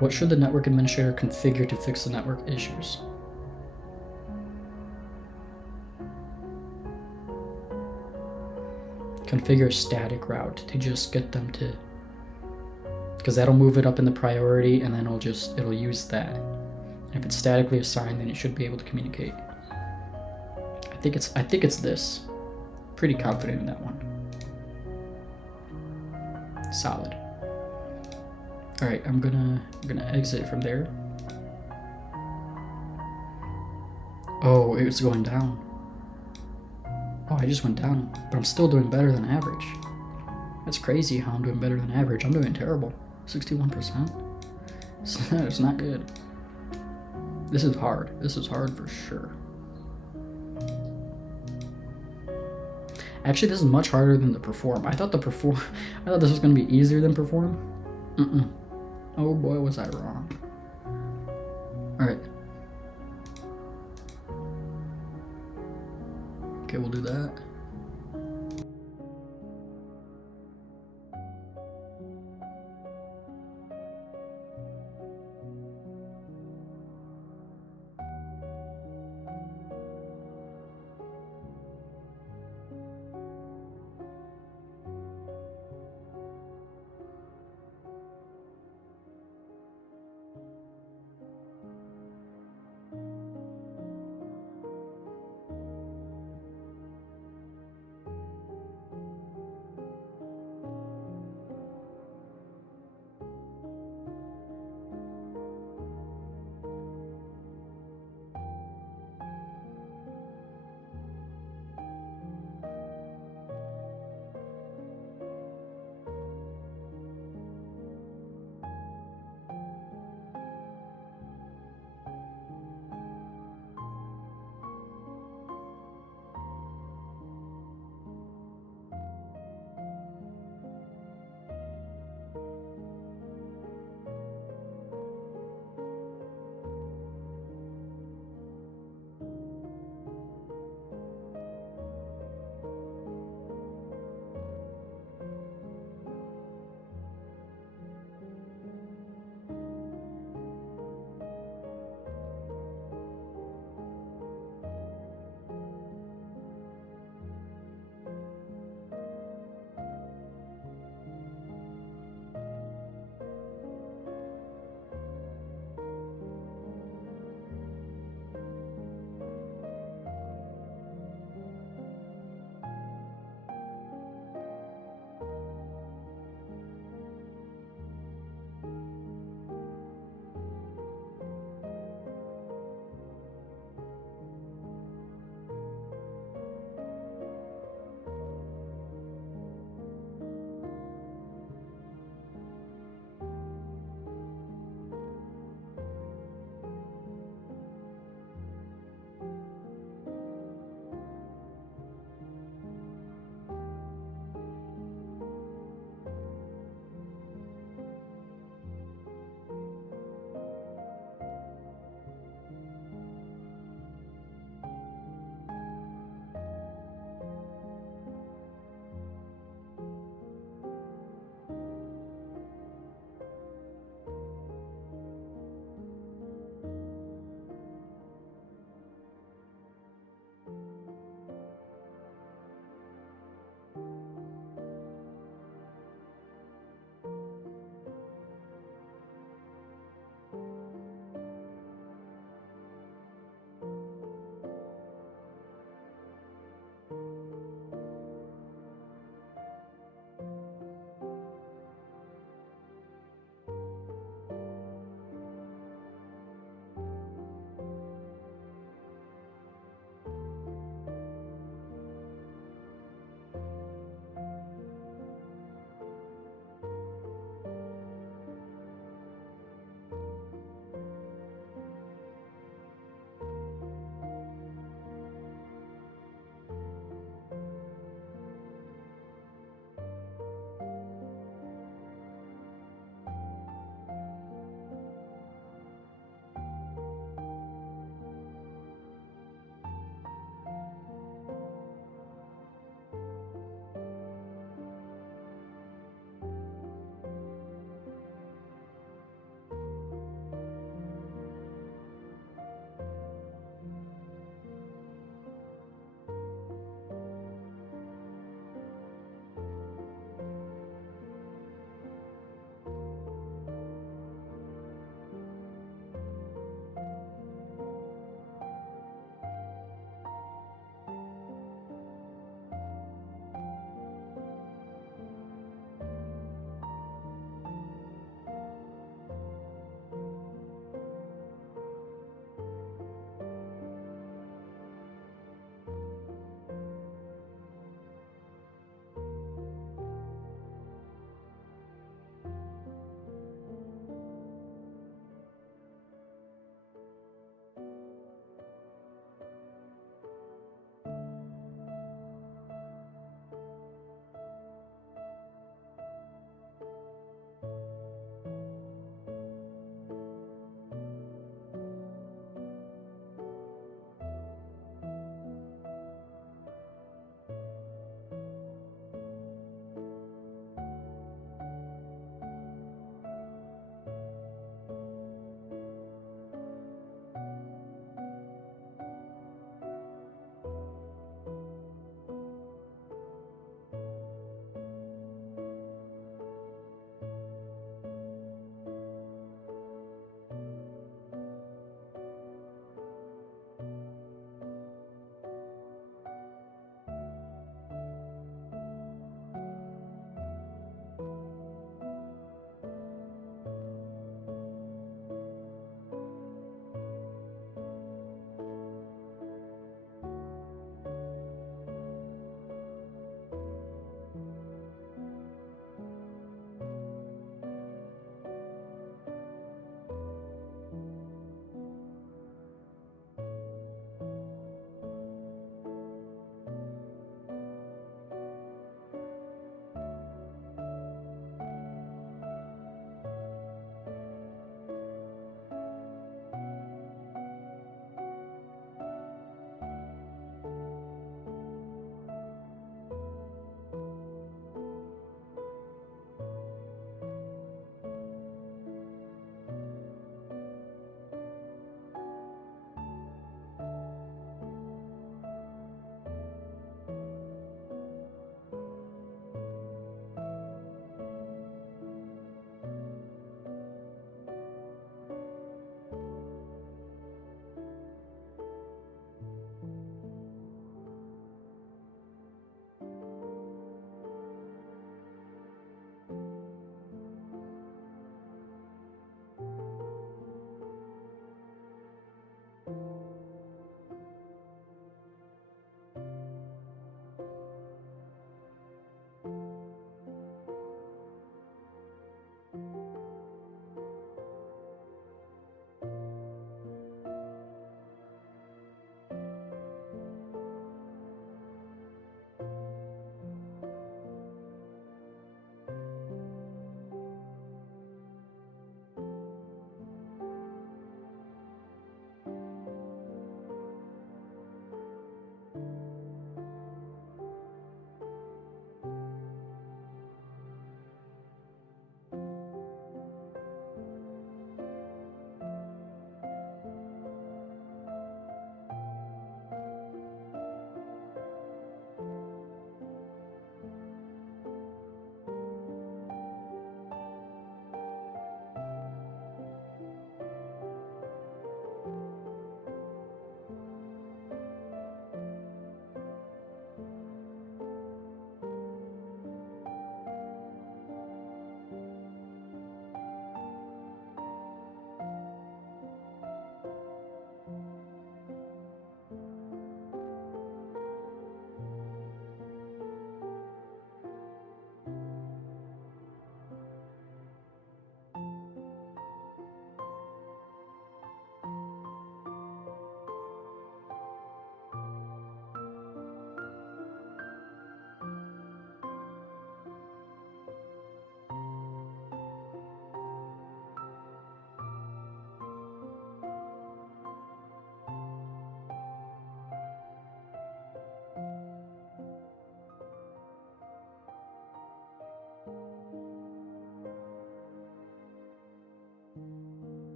What should the network administrator configure to fix the network issues? Configure a static route to just get them to, because that'll move it up in the priority and then it'll use that. And if it's statically assigned, then it should be able to communicate. I think it's this. Pretty confident in that one. Solid. All right, I'm gonna exit from there. Oh, it's going down. Oh, I just went down, but I'm still doing better than average. That's crazy how I'm doing better than average. I'm doing terrible. 61%. It's not good. This is hard. This is hard for sure. Actually, this is much harder than the perform. I thought this was gonna be easier than perform. Oh boy, was I wrong. All right. Okay, we'll do that.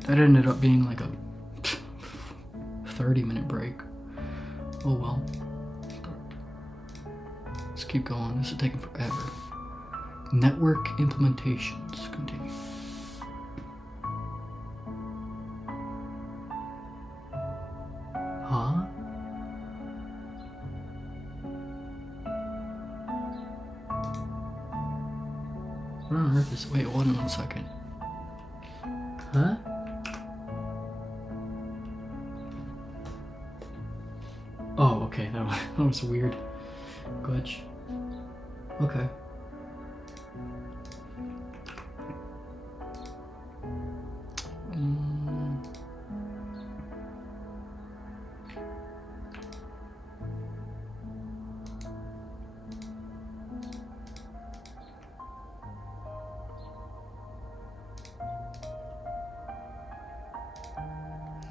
Alright, that ended up being like a 30-minute break. Oh well. Let's keep going. This is taking forever. Network implementations continue. Huh? What on earth is... Wait, hold on 1 second. Huh? Oh, okay, that was a weird glitch. Okay.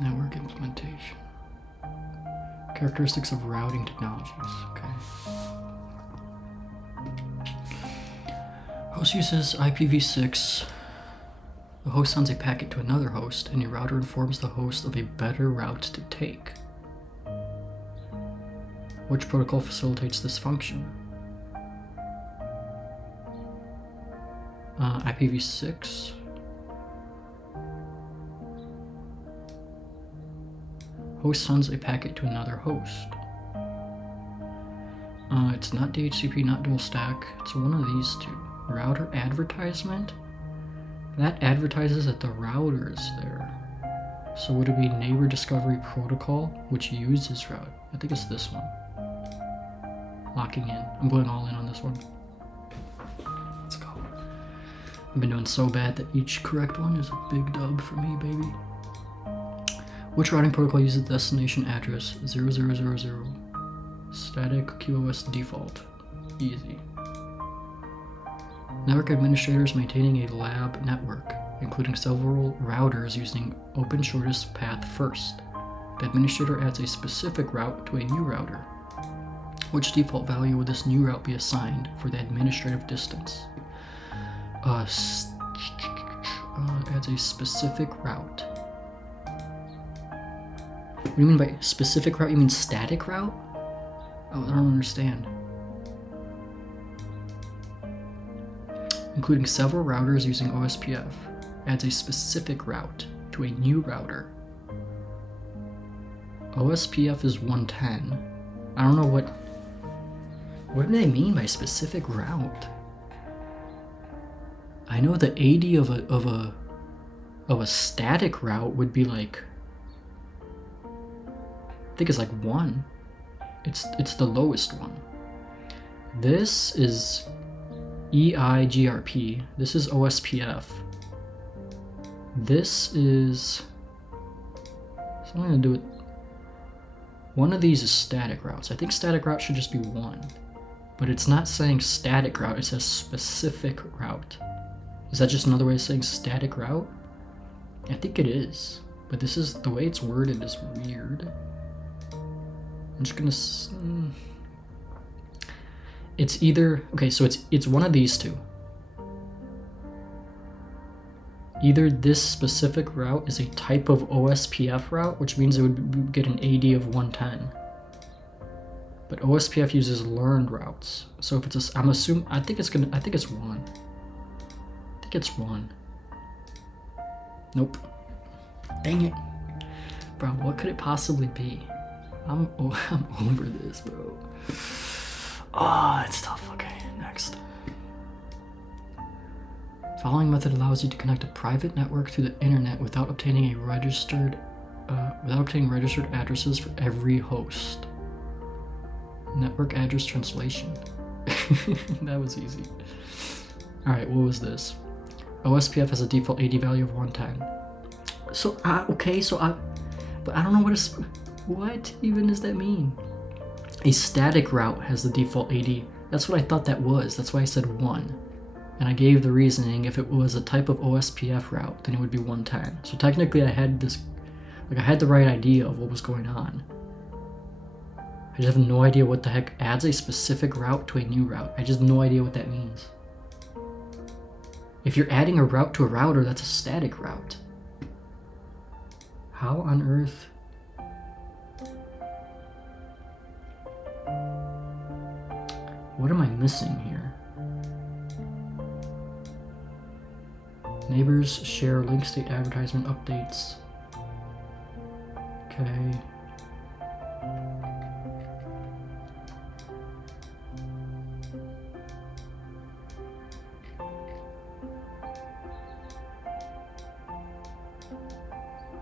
Network implementation. Characteristics of routing technologies. Okay. Host uses IPv6. The host sends a packet to another host, and your router informs the host of a better route to take. Which protocol facilitates this function? IPv6. Host sends a packet to another host. It's not DHCP, not dual stack. It's one of these two. Router advertisement? That advertises that the router is there. So would it be neighbor discovery protocol, which uses route? I think it's this one. Locking in. I'm going all in on this one. Let's go. I've been doing so bad that each correct one is a big dub for me, baby. Which routing protocol uses destination address 0000? Static QoS default. Easy. Network administrators maintaining a lab network, including several routers using open shortest path first. The administrator adds a specific route to a new router. Which default value would this new route be assigned for the administrative distance? Adds a specific route. What do you mean by specific route? You mean static route? Oh, I don't understand. Including several routers using OSPF, adds a specific route to a new router. OSPF is 110. I don't know what do they mean by specific route? I know the AD of a static route would be like, I think it's like 1. It's the lowest one. This is EIGRP. This is OSPF. This is something to do with, one of these is static routes. I think static route should just be 1, but it's not saying static route, it says specific route. Is that just another way of saying static route? I think it is, but this is, the way it's worded is weird. I'm just gonna, it's either, okay, so it's one of these two. Either this specific route is a type of OSPF route, which means it would get an AD of 110. But OSPF uses learned routes. So if it's a, I think it's 1. I think it's 1. Nope. Dang it. Bro, what could it possibly be? I'm over this, bro. Oh, it's tough. Okay, next. Following method allows you to connect a private network to the internet without obtaining registered addresses for every host. Network address translation. That was easy. All right, what was this? OSPF has a default AD value of 110. So okay, but I don't know what even does that mean? A static route has the default AD. That's what I thought that was. That's why I said 1. And I gave the reasoning, if it was a type of OSPF route, then it would be 110. So technically I had this, I had the right idea of what was going on. I just have no idea what the heck adds a specific route to a new route. I just have no idea what that means. If you're adding a route to a router, that's a static route. How on earth? What am I missing here? Neighbors share link state advertisement updates. Okay.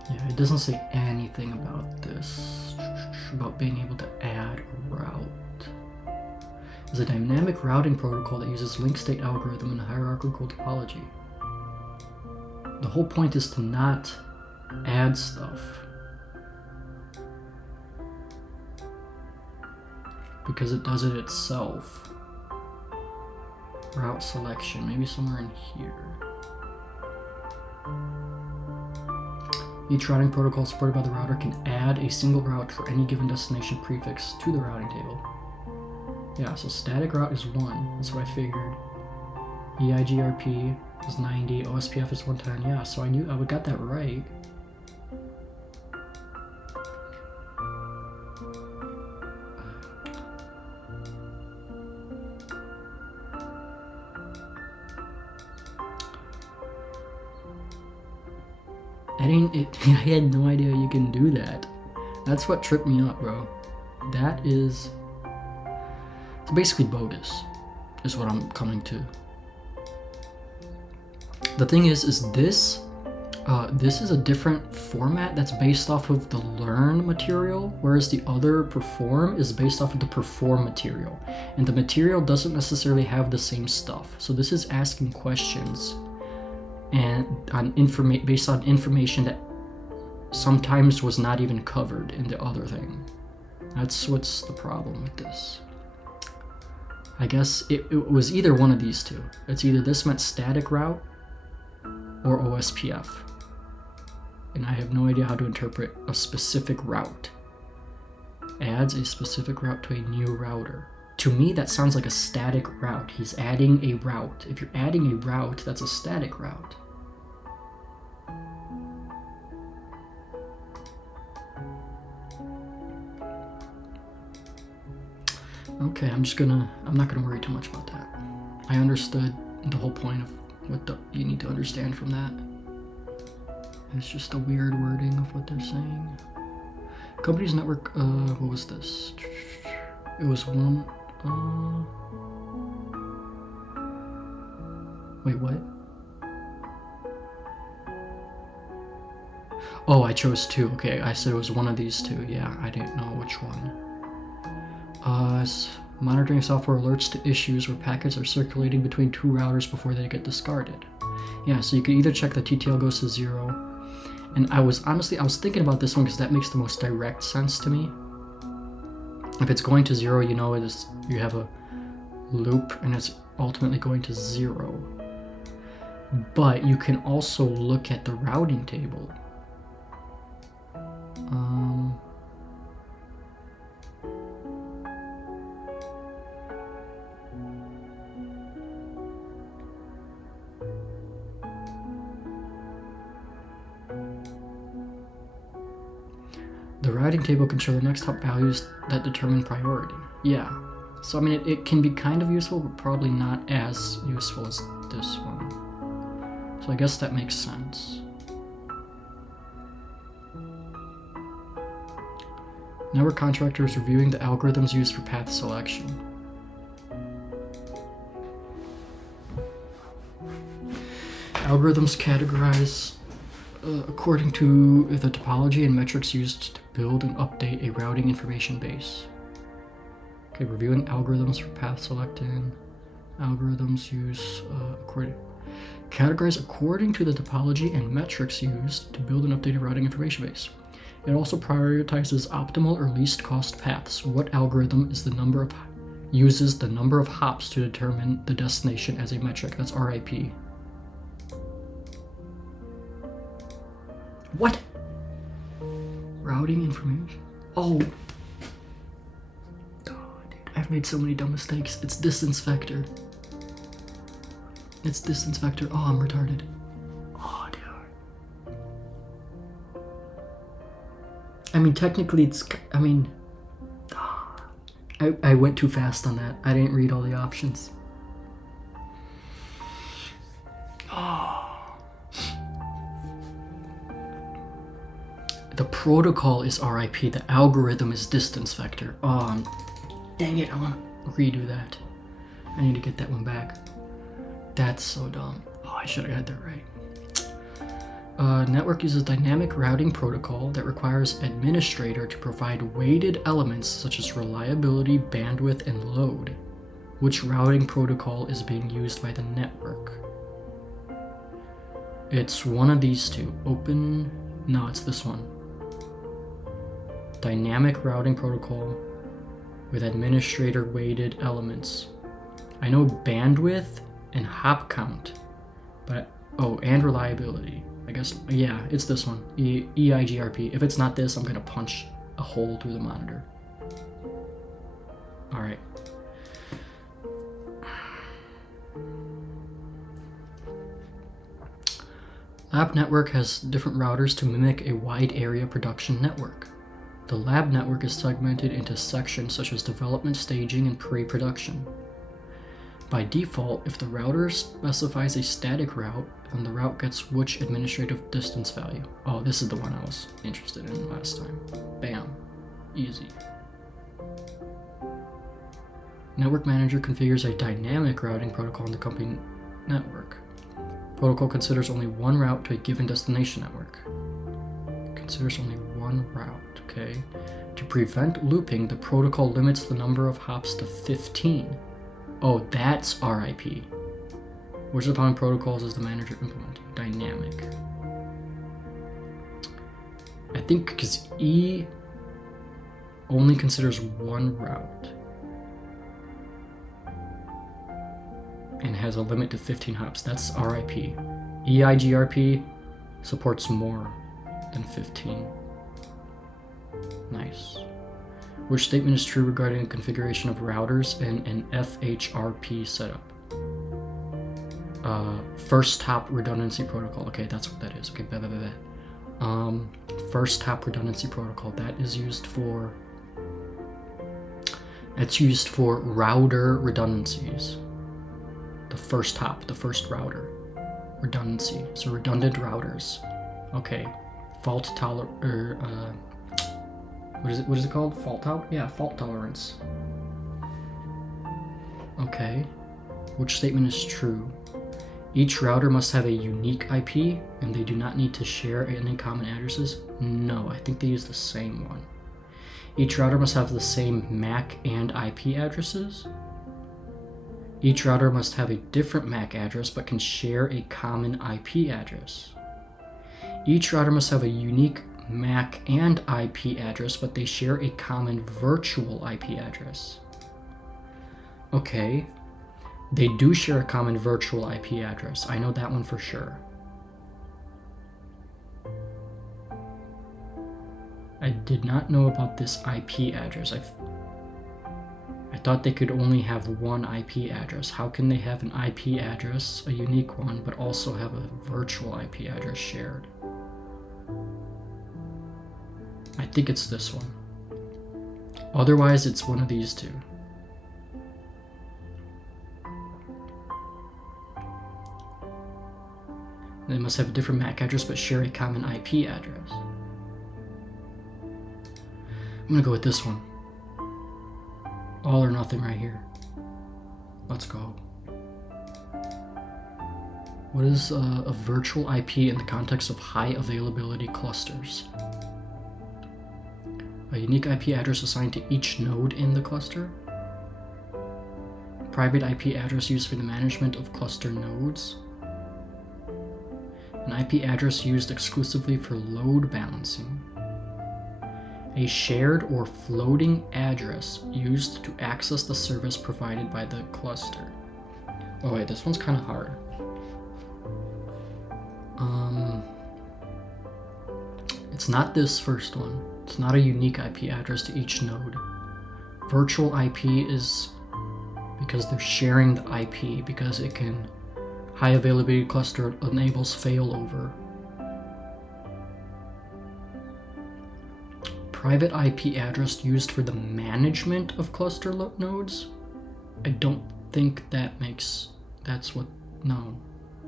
Yeah, it doesn't say anything about this, about being able to add a route. Is a dynamic routing protocol that uses link state algorithm and hierarchical topology. The whole point is to not add stuff, because it does it itself. Route selection, maybe somewhere in here. Each routing protocol supported by the router can add a single route for any given destination prefix to the routing table. Yeah, so static route is 1, that's what I figured. EIGRP is 90, OSPF is 110, yeah, so I knew I got that right. I had no idea you can do that. That's what tripped me up, bro. That is... It's basically bogus, is what I'm coming to. The thing is this is a different format that's based off of the learn material, whereas the other perform is based off of the perform material. And the material doesn't necessarily have the same stuff. So this is asking questions and based on information that sometimes was not even covered in the other thing. That's what's the problem with this. I guess it was either one of these two. It's either this meant static route or OSPF. And I have no idea how to interpret a specific route. Adds a specific route to a new router. To me, that sounds like a static route. He's adding a route. If you're adding a route, that's a static route. Okay, I'm not gonna worry too much about that. I understood the whole point of what you need to understand from that. It's just a weird wording of what they're saying. Company's network, what was this? It was one, wait, what? Oh, I chose 2. Okay, I said it was one of these 2. Yeah, I didn't know which one. Monitoring software alerts to issues where packets are circulating between 2 routers before they get discarded. Yeah, so you can either check the TTL goes to 0, and I was thinking about this one because that makes the most direct sense to me. If it's going to 0, you know you have a loop and it's ultimately going to 0. But you can also look at the routing table. The routing table can show the next hop values that determine priority. Yeah. So I mean, it can be kind of useful, but probably not as useful as this one. So I guess that makes sense. Network contractors reviewing the algorithms used for path selection. Algorithms categorize according to the topology and metrics used to build and update a routing information base. Okay, reviewing algorithms for path selecting. Algorithms use categorize according to the topology and metrics used to build and update a routing information base. It also prioritizes optimal or least cost paths. What algorithm is uses the number of hops to determine the destination as a metric? That's RIP. What? Routing information? Oh. God, dude, I've made so many dumb mistakes. It's distance vector. It's distance vector. Oh, I'm retarded. Oh, dude. I mean, technically it's, I mean, I went too fast on that. I didn't read all the options. The protocol is RIP, the algorithm is distance vector. Oh, dang it, I want to redo that. I need to get that one back. That's so dumb. Oh, I should have got that right. Network uses dynamic routing protocol that requires administrator to provide weighted elements such as reliability, bandwidth, and load. Which routing protocol is being used by the network? It's one of these two. Open... No, it's this one. Dynamic routing protocol with administrator weighted elements. I know bandwidth and hop count, but... Oh, and reliability. I guess, yeah, it's this one, EIGRP. If it's not this, I'm gonna punch a hole through the monitor. All right. Lab network has different routers to mimic a wide area production network. The lab network is segmented into sections such as development, staging, and pre-production. By default, if the router specifies a static route, then the route gets which administrative distance value. Oh, this is the one I was interested in last time. Bam. Easy. Network manager configures a dynamic routing protocol in the company network. Protocol considers only one route to a given destination network. Considers only one route, okay. To prevent looping, the protocol limits the number of hops to 15. Oh, that's RIP. Which of the following protocols is the manager implementing? Dynamic. I think because E only considers one route and has a limit to 15 hops. That's RIP. EIGRP supports more than 15. Nice. Which statement is true regarding the configuration of routers in an FHRP setup? First hop redundancy protocol. Okay, that's what that is. Okay, first hop redundancy protocol. That is used for. It's used for router redundancies. The first hop, the first router redundancy. So redundant routers. Okay, fault tolerant. What is it called? Fault tolerance? Yeah, fault tolerance. Okay. Which statement is true? Each router must have a unique IP, and they do not need to share any common addresses? No, I think they use the same one. Each router must have the same MAC and IP addresses? Each router must have a different MAC address, but can share a common IP address. Each router must have a unique MAC and IP address, but they share a common virtual IP address. Okay, they do share a common virtual IP address. I know that one for sure. I did not know about this IP address. I thought they could only have one IP address. How can they have an IP address, a unique one, but also have a virtual IP address shared? I think it's this one. Otherwise, it's one of these two. They must have a different MAC address but share a common IP address. I'm gonna go with this one. All or nothing right here. Let's go. What is a virtual IP in the context of high availability clusters? A unique IP address assigned to each node in the cluster. Private IP address used for the management of cluster nodes. An IP address used exclusively for load balancing. A shared or floating address used to access the service provided by the cluster. Oh wait, this one's kind of hard. It's not this first one. It's not a unique IP address to each node. Virtual IP is because they're sharing the IP because it can high availability cluster enables failover. private IP address used for the management of cluster nodes? I don't think no,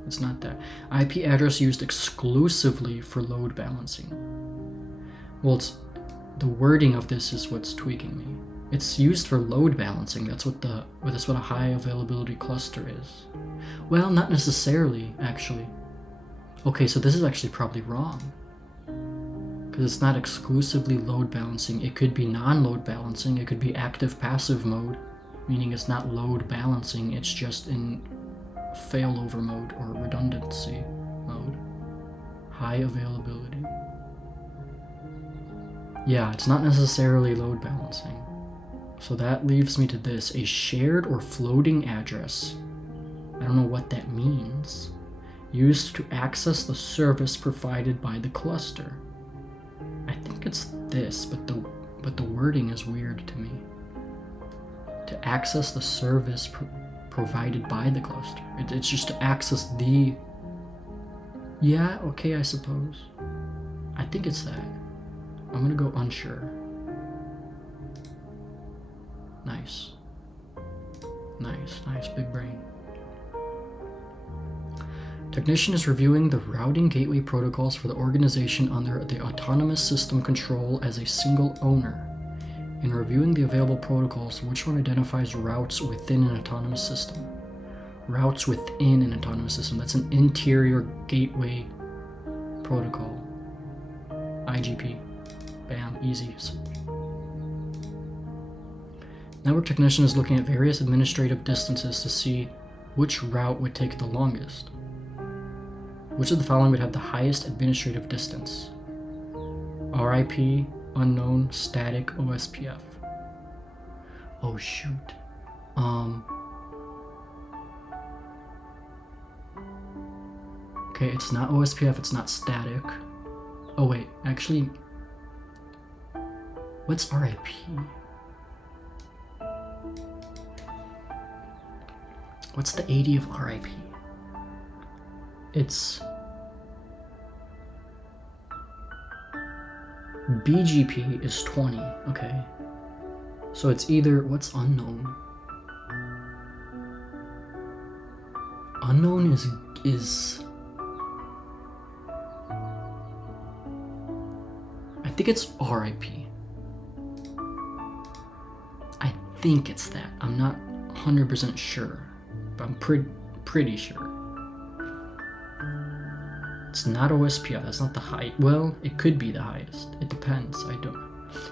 it's not that. IP address used exclusively for load balancing. Well, the wording of this is what's tweaking me. It's used for load balancing. That's what a high availability cluster is. Well, not necessarily, actually. Okay, so this is actually probably wrong. Because it's not exclusively load balancing. It could be non-load balancing. It could be active-passive mode, meaning it's not load balancing. It's just in failover mode or redundancy mode. High availability. Yeah, it's not necessarily load balancing. So that leaves me to this, a shared or floating address. I don't know what that means. Used to access the service provided by the cluster. I think it's this, but the wording is weird to me. To access the service provided by the cluster. It's just to access the... Yeah, okay, I suppose. I think it's that. I'm gonna go unsure. Nice. Nice, big brain. Technician is reviewing the routing gateway protocols for the organization under the autonomous system control as a single owner. In reviewing the available protocols, which one identifies routes within an autonomous system? Routes within an autonomous system. That's an interior gateway protocol. IGP. Bam, easy. Network technician is looking at various administrative distances to see which route would take the longest. Which of the following would have the highest administrative distance? RIP, unknown, static, OSPF. Oh shoot. Okay, it's not OSPF, it's not static. Oh wait, actually, what's RIP? What's the 80 of RIP? It's BGP is 20, okay. So it's either, what's unknown? Unknown is I think it's RIP. I think it's that. I'm not 100% sure, but I'm pretty sure. It's not OSPF, that's not the high. Well, it could be the highest. It depends.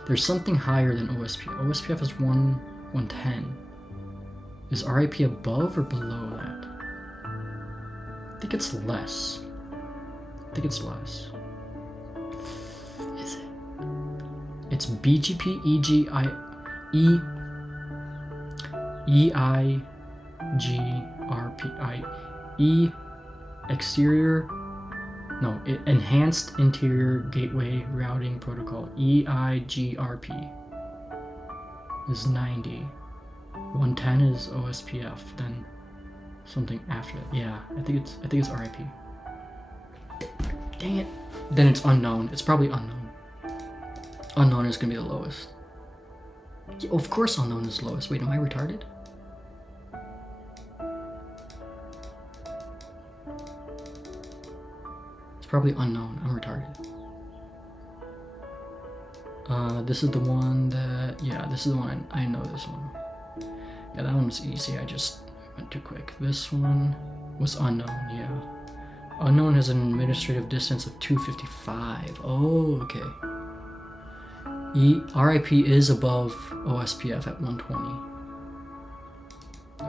There's something higher than OSPF. OSPF is 110. Is RIP above or below that? I think it's less. Is it? It's BGP, exterior. No, Enhanced Interior Gateway Routing Protocol, EIGRP, is 90. 110 is OSPF, then something after that. Yeah, I think it's RIP. Dang it. Then it's unknown. It's probably unknown. Unknown is gonna be the lowest. Yeah, of course unknown is the lowest. Wait, am I retarded? Probably unknown. I'm retarded. This is the one that... Yeah, this is the one. I know this one. Yeah, that one's easy. I just went too quick. This one was unknown, yeah. Unknown has an administrative distance of 255. Oh, okay. RIP is above OSPF at 120.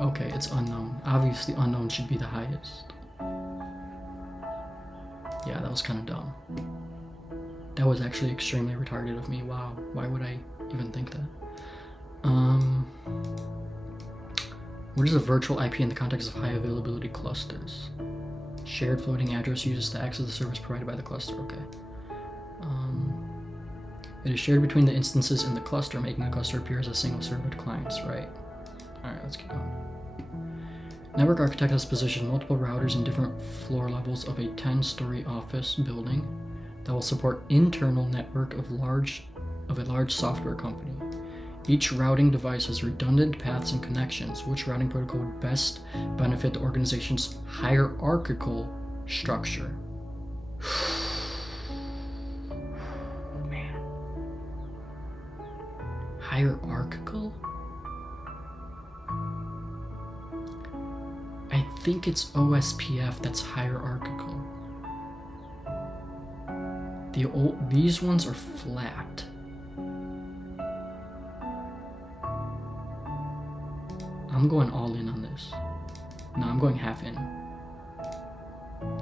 Okay, it's unknown. Obviously, unknown should be the highest. Yeah, that was kind of dumb. That was actually extremely retarded of me. Wow, why would I even think that? What is a virtual IP in the context of high availability clusters? Shared floating address uses to access the service provided by the cluster. Okay. It is shared between the instances in the cluster, making the cluster appear as a single server to clients, right? Alright, let's keep going. Network architect has positioned multiple routers in different floor levels of a 10-story office building that will support internal network of large of a large software company. Each routing device has redundant paths and connections. Which routing protocol would best benefit the organization's hierarchical structure? Man. Hierarchical? I think it's OSPF that's hierarchical. These ones are flat. I'm going all in on this. No, I'm going half in.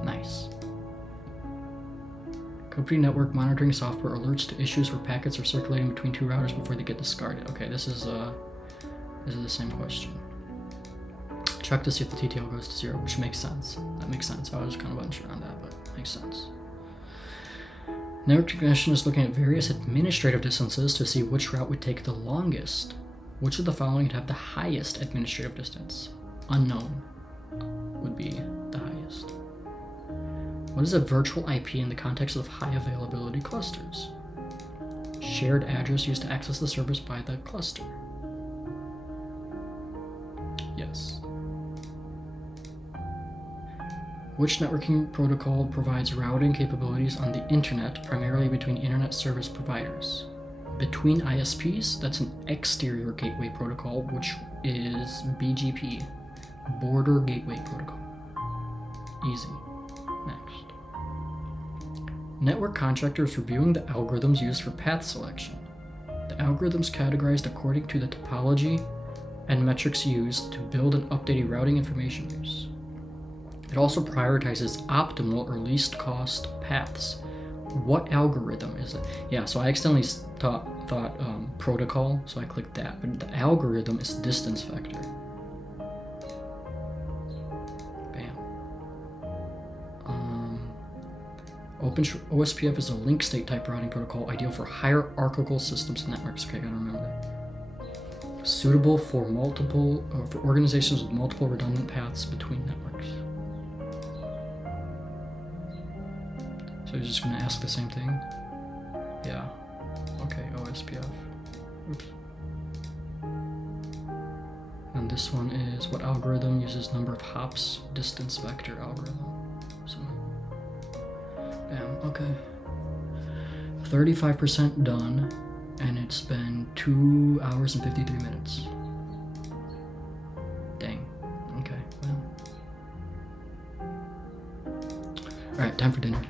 Nice. Company network monitoring software alerts to issues where packets are circulating between two routers before they get discarded. Okay, this is the same question. Check to see if the TTL goes to 0, which makes sense. That makes sense. I was kind of unsure on that, but makes sense. Network technician is looking at various administrative distances to see which route would take the longest. Which of the following would have the highest administrative distance? Unknown would be the highest. What is a virtual IP in the context of high availability clusters? Shared address used to access the service by the cluster. Yes. Which networking protocol provides routing capabilities on the internet, primarily between internet service providers? Between ISPs, that's an exterior gateway protocol, which is BGP, Border Gateway Protocol. Easy. Next. Network contractors reviewing the algorithms used for path selection. The algorithms categorized according to the topology and metrics used to build and update a routing information base. It also prioritizes optimal or least cost paths. What algorithm is it? Yeah, so I accidentally thought protocol, so I clicked that, but the algorithm is distance vector. Bam. OSPF is a link state type routing protocol ideal for hierarchical systems and networks. Okay, I gotta remember. Suitable for for organizations with multiple redundant paths between networks. So you're just gonna ask the same thing? Yeah. Okay, OSPF. Oops. And this one is what algorithm uses number of hops, distance vector algorithm. So, bam, okay. 35% done, and it's been 2 hours and 53 minutes. Dang. Okay, well. Alright, time for dinner.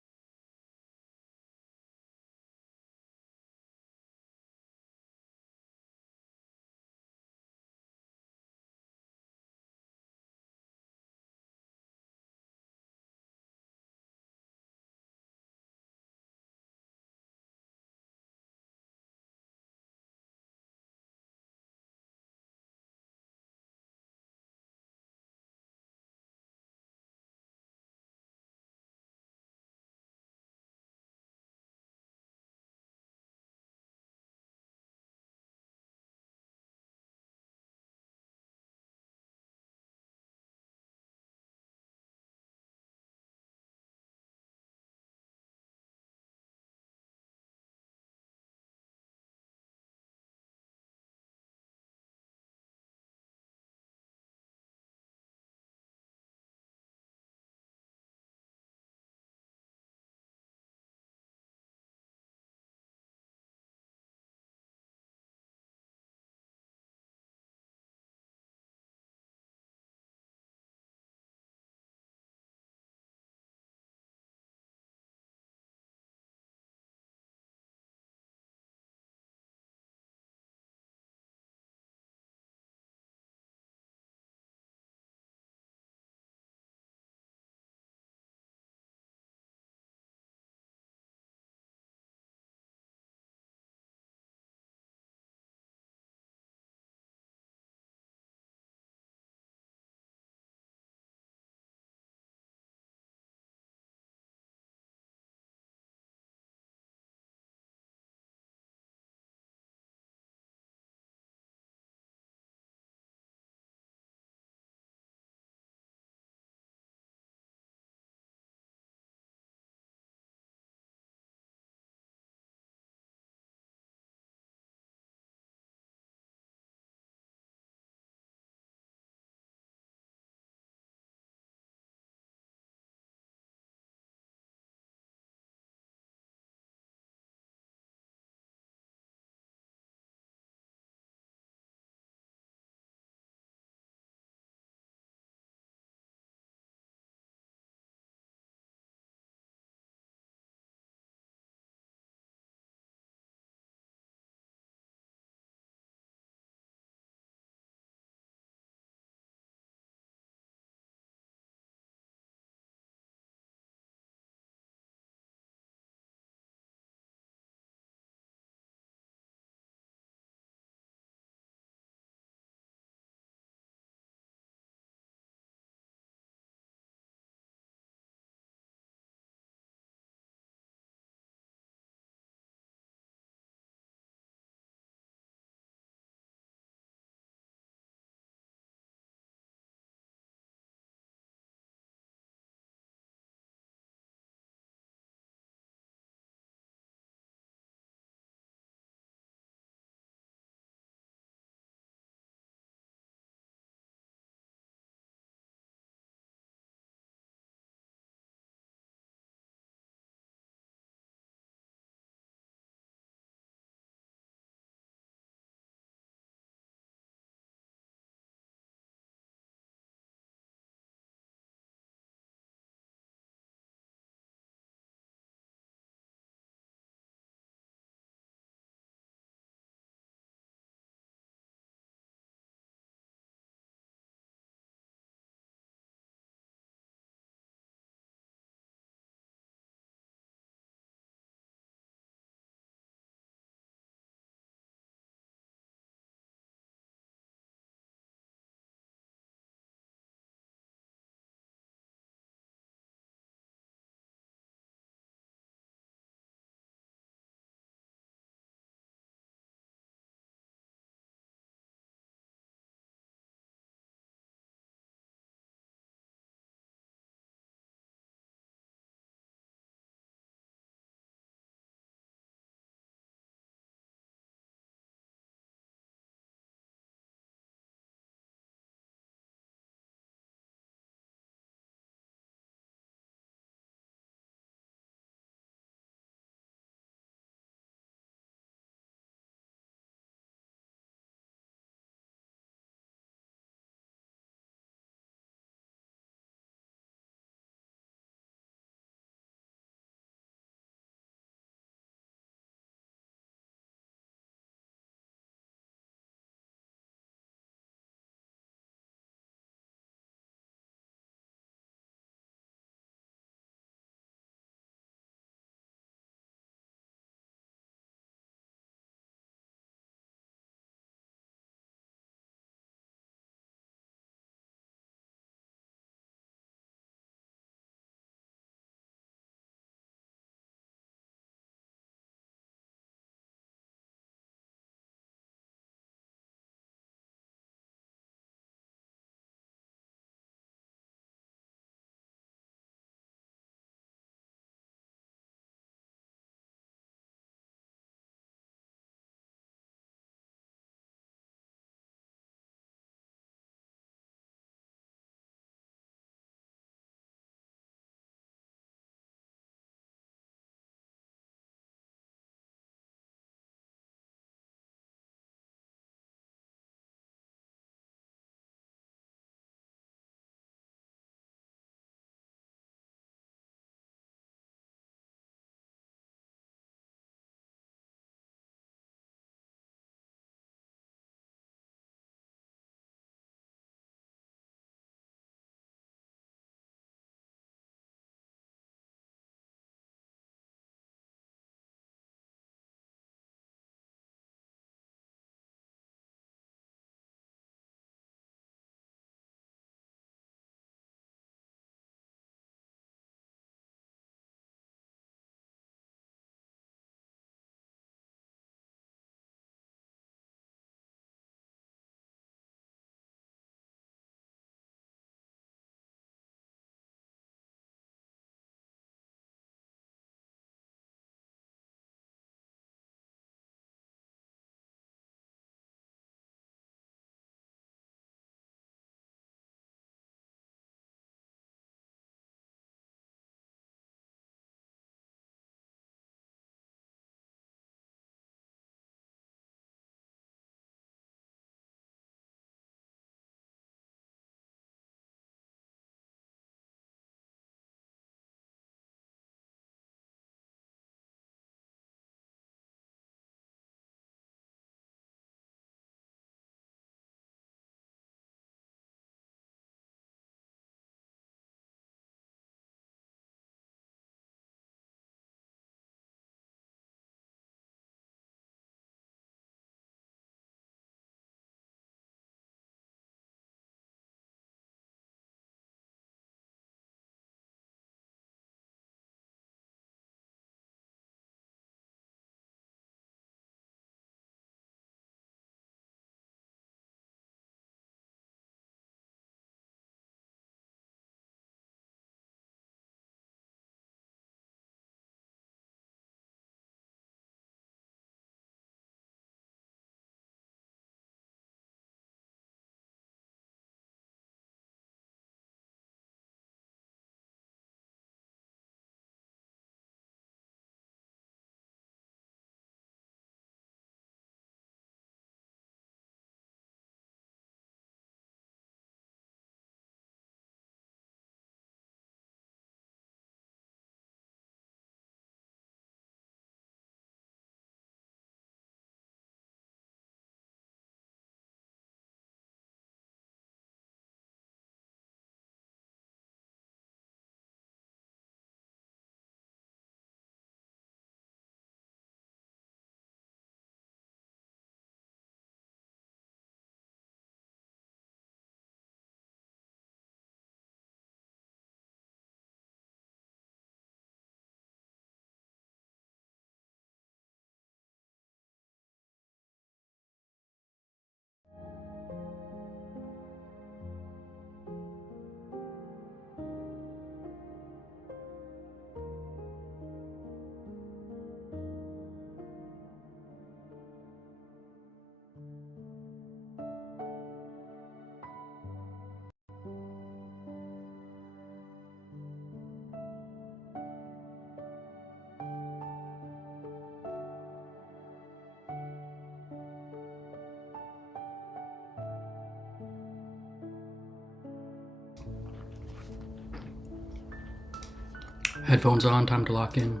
Headphones on, time to lock in.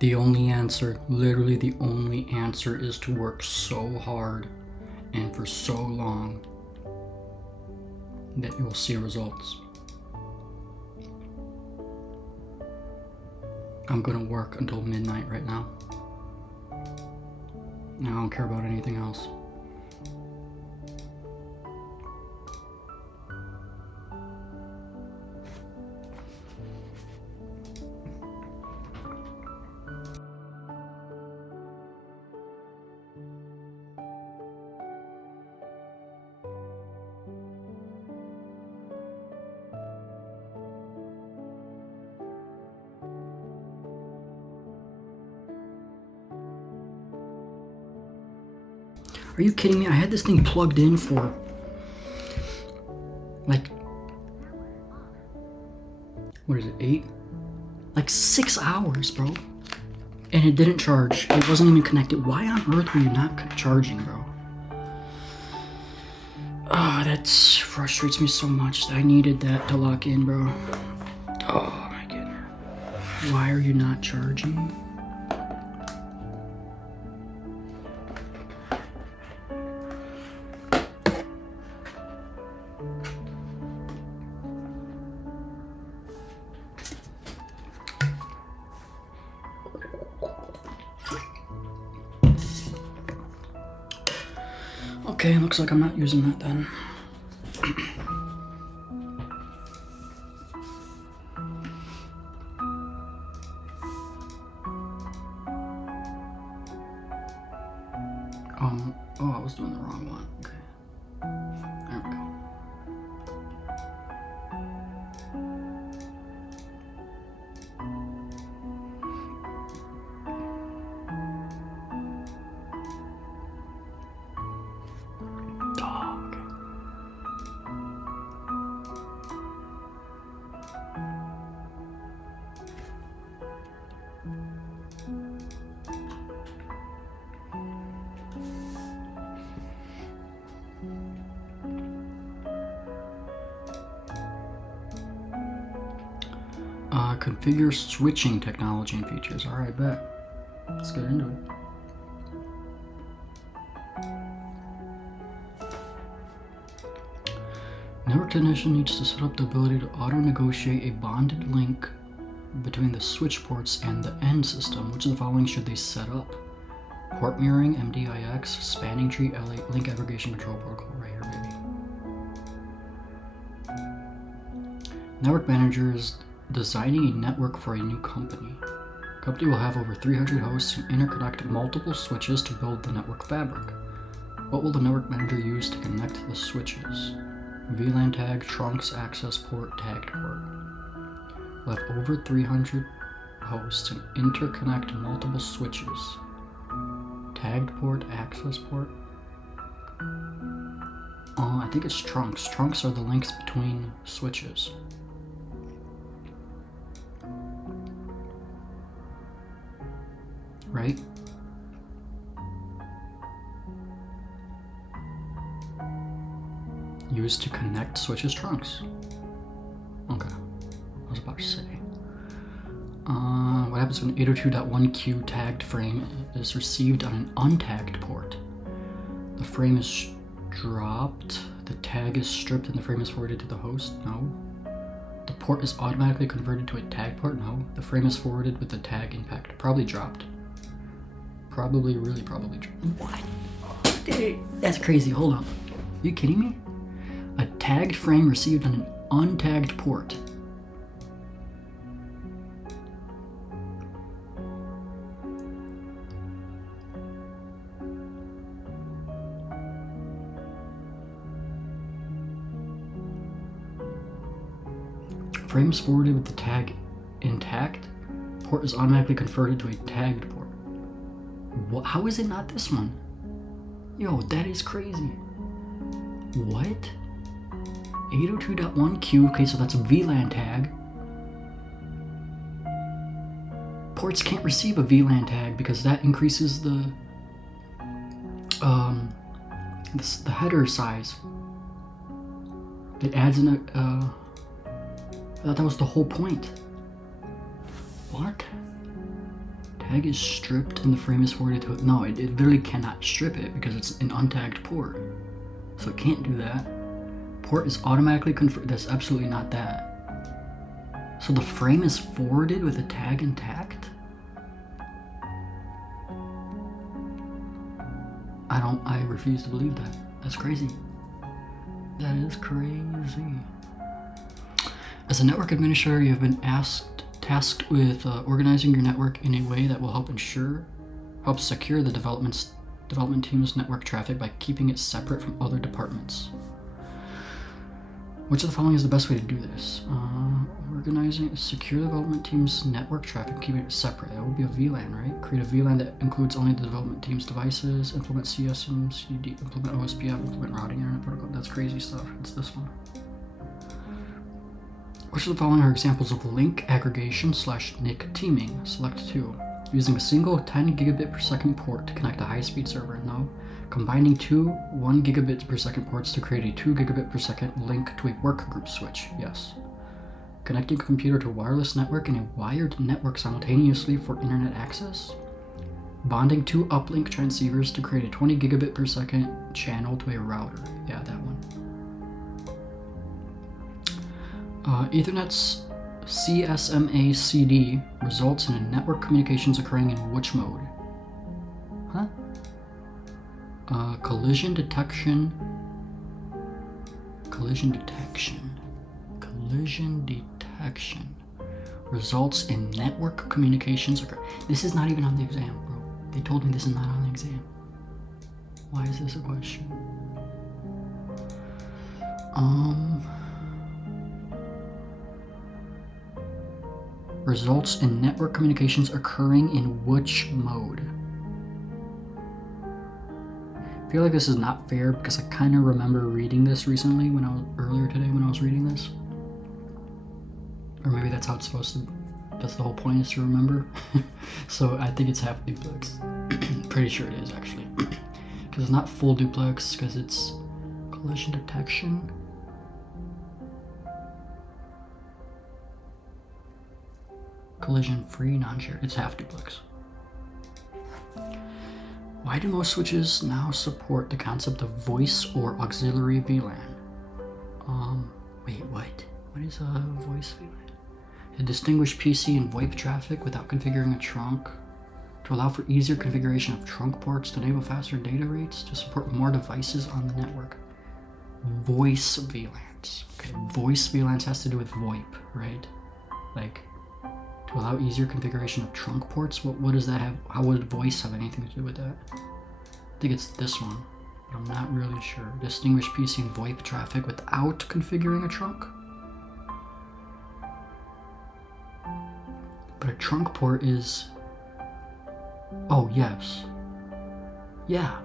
The only answer, literally the only answer, is to work so hard and for so long that you will see results. I'm gonna work until midnight right now. I don't care about anything else. Are you kidding me? I had this thing plugged in for like, what is it, 8? Like 6 hours, bro. And it didn't charge. It wasn't even connected. Why on earth were you not charging, bro? Oh, that frustrates me so much. I needed that to lock in, bro. Oh my goodness. Why are you not charging? Okay, looks like I'm not using that then. Oh, I was doing the wrong one. Okay. There we go. Configure switching technology and features. Alright, bet. Let's get into it. Network technician needs to set up the ability to auto-negotiate a bonded link between the switch ports and the end system. Which of the following should they set up? Port mirroring, MDIX, spanning tree, LA, link aggregation control protocol. Right here, baby. Network manager is designing a network for a new company. The company will have over 300 hosts and interconnect multiple switches to build the network fabric. What will the network manager use to connect the switches? VLAN tag, trunks, access port, tagged port. We'll have over 300 hosts and interconnect multiple switches. Tagged port, access port. I think it's trunks. Trunks are the links between switches. Right? Used to connect switches trunks. Okay. I was about to say. What happens when 802.1q tagged frame is received on an untagged port? The frame is dropped, the tag is stripped, and the frame is forwarded to the host? No. The port is automatically converted to a tag port? No. The frame is forwarded with the tag impact. Probably dropped. Probably, really probably dropped. What? That's crazy. Hold on. Are you kidding me? A tagged frame received on an untagged port. Frame is forwarded with the tag intact. Port is automatically converted to a tagged port. What? How is it not this one? Yo, that is crazy. What? 802.1q, okay, so that's a VLAN tag. Ports can't receive a VLAN tag because that increases the header size. It adds in a, I thought that was the whole point. What? Tag is stripped and the frame is forwarded to it. No, it literally cannot strip it because it's an untagged port. So it can't do that. Port is automatically configured. That's absolutely not that. So the frame is forwarded with a tag intact? I refuse to believe that. That's crazy. That is crazy. As a network administrator, you have been tasked with organizing your network in a way that will help secure the development team's network traffic by keeping it separate from other departments. Which of the following is the best way to do this? Secure the development team's network traffic, keeping it separate. That would be a VLAN, right? Create a VLAN that includes only the development team's devices, implement CSM, CD, implement OSPF, implement routing internet protocol. That's crazy stuff. It's this one. Which of the following are examples of link aggregation / NIC teaming? Select 2. Using a single 10 gigabit per second port to connect a high-speed server? No. Combining two 1 gigabit per second ports to create a 2 gigabit per second link to a workgroup switch? Yes. Connecting a computer to a wireless network and a wired network simultaneously for internet access? Bonding two uplink transceivers to create a 20 gigabit per second channel to a router? Yeah, that one. Ethernet's CSMA CD results in network communications occurring in which mode? Huh? Collision detection results in network communications occur. This is not even on the exam, bro. They told me this is not on the exam. Why is this a question? Results in network communications occurring in which mode? I feel like this is not fair because I kind of remember reading this recently earlier today when I was reading this. Or maybe that's how it's supposed to, that's the whole point, is to remember. So I think it's half duplex. Pretty sure it is actually. Because it's not full duplex, because it's collision detection. Collision free, non-shared. It's half duplex. Why do most switches now support the concept of voice or auxiliary VLAN? Wait, what? What is a voice VLAN? To distinguish PC and VoIP traffic without configuring a trunk, to allow for easier configuration of trunk ports, to enable faster data rates, to support more devices on the network. Voice VLANs. Okay, voice VLANs has to do with VoIP, right? Like, to allow easier configuration of trunk ports? What does that have? How would voice have anything to do with that? I think it's this one, but I'm not really sure. Distinguish PC and VoIP traffic without configuring a trunk? But a trunk port is... Oh, yes. Yeah,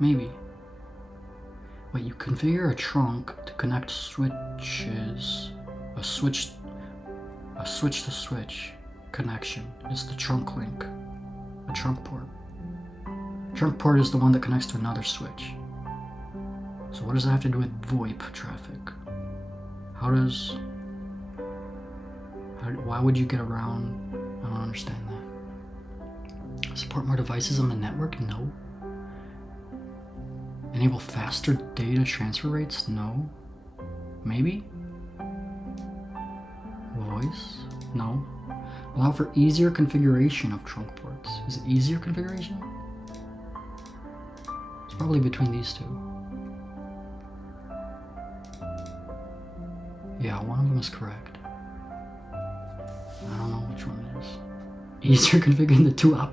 maybe. Wait, you configure a trunk to connect switches. A switch to switch connection is the trunk link. A trunk port. Trunk port is the one that connects to another switch. So what does that have to do with VoIP traffic? Why would you get around? I don't understand that. Support more devices on the network? No. Enable faster data transfer rates? No. Maybe? Voice? No. Allow for easier configuration of trunk ports. Is it easier configuration? It's probably between these two. Yeah, one of them is correct. I don't know which one it is. Easier configuring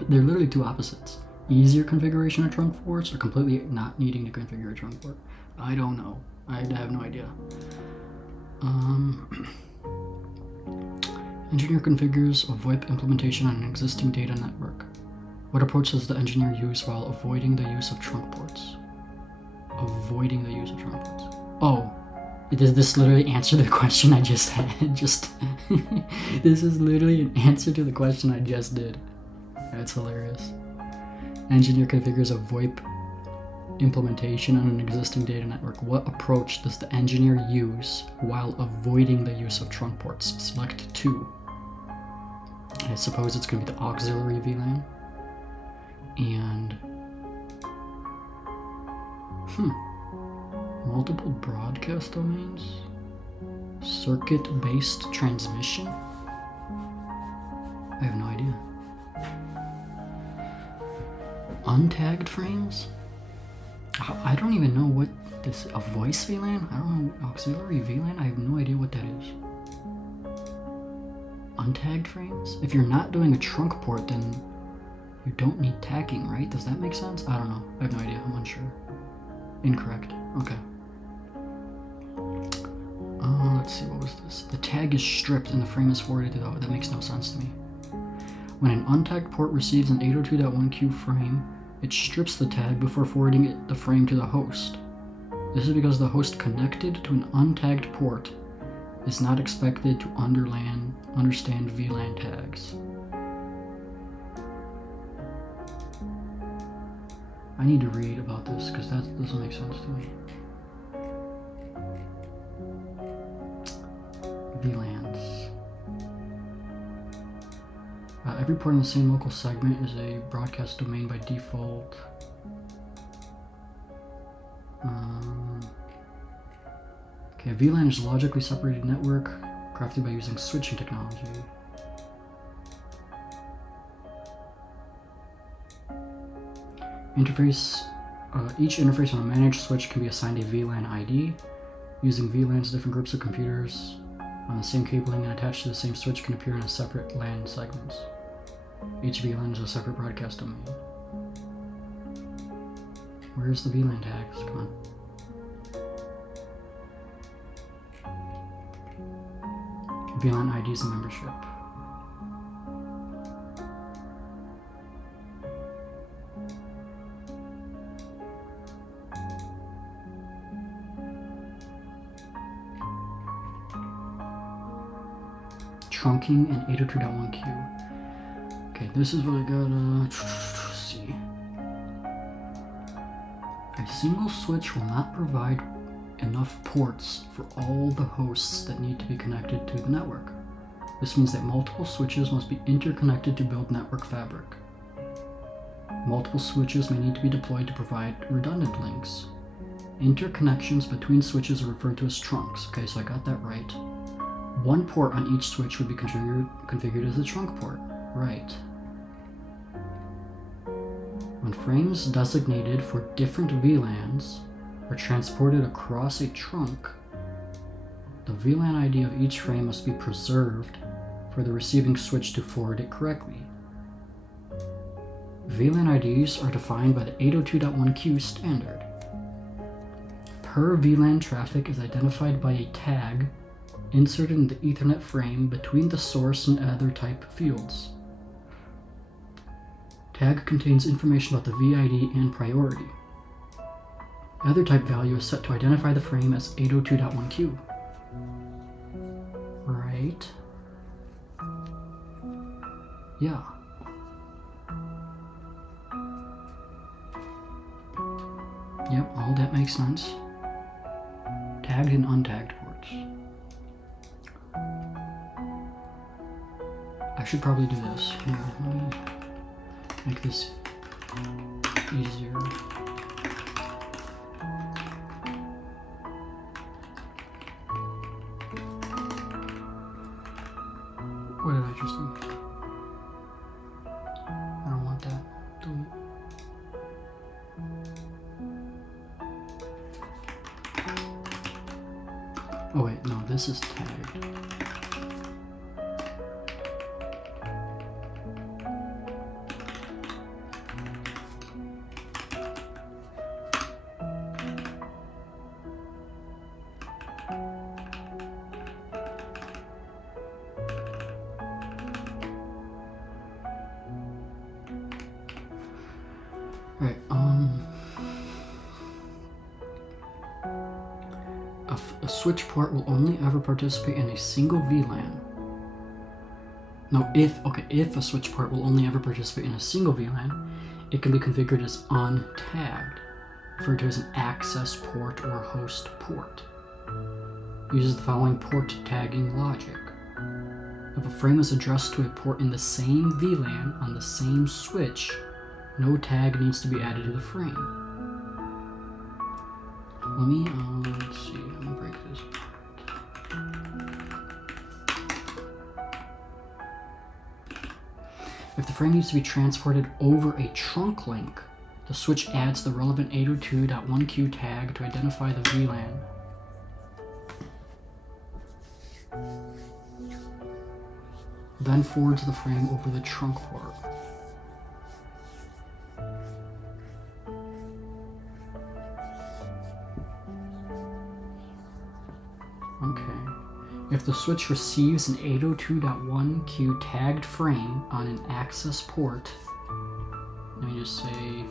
they're literally two opposites. Easier configuration of trunk ports or completely not needing to configure a trunk port? I don't know. I have no idea. Engineer configures a VoIP implementation on an existing data network. What approach does the engineer use while avoiding the use of trunk ports? Avoiding the use of trunk ports. Oh, does this literally answer the question I just had? This is literally an answer to the question I just did. That's hilarious. Engineer configures a VoIP implementation on an existing data network. What approach does the engineer use while avoiding the use of trunk ports? Select 2. I suppose it's going to be the auxiliary VLAN. And multiple broadcast domains, circuit-based transmission. I have no idea. Untagged frames? I don't even know what this, a voice VLAN? I don't know, auxiliary VLAN? I have no idea what that is. Untagged frames? If you're not doing a trunk port, then you don't need tagging, right? Does that make sense? I don't know. I have no idea. I'm unsure. Incorrect. Okay. Let's see, what was this? The tag is stripped and the frame is forwarded to the host. That makes no sense to me. When an untagged port receives an 802.1q frame, it strips the tag before forwarding the frame to the host. This is because the host connected to an untagged port is not expected to understand VLAN tags. I need to read about this because that doesn't make sense to me. VLANs. Every port in the same local segment is a broadcast domain by default. Okay, a VLAN is a logically separated network crafted by using switching technology. Interface. Each interface on a managed switch can be assigned a VLAN ID. Using VLANs, different groups of computers on the same cabling and attached to the same switch can appear in a separate LAN segments. Each VLAN is a separate broadcast domain. Where's the VLAN tags? Come on. VLAN IDs and membership. Trunking and 802.1q. Okay, this is what I gotta see. A single switch will not provide enough ports for all the hosts that need to be connected to the network. This means that multiple switches must be interconnected to build network fabric. Multiple switches may need to be deployed to provide redundant links. Interconnections between switches are referred to as trunks. Okay, so I got that right. One port on each switch would be configured as a trunk port. Right. When frames designated for different VLANs are transported across a trunk, the VLAN ID of each frame must be preserved for the receiving switch to forward it correctly. VLAN IDs are defined by the 802.1q standard. Per VLAN traffic is identified by a tag inserted in the Ethernet frame between the source and other type fields. Tag contains information about the VID and priority. Other type value is set to identify the frame as 802.1q. Right? Yeah. Yep, all that makes sense. Tagged and untagged ports. I should probably do this. Here, let me make this easier. What did I just do? I don't want that. Delete. Oh wait, no, this is tagged. Right, a switch port will only ever participate in a single VLAN. No, if a switch port will only ever participate in a single VLAN, it can be configured as untagged, referred to as an access port or host port. It uses the following port tagging logic. If a frame is addressed to a port in the same VLAN on the same switch, no tag needs to be added to the frame. Let me, let's see, let me break this apart. If the frame needs to be transported over a trunk link, the switch adds the relevant 802.1q tag to identify the VLAN. Then forwards the frame over the trunk port. Okay. If the switch receives an 802.1q tagged frame on an access port, let me just say,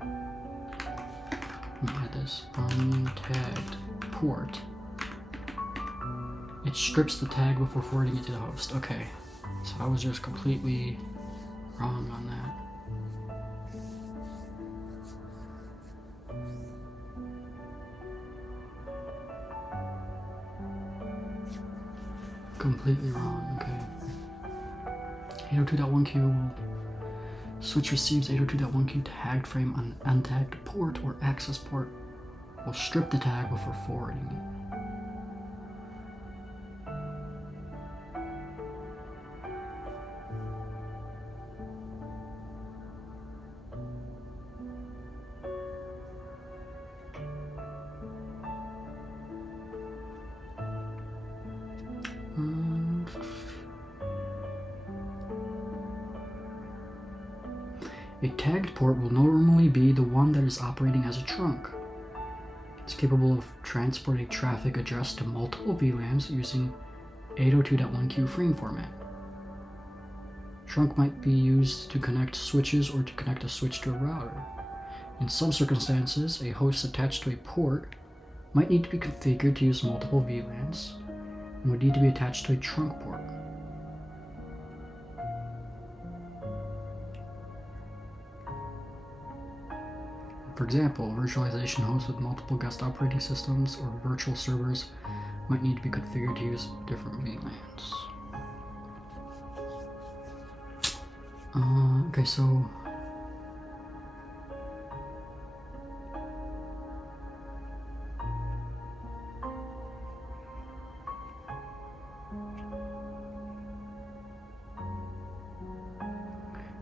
let me add this, untagged port, it strips the tag before forwarding it to the host. Okay, so I was just completely wrong on that. Completely wrong, okay. 802.1q switch receives 802.1q tagged frame on an untagged port or access port will strip the tag before forwarding it. A tagged port will normally be the one that is operating as a trunk. It's capable of transporting traffic addressed to multiple VLANs using 802.1q frame format. Trunk might be used to connect switches or to connect a switch to a router. In some circumstances, a host attached to a port might need to be configured to use multiple VLANs and would need to be attached to a trunk port. For example, virtualization hosts with multiple guest operating systems or virtual servers might need to be configured to use different VLANs. Okay, so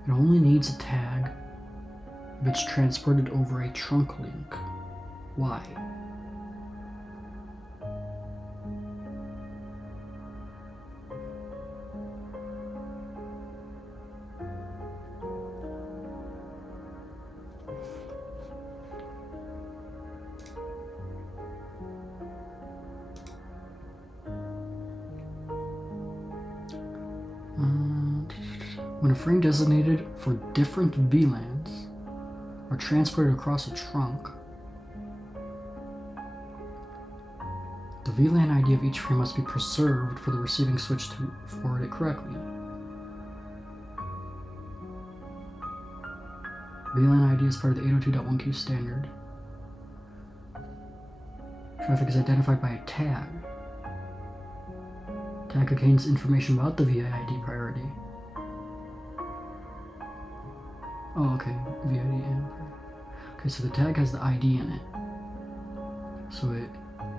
it only needs a tag if it's transported over a trunk link. Why? When a frame designated for different VLANs are transported across a trunk, the VLAN ID of each frame must be preserved for the receiving switch to forward it correctly. VLAN ID is part of the 802.1q standard. Traffic is identified by a tag. Tag contains information about the VID priority. Oh, okay, VID and okay, so the tag has the ID in it. So it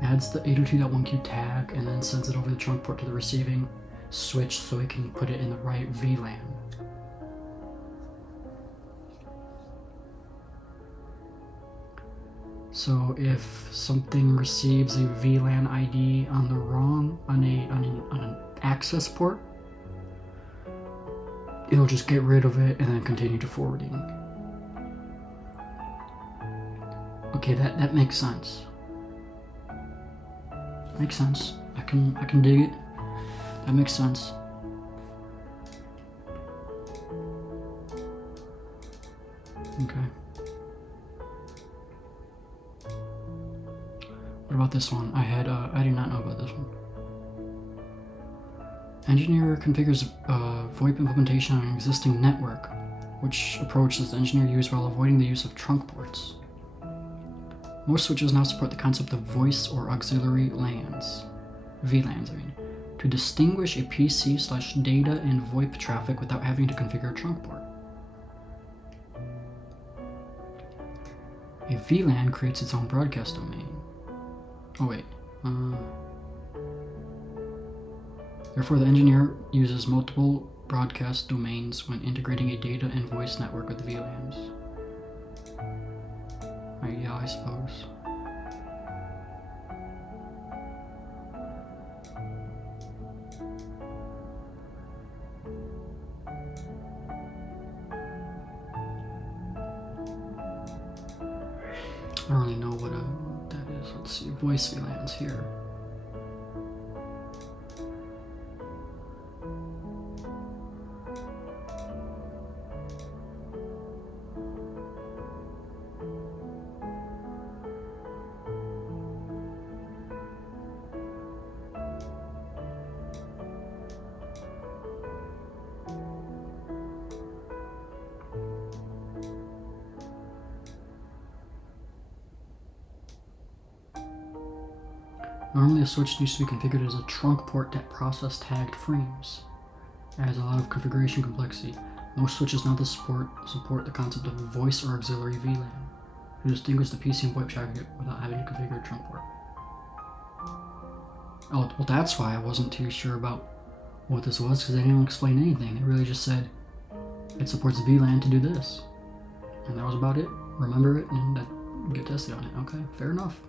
adds the 802.1q tag and then sends it over the trunk port to the receiving switch so it can put it in the right VLAN. So if something receives a VLAN ID on the wrong on an access port, it'll just get rid of it and then continue to forwarding. Okay, that makes sense. Makes sense. I can dig it. That makes sense. Okay. What about this one? I did not know about this one. Engineer configures VoIP implementation on an existing network, which approach does the engineer use while avoiding the use of trunk ports. Most switches now support the concept of voice or auxiliary LANs, VLANs, to distinguish a PC/data and VoIP traffic without having to configure a trunk port. A VLAN creates its own broadcast domain. Oh wait. Therefore, the engineer uses multiple broadcast domains when integrating a data and voice network with VLANs. Yeah, I suppose. I don't really know what that is. Let's see, voice VLANs here. Normally, a switch needs to be configured as a trunk port that process tagged frames. It has a lot of configuration complexity. Most switches now support the concept of a voice or auxiliary VLAN to distinguish the PC and VoIP traffic without having to configure a trunk port. Oh, well, that's why I wasn't too sure about what this was, because they didn't explain anything. They really just said it supports VLAN to do this, and that was about it. Remember it and get tested on it. Okay, fair enough.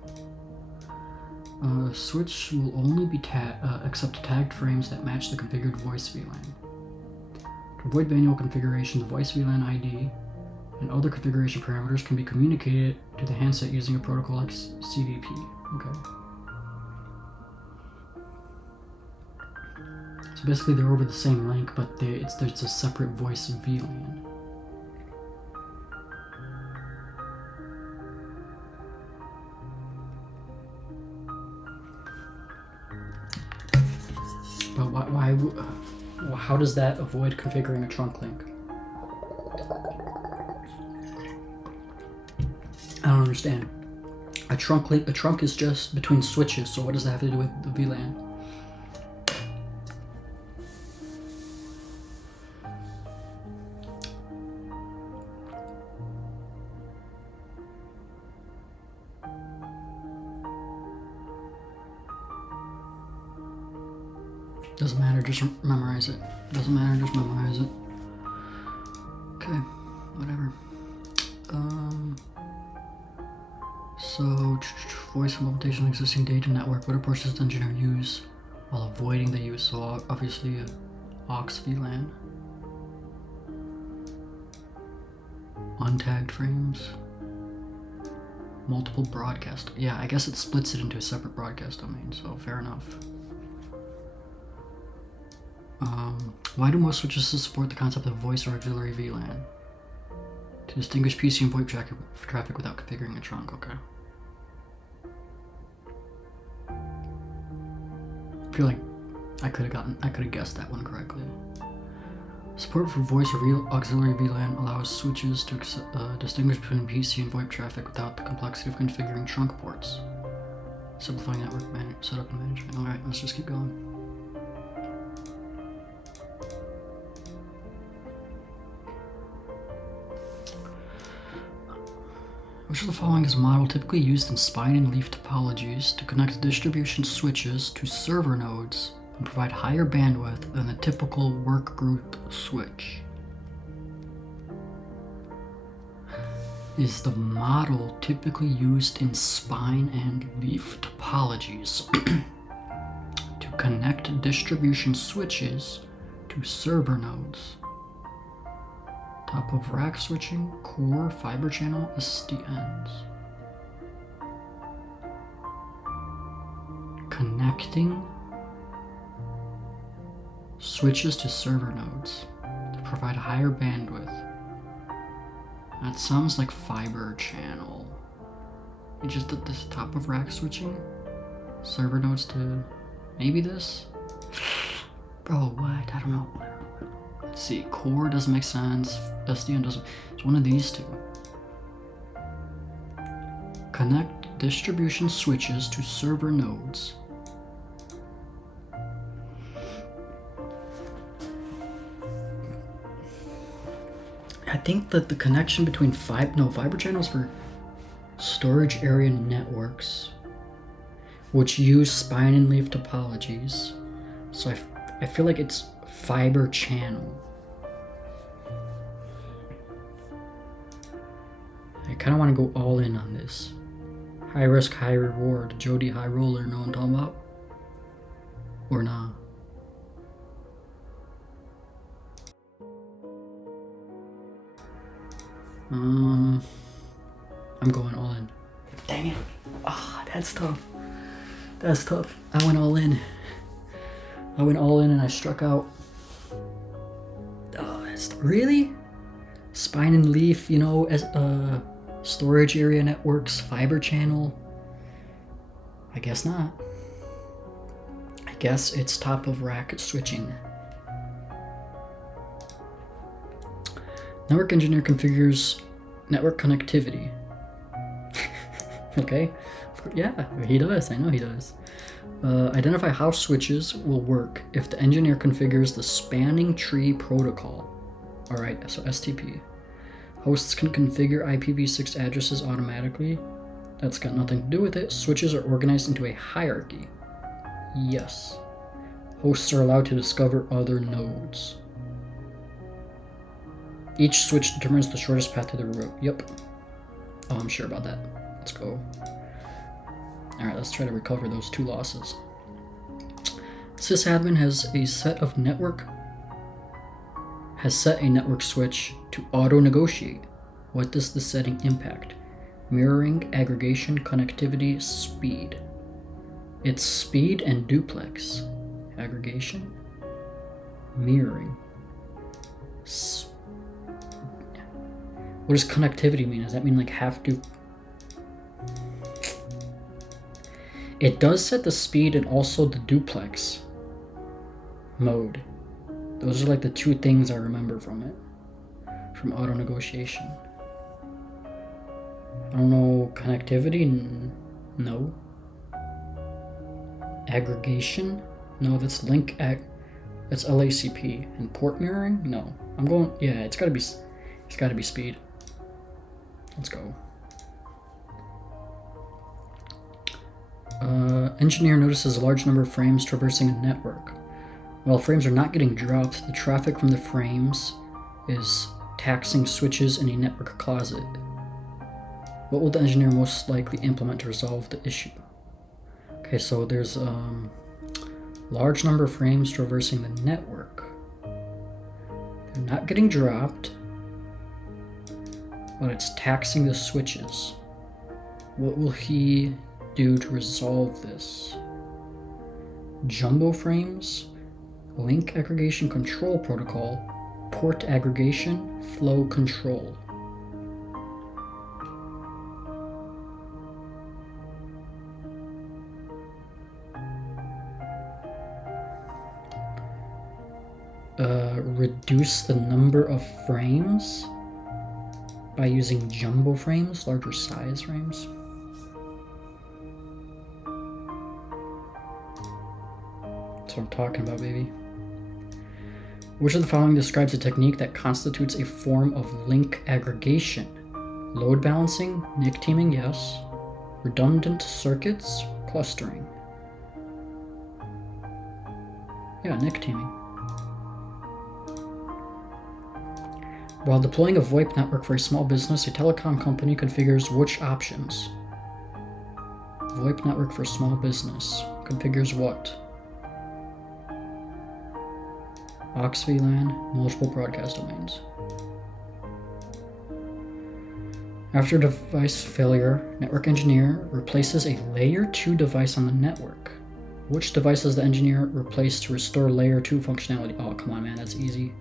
Switch will only be accept tagged frames that match the configured voice VLAN. To avoid manual configuration, the voice VLAN ID and other configuration parameters can be communicated to the handset using a protocol like CVP. Okay. So basically, they're over the same link, but there's a separate voice VLAN. But how does that avoid configuring a trunk link? I don't understand. A trunk is just between switches, so what does that have to do with the VLAN? Doesn't matter, just memorize it. Doesn't matter, just memorize it. Okay, whatever. So, voice implementation of existing data network. What approach does the engineer use while avoiding the use? So, obviously, aux VLAN. Untagged frames. Multiple broadcast. Yeah, I guess it splits it into a separate broadcast domain, so fair enough. Why do most switches support the concept of voice or auxiliary VLAN? To distinguish PC and VoIP traffic without configuring a trunk, okay. I feel like I could have guessed that one correctly. Support for voice or auxiliary VLAN allows switches to distinguish between PC and VoIP traffic without the complexity of configuring trunk ports. Simplifying network setup and management. Alright, let's just keep going. Which of the following is a model typically used in spine and leaf topologies to connect distribution switches to server nodes and provide higher bandwidth than the typical workgroup switch? Is the model typically used in spine and leaf topologies to connect distribution switches to server nodes? Top of rack switching, core, fiber channel, SDNs. Connecting switches to server nodes to provide higher bandwidth. That sounds like fiber channel. You just did this top of rack switching? Server nodes to maybe this? Bro, what? I don't know. Let's see, core doesn't make sense, SDN doesn't. It's one of these two. Connect distribution switches to server nodes. think that the connection between fiber channels for storage area networks, which use spine and leaf topologies. So I feel like it's fiber channel. I kind of want to go all in on this. High risk, high reward. Jody High Roller, know what I'm talking about? Or nah? I'm going all in. Dang it. Ah, that's tough. That's tough. I went all in. And I struck out. Oh, really? Spine and leaf, you know, as storage area networks, fiber channel. I guess not. I guess it's top of rack switching. Network engineer configures network connectivity. Okay. Yeah, he does. I know he does. Identify how switches will work if the engineer configures the spanning tree protocol. Alright, so STP. Hosts can configure IPv6 addresses automatically. That's got nothing to do with it. Switches are organized into a hierarchy. Yes. Hosts are allowed to discover other nodes. Each switch determines the shortest path to the route. Yep. Oh, I'm sure about that. Let's go. Alright, let's try to recover those 2 losses. Sysadmin has set a network switch to auto-negotiate. What does the setting impact? Mirroring, aggregation, connectivity, speed. It's speed and duplex. Aggregation, mirroring. What does connectivity mean? Does that mean like half It does set the speed and also the duplex mode. Those are like the 2 things I remember from it. From auto negotiation. I don't know, connectivity? No. Aggregation? No, that's that's LACP. And port mirroring? No. I'm going, yeah, it's gotta be speed. Let's go. Engineer notices a large number of frames traversing a network. While frames are not getting dropped, the traffic from the frames is taxing switches in a network closet. What will the engineer most likely implement to resolve the issue? Okay, so there's a large number of frames traversing the network. They're not getting dropped, but it's taxing the switches. What will he do to resolve this? Jumbo frames, link aggregation control protocol, port aggregation, flow control. Reduce the number of frames by using jumbo frames, larger size frames. That's what I'm talking about, baby. Which of the following describes a technique that constitutes a form of link aggregation? Load balancing, NIC teaming, yes. Redundant circuits, clustering. Yeah, NIC teaming. While deploying a VoIP network for a small business, a telecom company configures which options? VoIP network for small business. Configures what? aux VLAN, multiple broadcast domains. After device failure, network engineer replaces a layer 2 device on the network. Which device does the engineer replace to restore layer 2 functionality? Oh, come on, man, that's easy.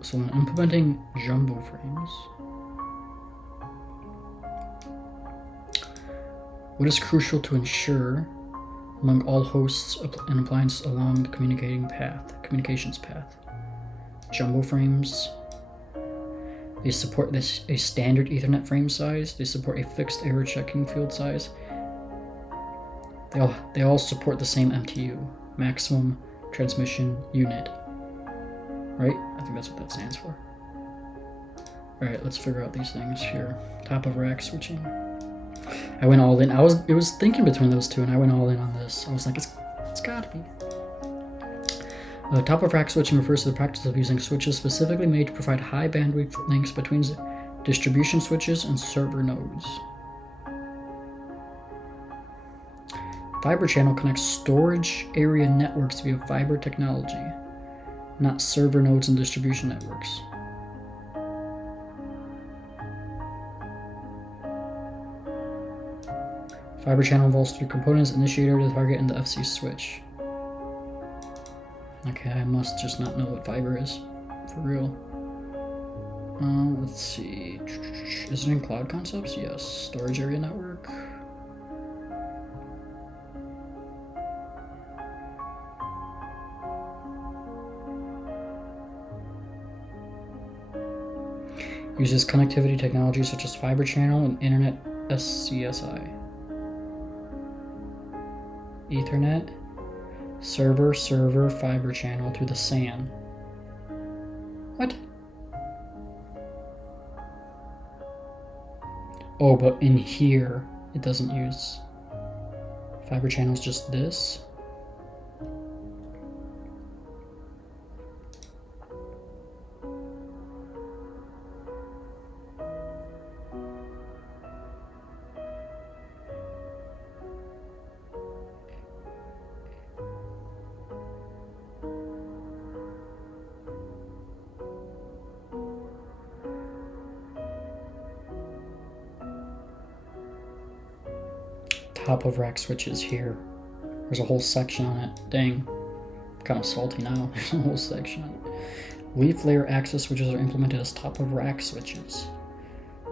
So when implementing jumbo frames, what is crucial to ensure among all hosts and appliances along the communications path? Jumbo frames. They support a standard Ethernet frame size. They support a fixed error checking field size. They all support the same MTU, maximum transmission unit. Right? I think that's what that stands for. Alright, let's figure out these things here. Top of rack switching. I went all in. It was thinking between those two, and I went all in on this. I was like, it's gotta be. Top of rack switching refers to the practice of using switches specifically made to provide high bandwidth links between distribution switches and server nodes. Fiber channel connects storage area networks via fiber technology, not server nodes and distribution networks. Fiber channel involves 3 components: initiator, the target, and the FC switch. Okay, I must just not know what fiber is, for real. Let's see. Is it in cloud concepts? Yes. Storage area network. Uses connectivity technologies such as fiber channel and internet SCSI. Ethernet, server, fiber channel through the SAN. What? Oh, but in here, it doesn't use fiber channels, just this. Top of rack switches here. There's a whole section on it. Dang. I'm kind of salty now. There's a whole section on it. Leaf layer access switches are implemented as top of rack switches.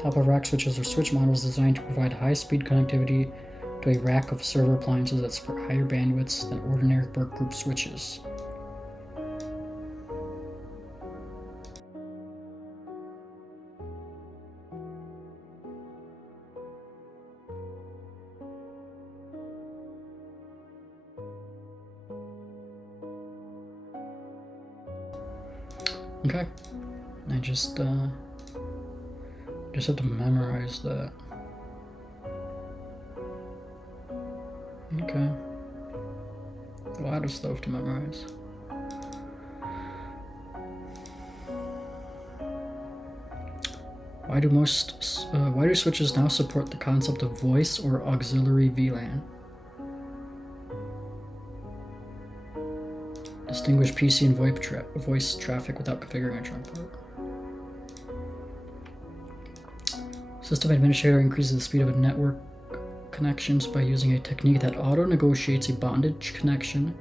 Top of rack switches are switch models designed to provide high speed connectivity to a rack of server appliances that support higher bandwidths than ordinary workgroup switches. Okay, I just have to memorize that. Okay, a lot of stuff to memorize. Why do switches now support the concept of voice or auxiliary VLAN? Distinguish PC and voice traffic without configuring a trunk port. System administrator increases the speed of a network connections by using a technique that auto-negotiates a bonded connection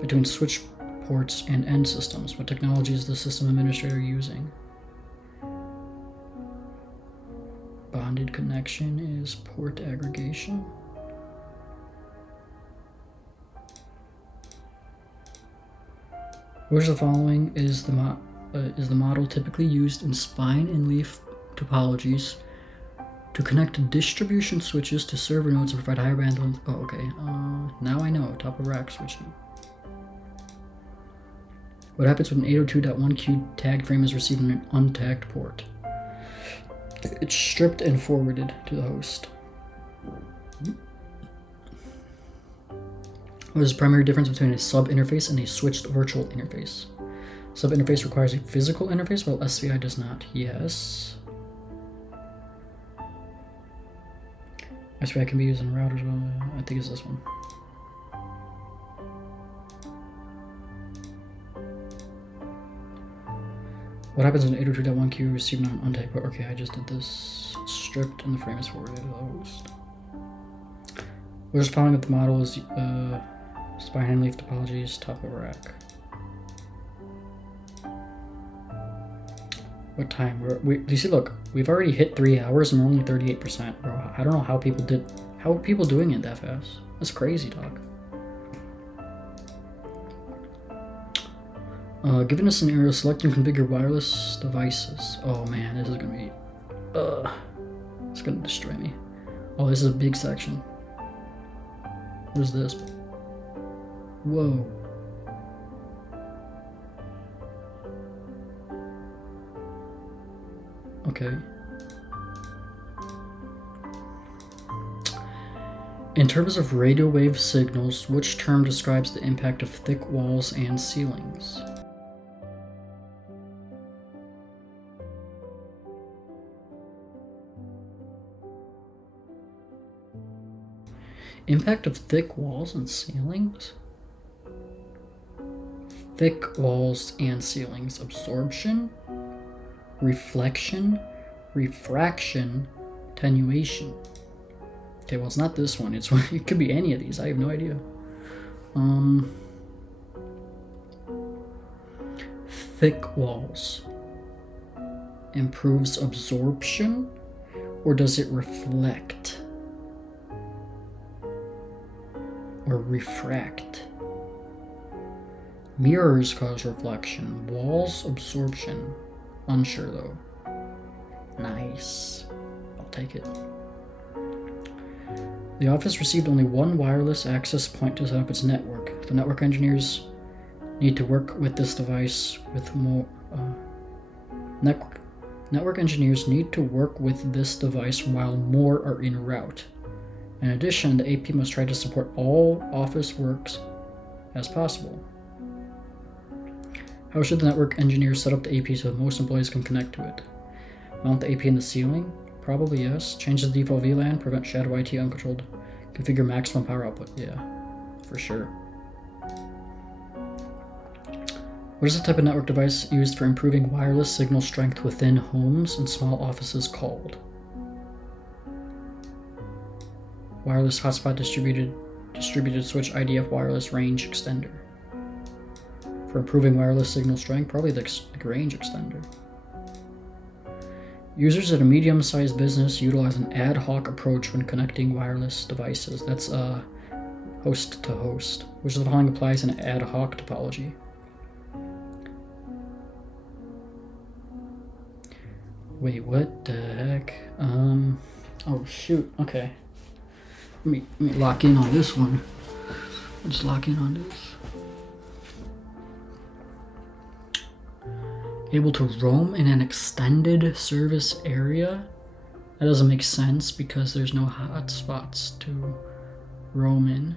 between switch ports and end systems. What technology is the system administrator using? Bonded connection is port aggregation. Which of the following is the model typically used in spine and leaf topologies to connect distribution switches to server nodes and provide higher bandwidth? Oh, okay. Now I know. Top of rack switching. What happens when an 802.1q tag frame is received on an untagged port? It's stripped and forwarded to the host. What is the primary difference between a sub-interface and a switched virtual interface? Sub-interface requires a physical interface, while SVI does not. Yes. SVI can be used in routers. Well, I think it's this one. What happens when 802.1q received on an untagged port? Okay, I just did this. It's stripped and the frame is forwarded to the host. We're just following up the model is spine and leaf topologies, top of rack. What time? Do you see? Look, we've already hit 3 hours and we're only 38%, bro. I don't know how people how are people doing it that fast? That's crazy, dog. Given a scenario, select and configure wireless devices. Oh man, this is gonna be, it's gonna destroy me. Oh, this is a big section. What is this? Whoa. Okay. In terms of radio wave signals, which term describes the impact of thick walls and ceilings? Impact of thick walls and ceilings? Thick walls and ceilings. Absorption, reflection, refraction, attenuation. Okay, well, it's not this one. It could be any of these. I have no idea. Thick walls improves absorption, or does it reflect or refract? Mirrors cause reflection. Walls, absorption. Unsure though. Nice. I'll take it. The office received only one wireless access point to set up its network. The network engineers need to work with this device with more. Network engineers need to work with this device while more are en route. In addition, the AP must try to support all office works as possible. How should the network engineers set up the AP so that most employees can connect to it? Mount the AP in the ceiling? Probably yes. Change the default VLAN, prevent shadow IT uncontrolled. Configure maximum power output. Yeah, for sure. What is the type of network device used for improving wireless signal strength within homes and small offices called? Wireless hotspot distributed switch IDF wireless range extender. For improving wireless signal strength, probably the range extender. Users at a medium-sized business utilize an ad hoc approach when connecting wireless devices. That's host to host, which is the following applies in ad hoc topology. Wait, what the heck? Oh shoot, okay. Let me lock in on this one. Let's lock in on this. Able to roam in an extended service area? That doesn't make sense because there's no hotspots to roam in.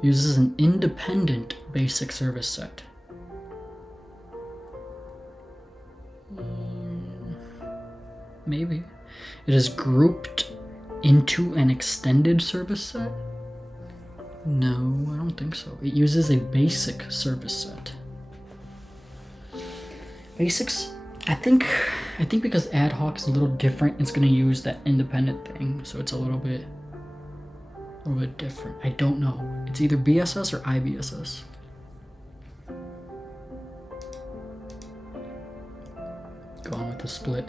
Uses an independent basic service set. Maybe. It is grouped into an extended service set? No, I don't think so. It uses a basic service set. Basics, I think because ad hoc is a little different, it's gonna use that independent thing, so it's a little bit different. I don't know. It's either BSS or IBSS. Go on with the split.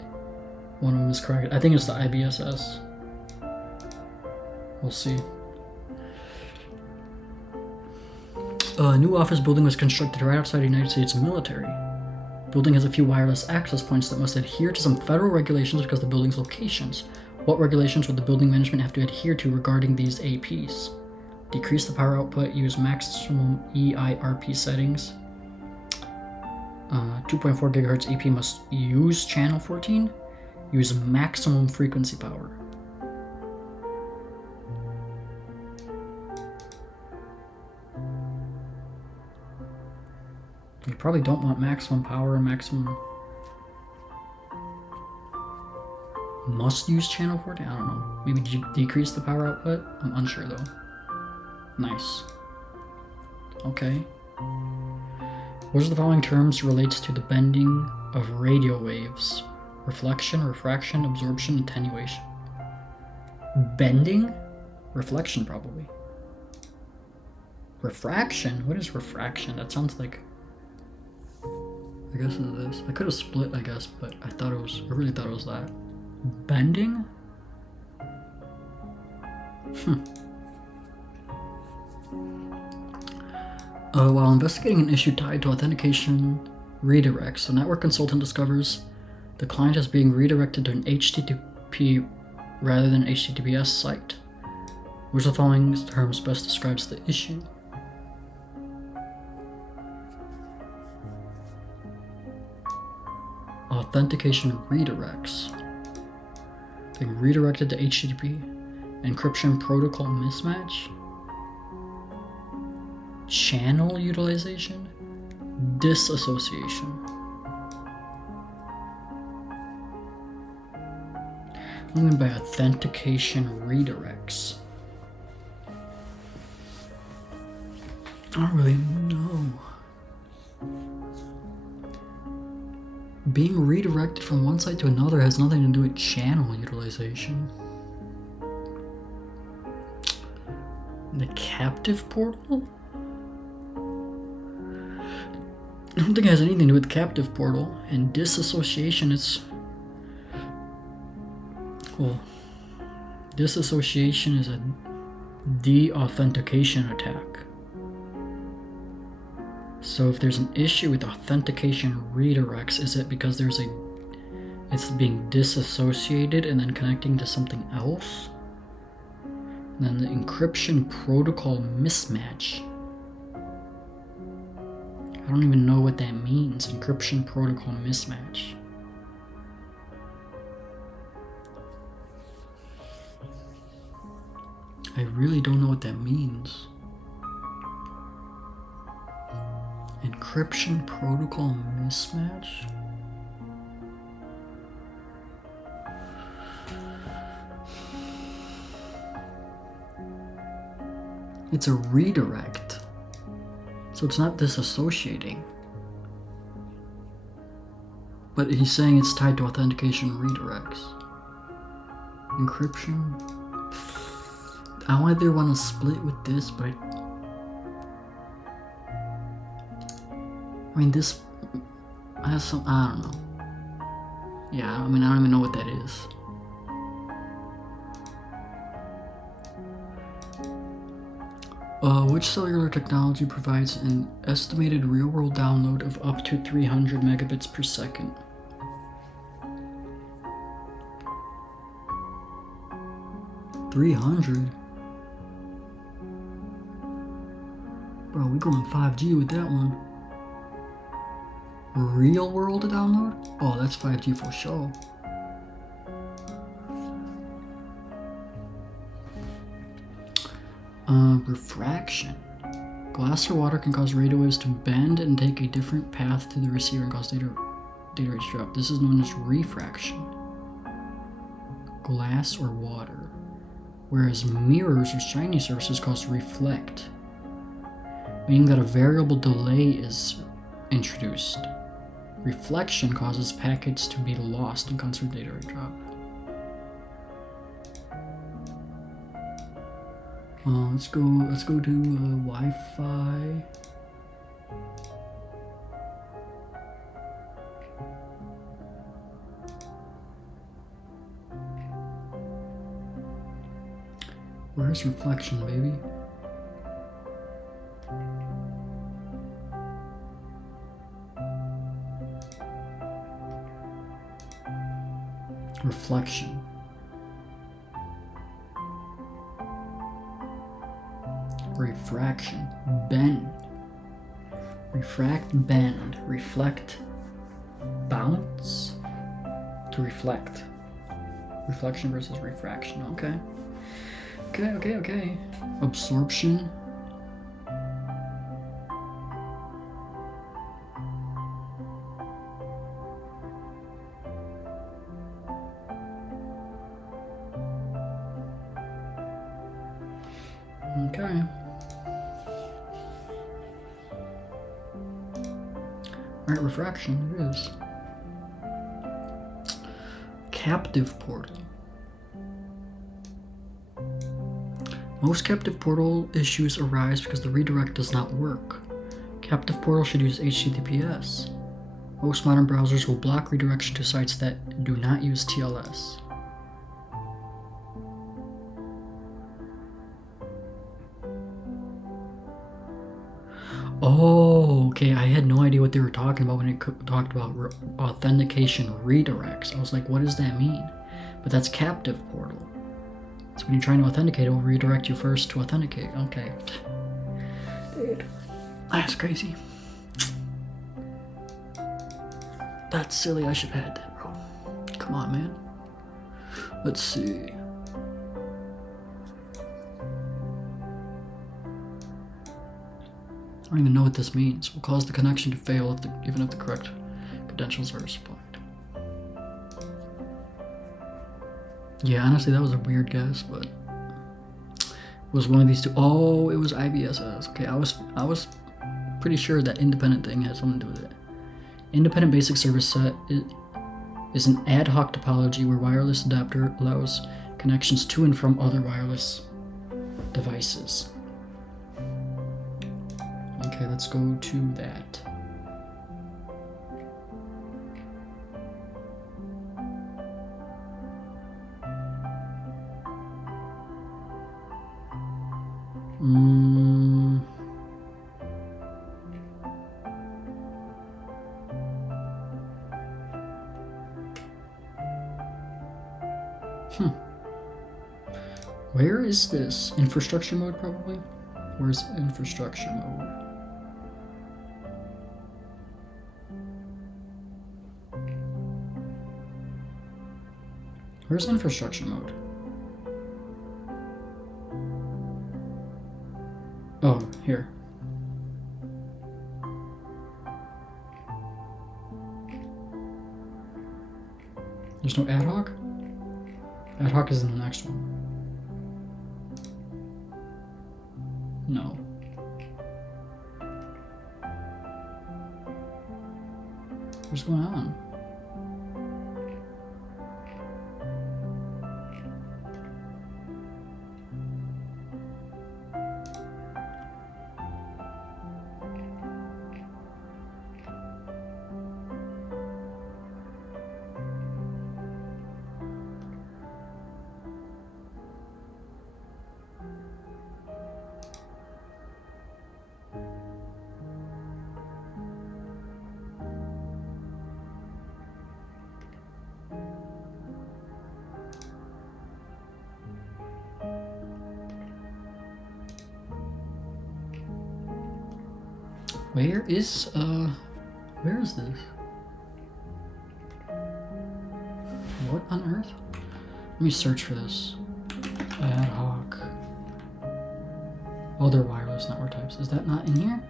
One of them is correct. I think it's the IBSS. We'll see. A new office building was constructed right outside the United States military. The building has a few wireless access points that must adhere to some federal regulations because of the building's locations. What regulations would the building management have to adhere to regarding these APs? Decrease the power output, use maximum EIRP settings. 2.4 gigahertz AP must use channel 14. Use maximum frequency power. You probably don't want maximum power and maximum. Must use channel 14? I don't know. Maybe decrease the power output? I'm unsure though. Nice. Okay. Which of the following terms relates to the bending of radio waves? Reflection, refraction, absorption, attenuation. Bending? Reflection, probably. Refraction? What is refraction? That sounds like... I guess it's this. I could have split, I guess, but I really thought it was that. Bending? While investigating an issue tied to authentication Redirects. The network consultant discovers the client is being redirected to an HTTP rather than HTTPS site. Which of the following terms best describes the issue? Authentication redirects. Being redirected to HTTP. Encryption protocol mismatch. Channel utilization. Disassociation. What do you mean by authentication redirects? I don't really know. Being redirected from one site to another has nothing to do with channel utilization. The captive portal? I don't think it has anything to do with the captive portal. And disassociation is... Well, disassociation is a de-authentication attack. So if there's an issue with authentication redirects, is it because it's being disassociated and then connecting to something else? And then the encryption protocol mismatch. I don't even know what that means, encryption protocol mismatch. I really don't know what that means. Encryption protocol mismatch? It's a redirect. So it's not disassociating. But he's saying it's tied to authentication redirects. Encryption. I either want to split with this, but I mean, this has some, I don't know. Yeah, I mean, I don't even know what that is. Which cellular technology provides an estimated real-world download of up to 300 megabits per second? $300? Bro, we going 5G with that one. Real world download? Oh, that's 5G for sure. Refraction. Glass or water can cause radio waves to bend and take a different path to the receiver and cause data rates drop. This is known as refraction. Glass or water. Whereas mirrors or shiny surfaces cause reflect, meaning that a variable delay is introduced. Reflection causes packets to be lost and causes data rate drop. Let's go to Wi-Fi. Where's reflection, baby? Reflection. Refraction. Bend. Refract, bend. Reflect, bounce. To reflect. Reflection versus refraction. Okay. Okay. Absorption. Okay. Alright, refraction, it is. Captive portal. Most captive portal issues arise because the redirect does not work. Captive portal should use HTTPS. Most modern browsers will block redirection to sites that do not use TLS. Oh, Okay, I had no idea what they were talking about when it talked about authentication redirects. I was like, what does that mean? But that's captive portal. So when you're trying to authenticate, it will redirect you first to authenticate. Okay. Dude, that's crazy. That's silly. I should have had that, bro. Come on, man. Let's see. I don't even know what this means. Will cause the connection to fail even if the correct credentials are supplied. Yeah, honestly, that was a weird guess, but it was one of these two. Oh, it was IBSS. Okay, I was pretty sure that independent thing had something to do with it. Independent basic service set is an ad hoc topology where wireless adapter allows connections to and from other wireless devices. Okay, let's go to that. Where is this? Infrastructure mode, probably? Where's infrastructure mode? Where's infrastructure mode? Oh, here. There's no ad hoc? Ad hoc is in the next one. No. What's going on? Where is this? What on earth? Let me search for this. Ad hoc. Other wireless network types. Is that not in here?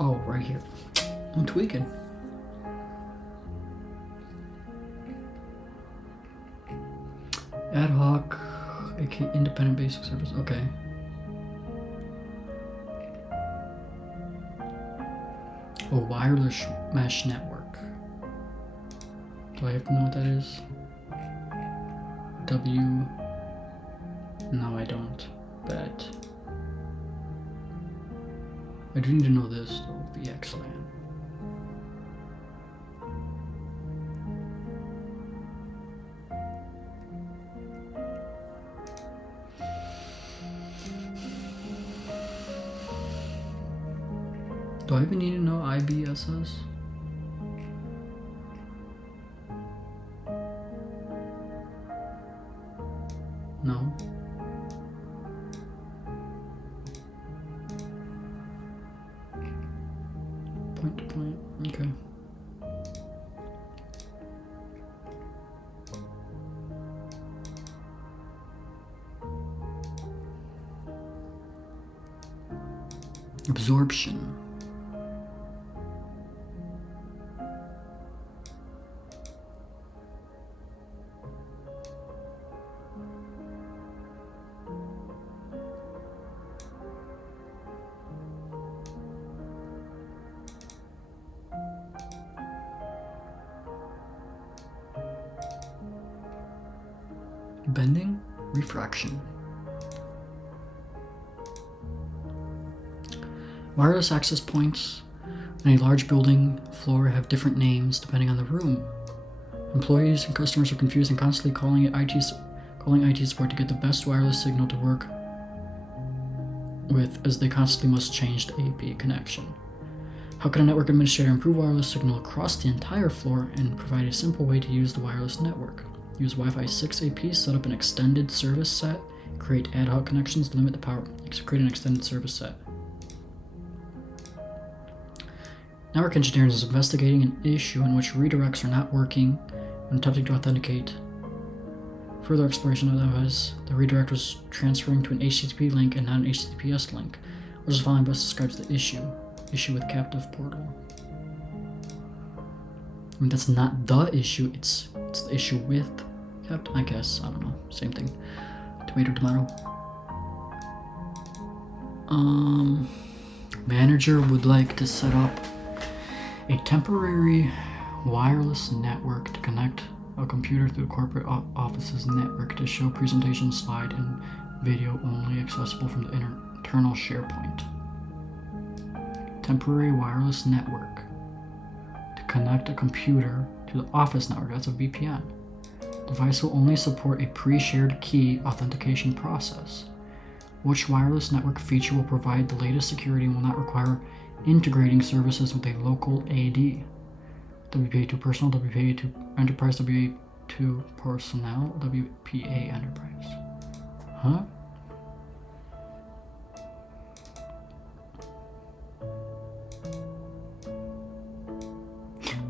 Oh, right here. I'm tweaking. Ad hoc, aka independent basic service. Okay. A wireless mesh network. Do I have to know what that is? W. No, I don't. But I do need to know this though. VXLAN. Do I even need to know IBSS? No. Point to point, okay. Absorption. Bending, refraction. Wireless access points on a large building floor have different names depending on the room. Employees and customers are confused and constantly calling IT support to get the best wireless signal to work with, as they constantly must change the AP connection. How can a network administrator improve wireless signal across the entire floor and provide a simple way to use the wireless network? Use Wi-Fi 6 AP, set up an extended service set, create ad hoc connections, limit the power, create an extended service set. Network engineering is investigating an issue in which redirects are not working when attempting to authenticate. Further exploration of that was the redirect was transferring to an HTTP link and not an HTTPS link, which the following best describes the issue with captive portal. I mean, that's not the issue, it's the issue with captive, I guess, I don't know, same thing. Tomato. Manager would like to set up a temporary wireless network to connect a computer through the corporate office's network to show presentation slide and video only accessible from the internal SharePoint. Temporary wireless network to connect a computer to the office network, that's a VPN. Device will only support a pre-shared key authentication process. Which wireless network feature will provide the latest security and will not require integrating services with a local AD? WPA2 personal, WPA2 enterprise, WPA2 personnel, WPA enterprise. Huh?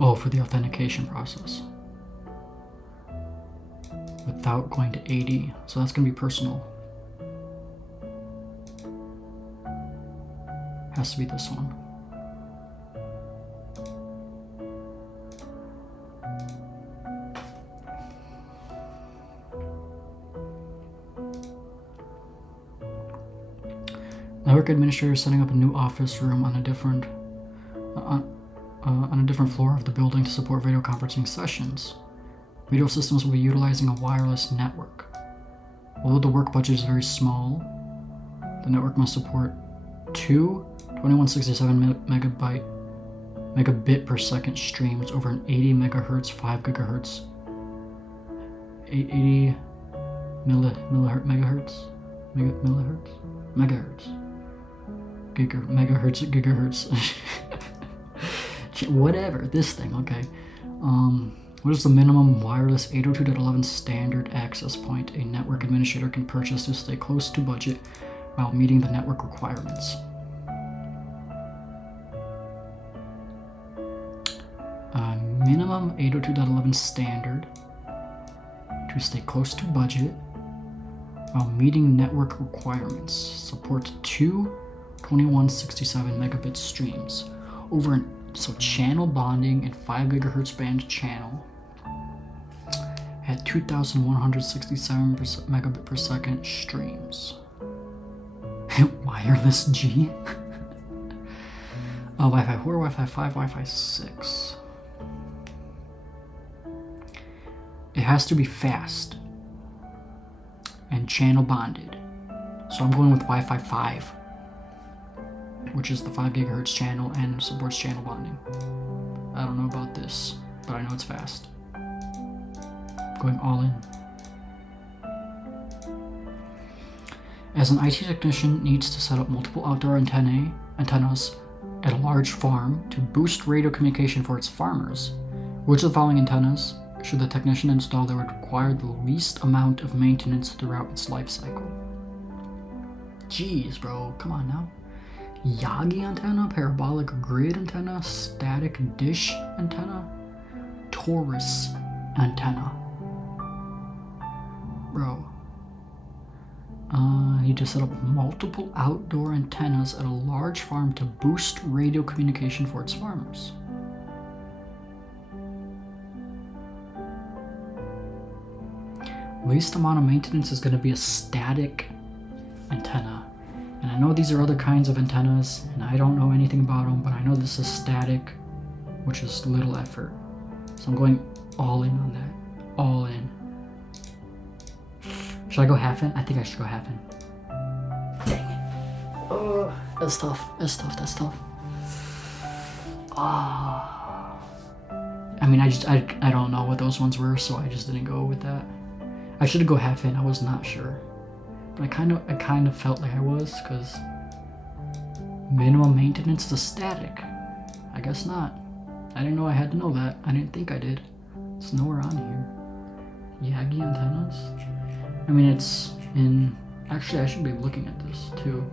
Oh, for the authentication process. Without going to AD. So that's going to be personal. Has to be this one. Network administrator setting up a new office room on a different floor of the building to support video conferencing sessions. Video systems will be utilizing a wireless network. Although the work budget is very small, the network must support two 2167 megabit per second streams over an 80 megahertz, 5 gigahertz, 80 megahertz, gigahertz. Whatever, this thing, okay. What is the minimum wireless 802.11 standard access point a network administrator can purchase to stay close to budget while meeting the network requirements? Minimum 802.11 standard to stay close to budget while meeting network requirements. Support two 2167 megabit streams over an channel bonding and 5 gigahertz band channel at 2167 megabit per second streams. Wireless G. Wi-Fi 4, Wi-Fi 5, Wi-Fi 6. It has to be fast and channel bonded. So I'm going with Wi-Fi 5, which is the 5 gigahertz channel and supports channel bonding. I don't know about this, but I know it's fast. Going all in. As an IT technician needs to set up multiple outdoor antennas at a large farm to boost radio communication for its farmers, which of the following antennas should the technician install that would require the least amount of maintenance throughout its life cycle? Jeez, bro, come on now. Yagi antenna, parabolic grid antenna, static dish antenna, Taurus antenna. Bro. I need to set up multiple outdoor antennas at a large farm to boost radio communication for its farmers. Least amount of maintenance is going to be a static antenna. And I know these are other kinds of antennas, and I don't know anything about them, but I know this is static, which is little effort. So I'm going all in on that. All in. Should I go half in? I think I should go half in. Dang it. Oh, that's tough. That's tough. Ah. I mean, I don't know what those ones were, so I just didn't go with that. I should have go half in. I was not sure. But I kind of felt like I was, because Minimum maintenance to static. I guess not. I didn't know I had to know that. I didn't think I did. It's nowhere on here. Yagi antennas? I mean, it's in... Actually, I should be looking at this, too.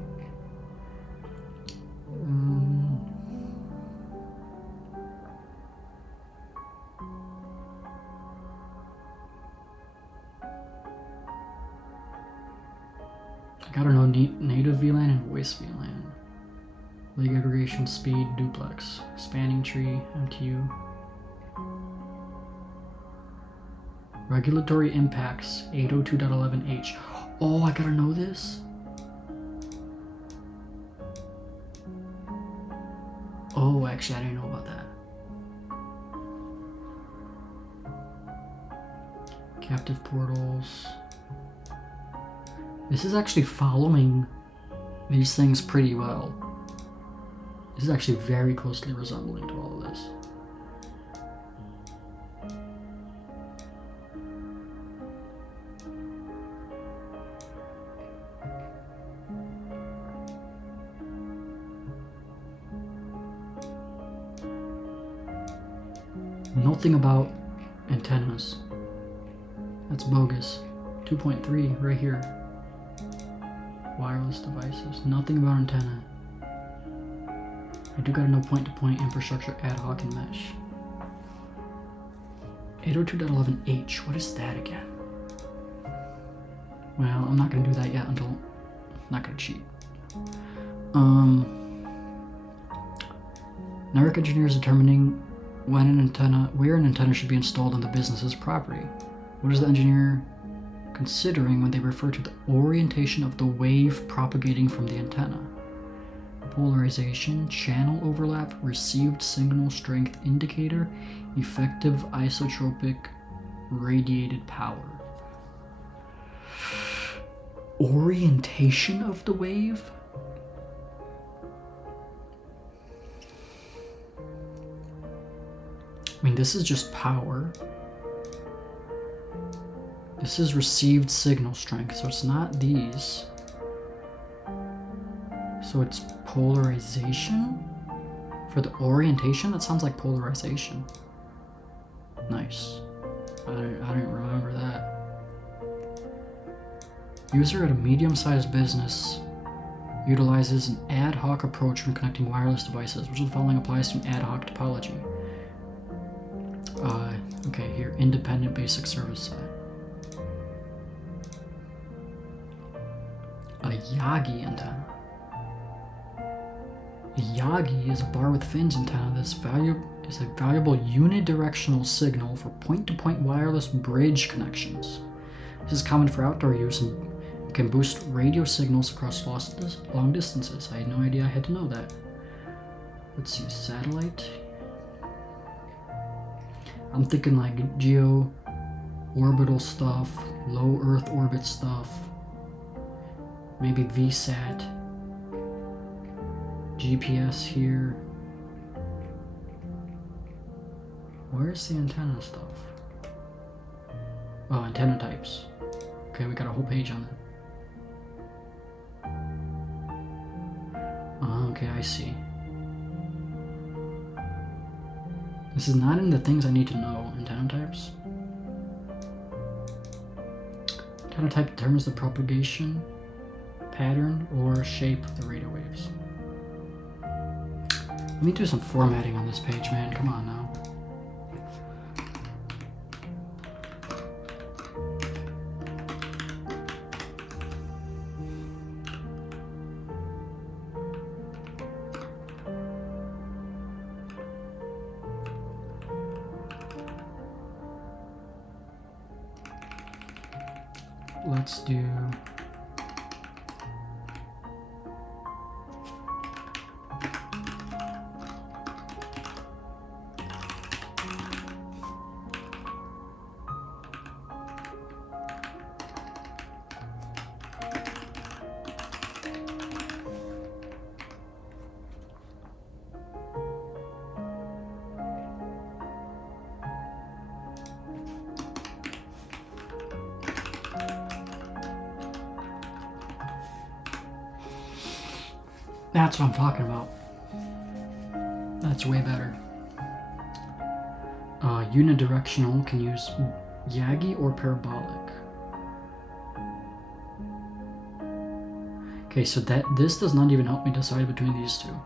I gotta know native VLAN and voice VLAN. League aggregation speed, duplex, spanning tree, MTU. Regulatory impacts, 802.11h. Oh, I gotta know this? Oh, actually, I didn't know about that. Captive portals. This is actually following these things pretty well. This is actually very closely resembling to all of this. Nothing about antennas. That's bogus. 2.3 right here. Wireless devices. Nothing about antenna. I do gotta know point-to-point infrastructure, ad hoc, and mesh. 802.11h. What is that again? Well, I'm not gonna do that yet until... I'm not gonna cheat. Network engineers determining where an antenna should be installed on the business's property. What is the engineer considering when they refer to the orientation of the wave propagating from the antenna? Polarization, channel overlap, received signal strength indicator, effective isotropic radiated power. Orientation of the wave? I mean, this is just power. This is received signal strength, so it's not these. So it's polarization? For the orientation? That sounds like polarization. Nice. I didn't remember that. User at a medium-sized business utilizes an ad hoc approach when connecting wireless devices. Which of the following applies to an ad hoc topology? Okay, here, independent basic service side. A Yagi antenna. A Yagi is a bar with fins antenna that's is a valuable unidirectional signal for point-to-point wireless bridge connections. This is common for outdoor use and can boost radio signals across long distances. I had no idea I had to know that. Let's see, satellite. I'm thinking like geo-orbital stuff, low Earth orbit stuff, maybe VSAT, GPS here. Where's the antenna stuff? Oh, antenna types. Okay, we got a whole page on it. Okay, I see. This is not in the things I need to know. Antenna types. Antenna type determines the propagation pattern or shape of the radio waves. Let me do some formatting on this page, man. Come on now. Let's do That's what I'm talking about. That's way better. Unidirectional can use Yagi or parabolic. Okay, so this does not even help me decide between these two.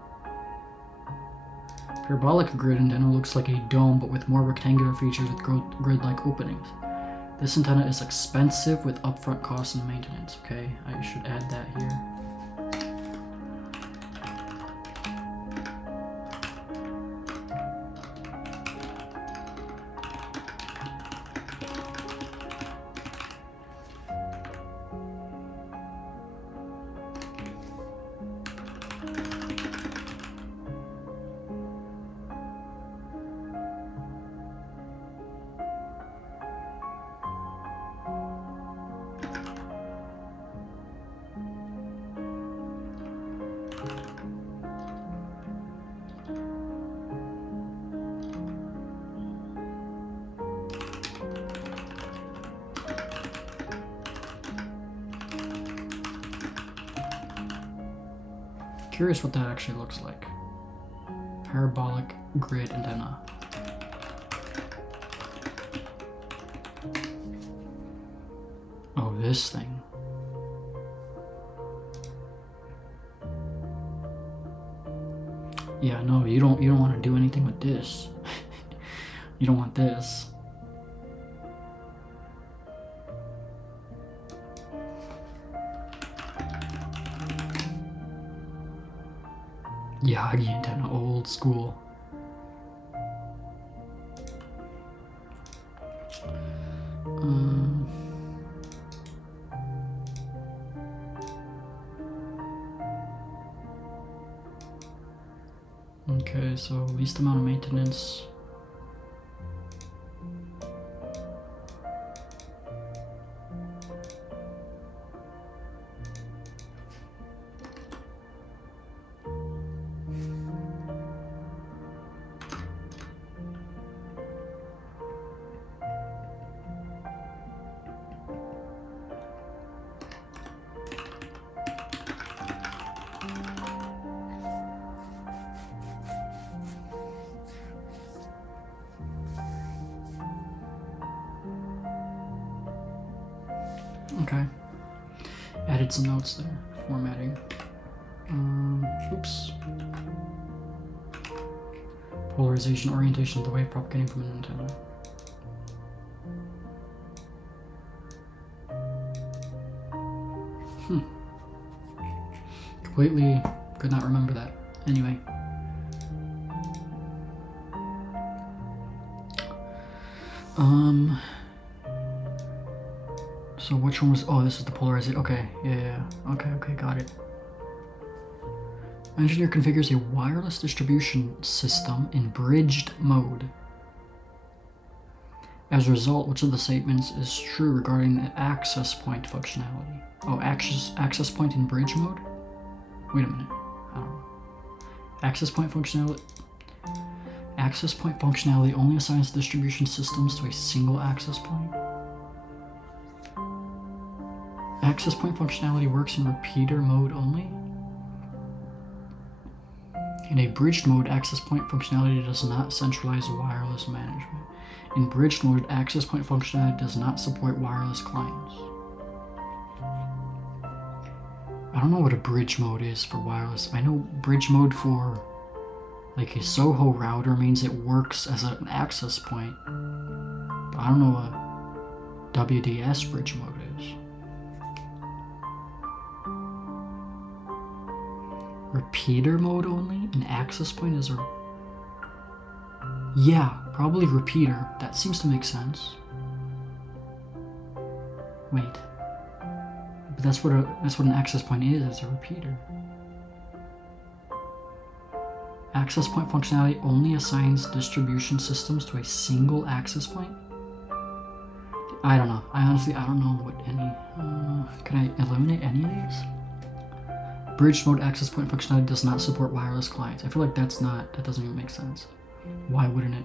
Parabolic grid antenna looks like a dome, but with more rectangular features with grid-like openings. This antenna is expensive with upfront costs and maintenance. Okay, I should add that here. Curious what that actually looks like. Parabolic grid antenna. Oh, this thing. Yeah, no, you don't want to do anything with this. You don't want this. Yagi antenna, old school. Okay, so least amount of maintenance. Okay. Added some notes there. Formatting. Oops. Polarization, orientation of the wave propagating from an antenna. Completely could not remember that. Anyway. So which one was, oh, this is the polarization. Okay, yeah. Okay, got it. Engineer configures a wireless distribution system in bridged mode. As a result, which of the statements is true regarding the access point functionality? Oh, access point in bridge mode? Wait a minute. I don't know. Access point functionality only assigns distribution systems to a single access point. Access point functionality works in repeater mode only. In a bridged mode, access point functionality does not centralize wireless management. In bridged mode, access point functionality does not support wireless clients. I don't know what a bridge mode is for wireless. I know bridge mode for like a Soho router means it works as an access point. But I don't know what WDS bridge mode is. Repeater mode only? An access point is a... Yeah, probably repeater. That seems to make sense. Wait. But that's what an access point is, it's a repeater. Access point functionality only assigns distribution systems to a single access point? I don't know. I honestly don't know what any... can I eliminate any of these? Bridge mode access point functionality does not support wireless clients. I feel like that doesn't even make sense. Why wouldn't it?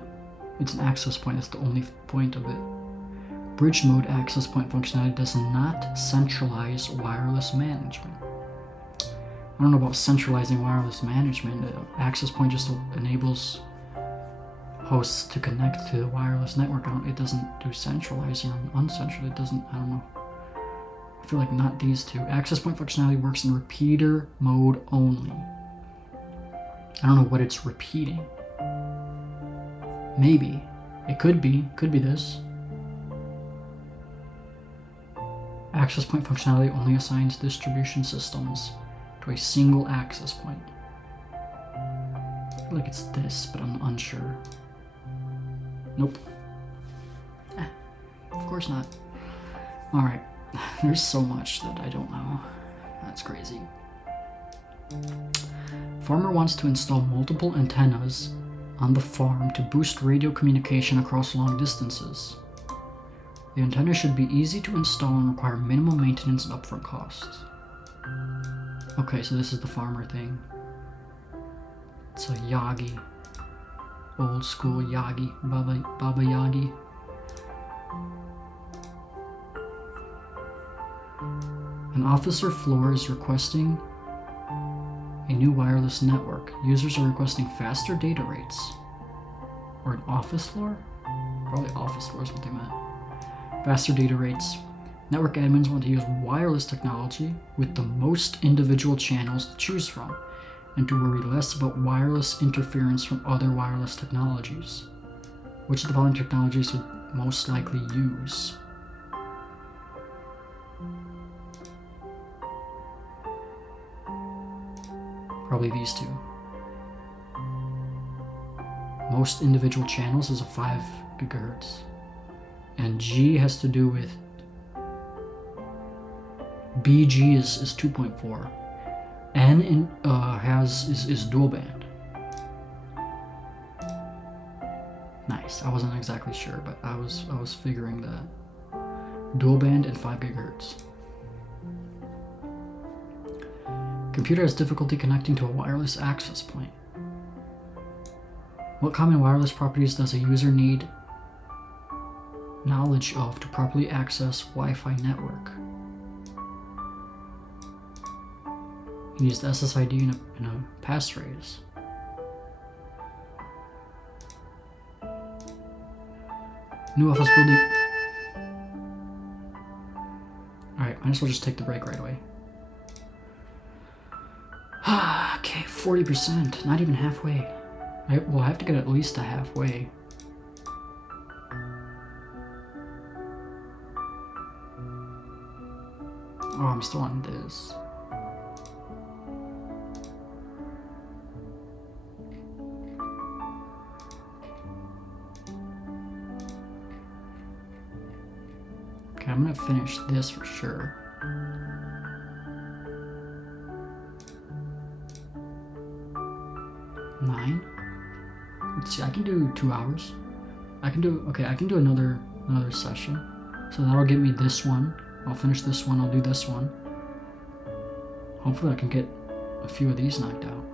It's an access point, that's the only point of it. Bridge mode access point functionality does not centralize wireless management. I don't know about centralizing wireless management. Access point just enables hosts to connect to the wireless network. It doesn't do centralizing or uncentralized. It doesn't, I don't know. I feel like not these two. Access point functionality works in repeater mode only. I don't know what it's repeating. Maybe. It could be this. Access point functionality only assigns distribution systems to a single access point. I feel like it's this, but I'm unsure. Nope. Of course not. Alright. There's so much that I don't know. That's crazy. Farmer wants to install multiple antennas on the farm to boost radio communication across long distances. The antenna should be easy to install and require minimal maintenance and upfront costs. Okay, so this is the farmer thing. It's a Yagi. Old school Yagi. Baba Yagi. An officer floor is requesting a new wireless network. Users are requesting faster data rates. Or an office floor? Probably office floor is what they meant. Faster data rates. Network admins want to use wireless technology with the most individual channels to choose from, and to worry less about wireless interference from other wireless technologies. Which of the following technologies would most likely use? Probably these two. Most individual channels is a 5 gigahertz. And G has to do with BG is 2.4. N is dual band. Nice. I wasn't exactly sure, but I was figuring that. Dual band and 5 gigahertz. Computer has difficulty connecting to a wireless access point. What common wireless properties does a user need knowledge of to properly access Wi-Fi network? You use the SSID in a passphrase. New office building. Alright, might as well just take the break right away. Okay, 40%, not even halfway. We'll have to get at least a halfway. Oh, I'm still on this. Okay, I'm gonna finish this for sure. Nine. Let's see, I can do 2 hours. I can do another session. So that'll get me this one. I'll finish this one, I'll do this one. Hopefully I can get a few of these knocked out.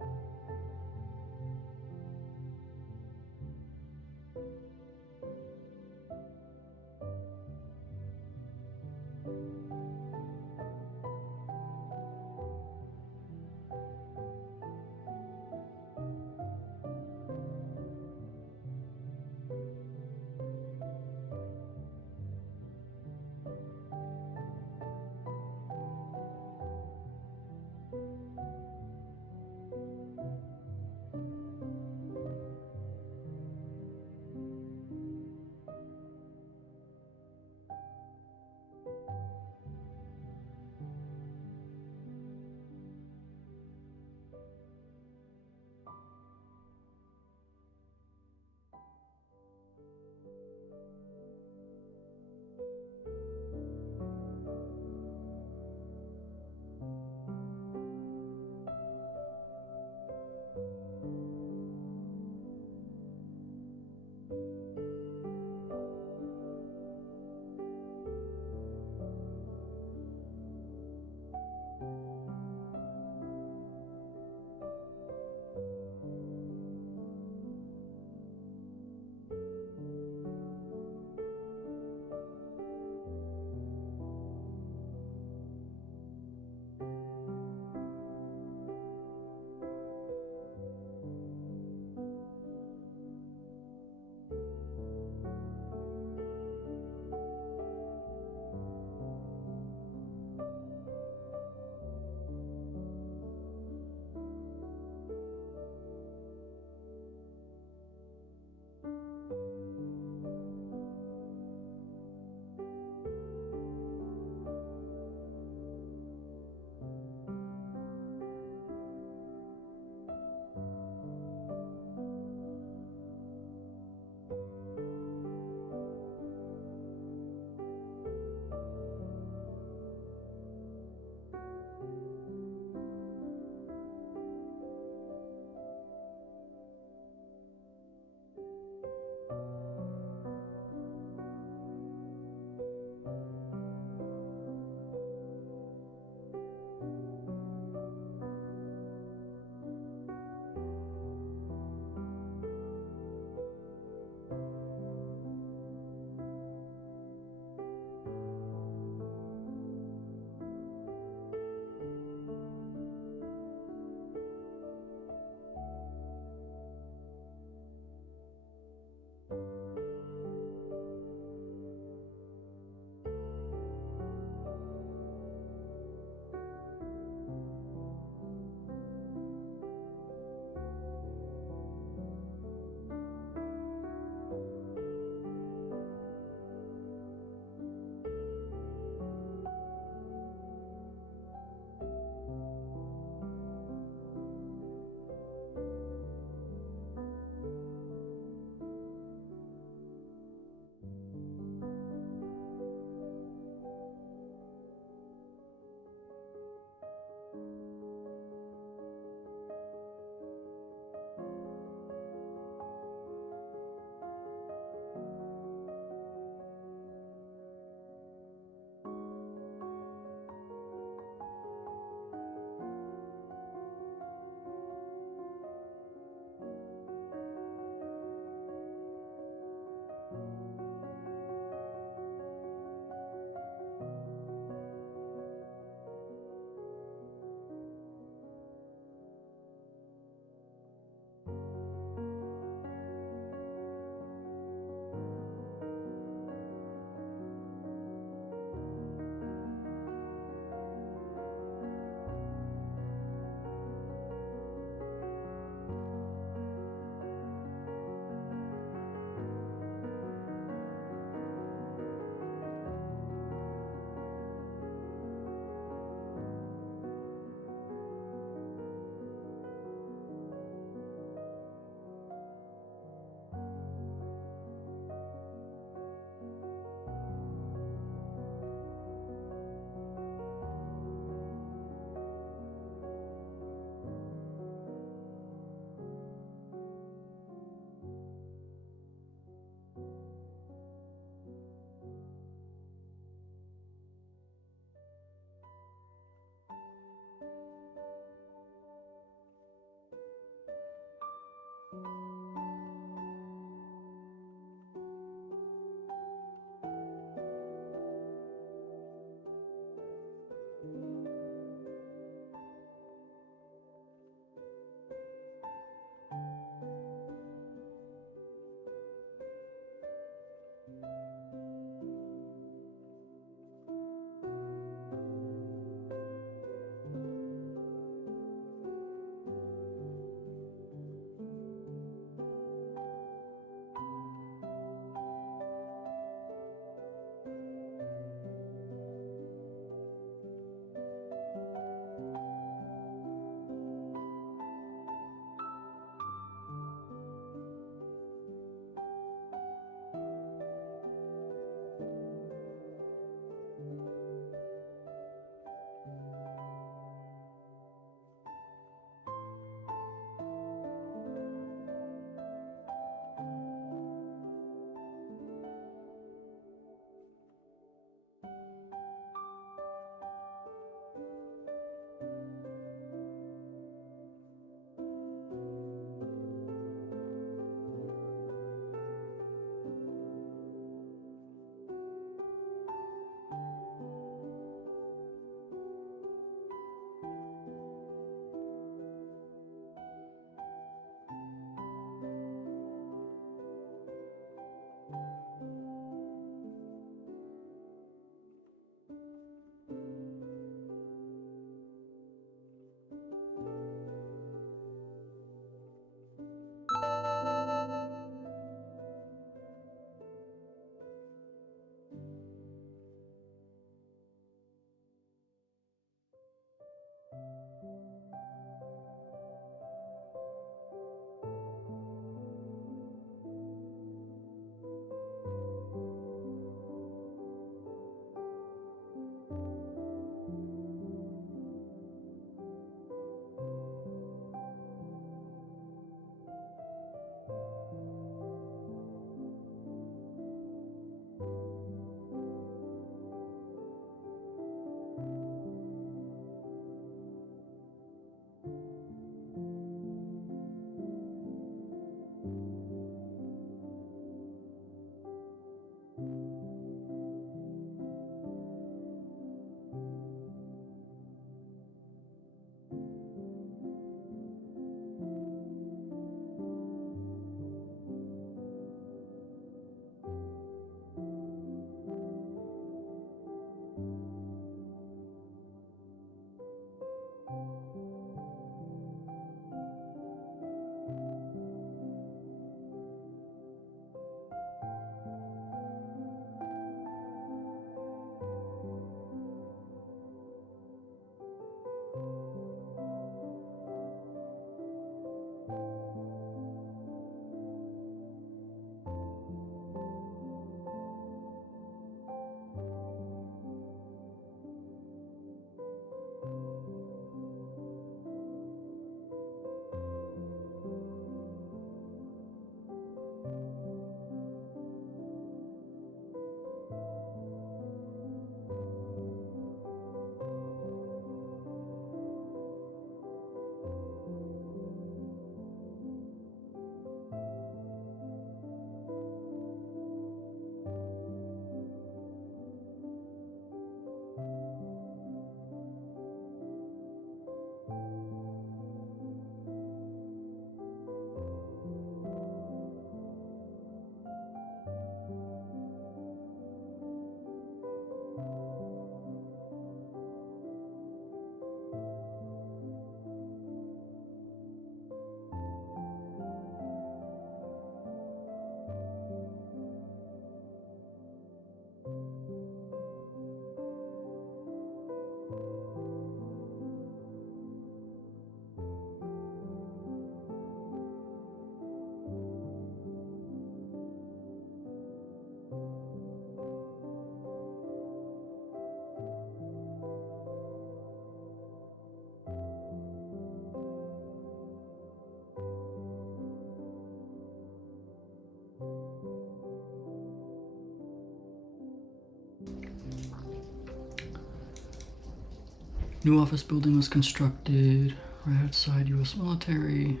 New office building was constructed right outside U.S. military.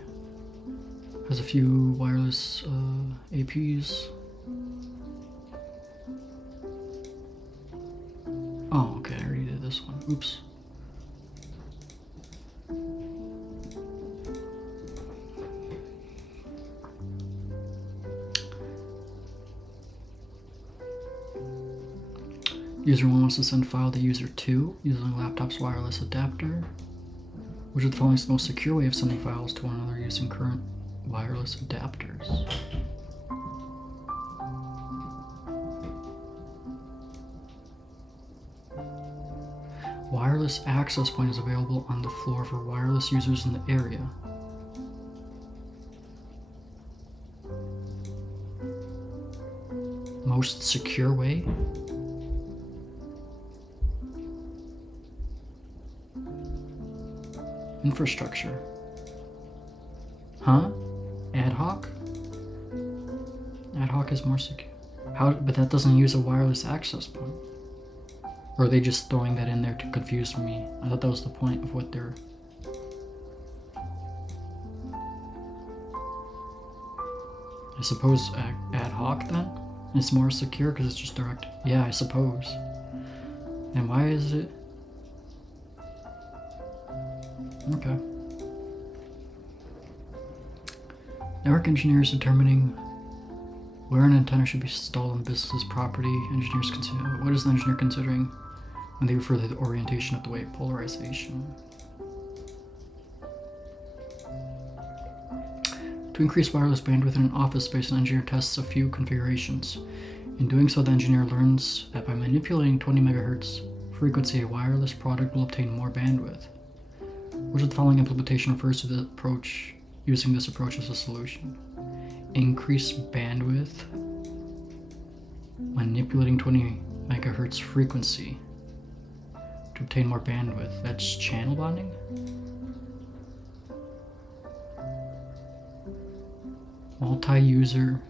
Has a few wireless APs. Oh, okay, I already did this one. Oops. User 1 wants to send file to user 2 using laptop's wireless adapter. Which of the following is the most secure way of sending files to one another using current wireless adapters? Wireless access point is available on the floor for wireless users in the area. Most secure way? Infrastructure. Huh? Ad hoc? Ad hoc is more secure. How? But that doesn't use a wireless access point. Or are they just throwing that in there to confuse me? I thought that was the point of what they're... I suppose ad hoc then? It's more secure because it's just direct. Yeah, I suppose. And why is it... Okay. Network engineers determining where an antenna should be installed on the business's property. Engineers consider... What is the engineer considering when they refer to the orientation of the wave polarization? To increase wireless bandwidth in an office space, an engineer tests a few configurations. In doing so, the engineer learns that by manipulating 20 MHz frequency, a wireless product will obtain more bandwidth. Which of the following implementation refers to the approach, using this approach as a solution? Increase bandwidth, manipulating 20 MHz frequency to obtain more bandwidth. That's channel bonding? Multi-user,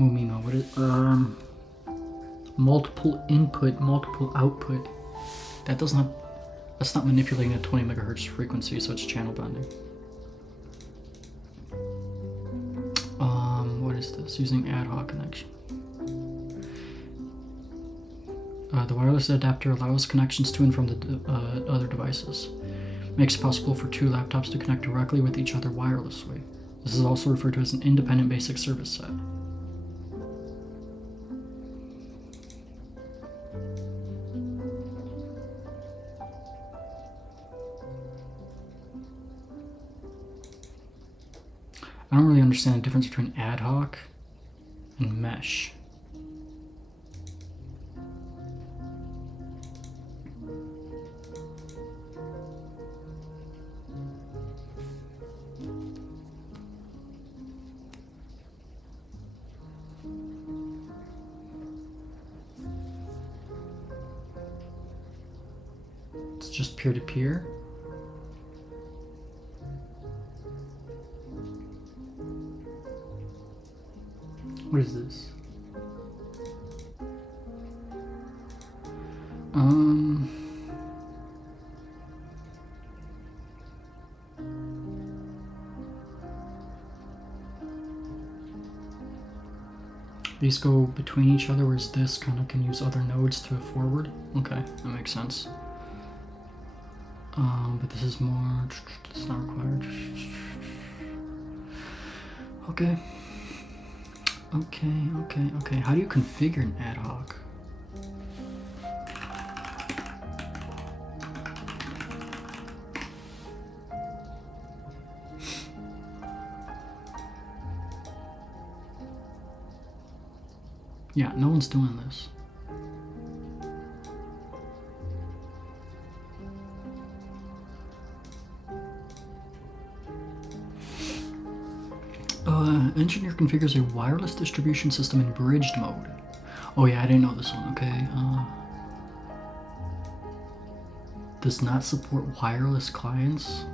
Mumino, what is, multiple input, multiple output. That's not manipulating a 20 MHz frequency, so it's channel bonding. What is this? Using ad hoc connection. The wireless adapter allows connections to and from the other devices. Makes it possible for two laptops to connect directly with each other wirelessly. This is also referred to as an independent basic service set. I don't really understand the difference between ad hoc and mesh. It's just peer-to-peer. What is this? These go between each other, whereas this kind of can use other nodes to forward. Okay, that makes sense. But this is more, it's not required. Okay. Okay. How do you configure an ad hoc? Yeah, no one's doing this. Engineer configures a wireless distribution system in bridged mode. Oh yeah, I didn't know this one, okay. Does not support wireless clients.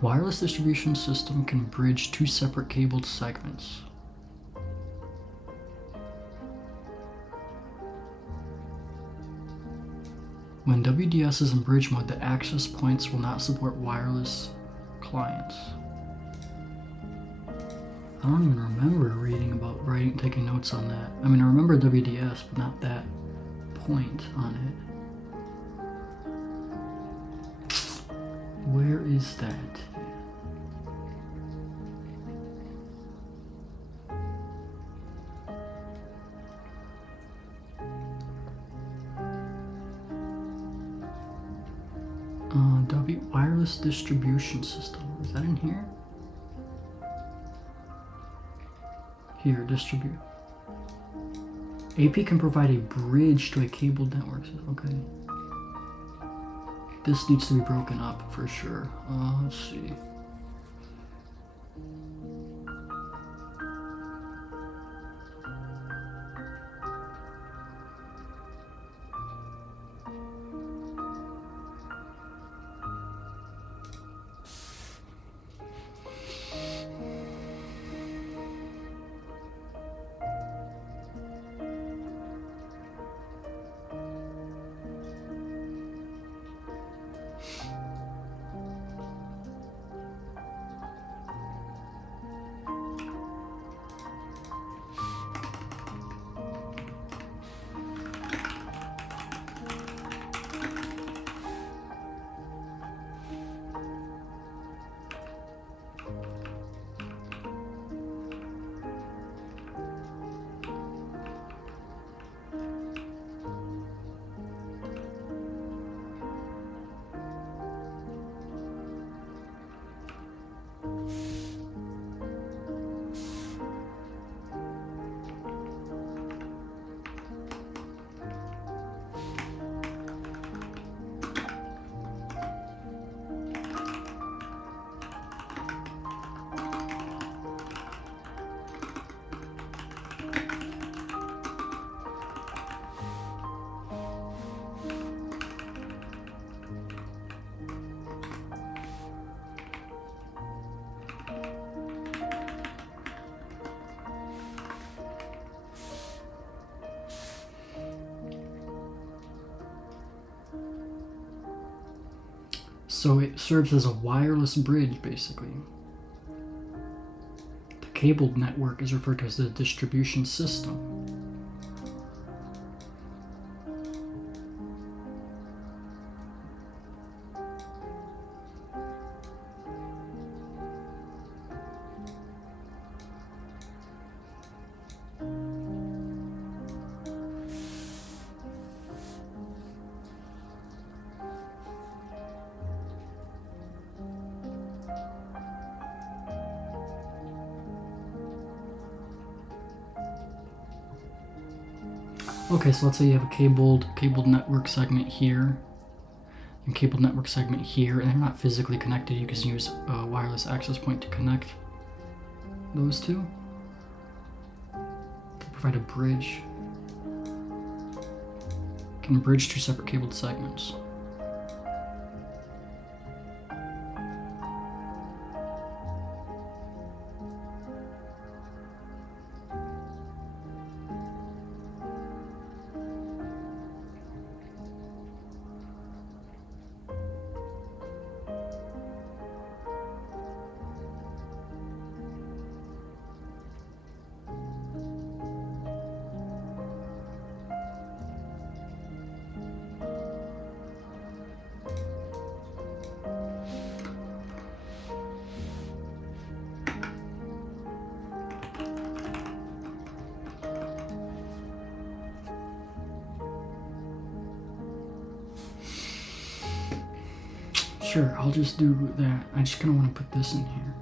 Wireless distribution system can bridge two separate cabled segments. When WDS is in bridge mode, the access points will not support wireless clients. I don't even remember reading about taking notes on that. I mean, I remember WDS, but not that point on it. Where is that? Wireless distribution system. Is that in here? Here, distribute. AP can provide a bridge to a cabled network. Okay. This needs to be broken up for sure. Let's see. So it serves as a wireless bridge, basically. The cabled network is referred to as the distribution system. Okay, so let's say you have a cabled network segment here, and cabled network segment here, and they're not physically connected. You can use a wireless access point to connect those two. Provide a bridge. Can bridge two separate cabled segments. Sure, I'll just do that. I just kind of want to put this in here.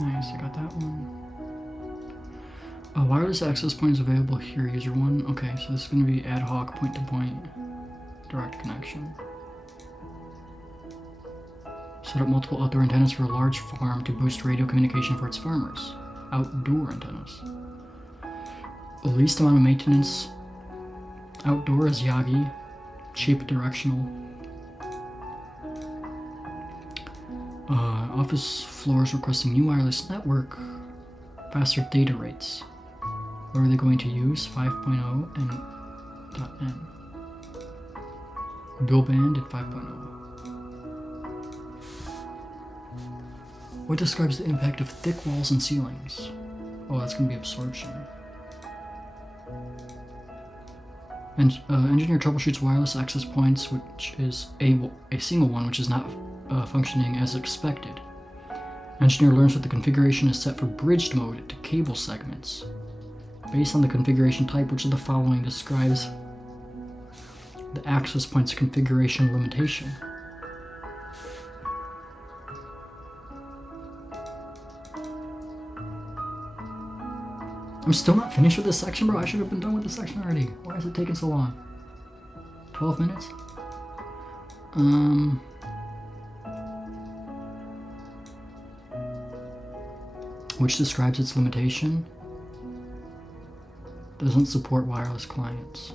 Nice, I got that one. Oh, wireless access points available here, user 1. Okay, so this is going to be ad hoc point-to-point direct connection. Set up multiple outdoor antennas for a large farm to boost radio communication for its farmers. Outdoor antennas. Least amount of maintenance. Outdoor is Yagi. Cheap directional. Office floors requesting new wireless network. Faster data rates. What are they going to use? 5.0 and .n. Dual band at 5.0. What describes the impact of thick walls and ceilings? Oh, that's going to be absorption. And engineer troubleshoots wireless access points, which is a single one, which is not functioning as expected. Engineer learns what the configuration is set for bridged mode to cable segments. Based on the configuration type, which of the following describes the access point's configuration limitation? I'm still not finished with this section, bro. I should have been done with this section already. Why is it taking so long? 12 minutes? Which describes its limitation? Doesn't support wireless clients.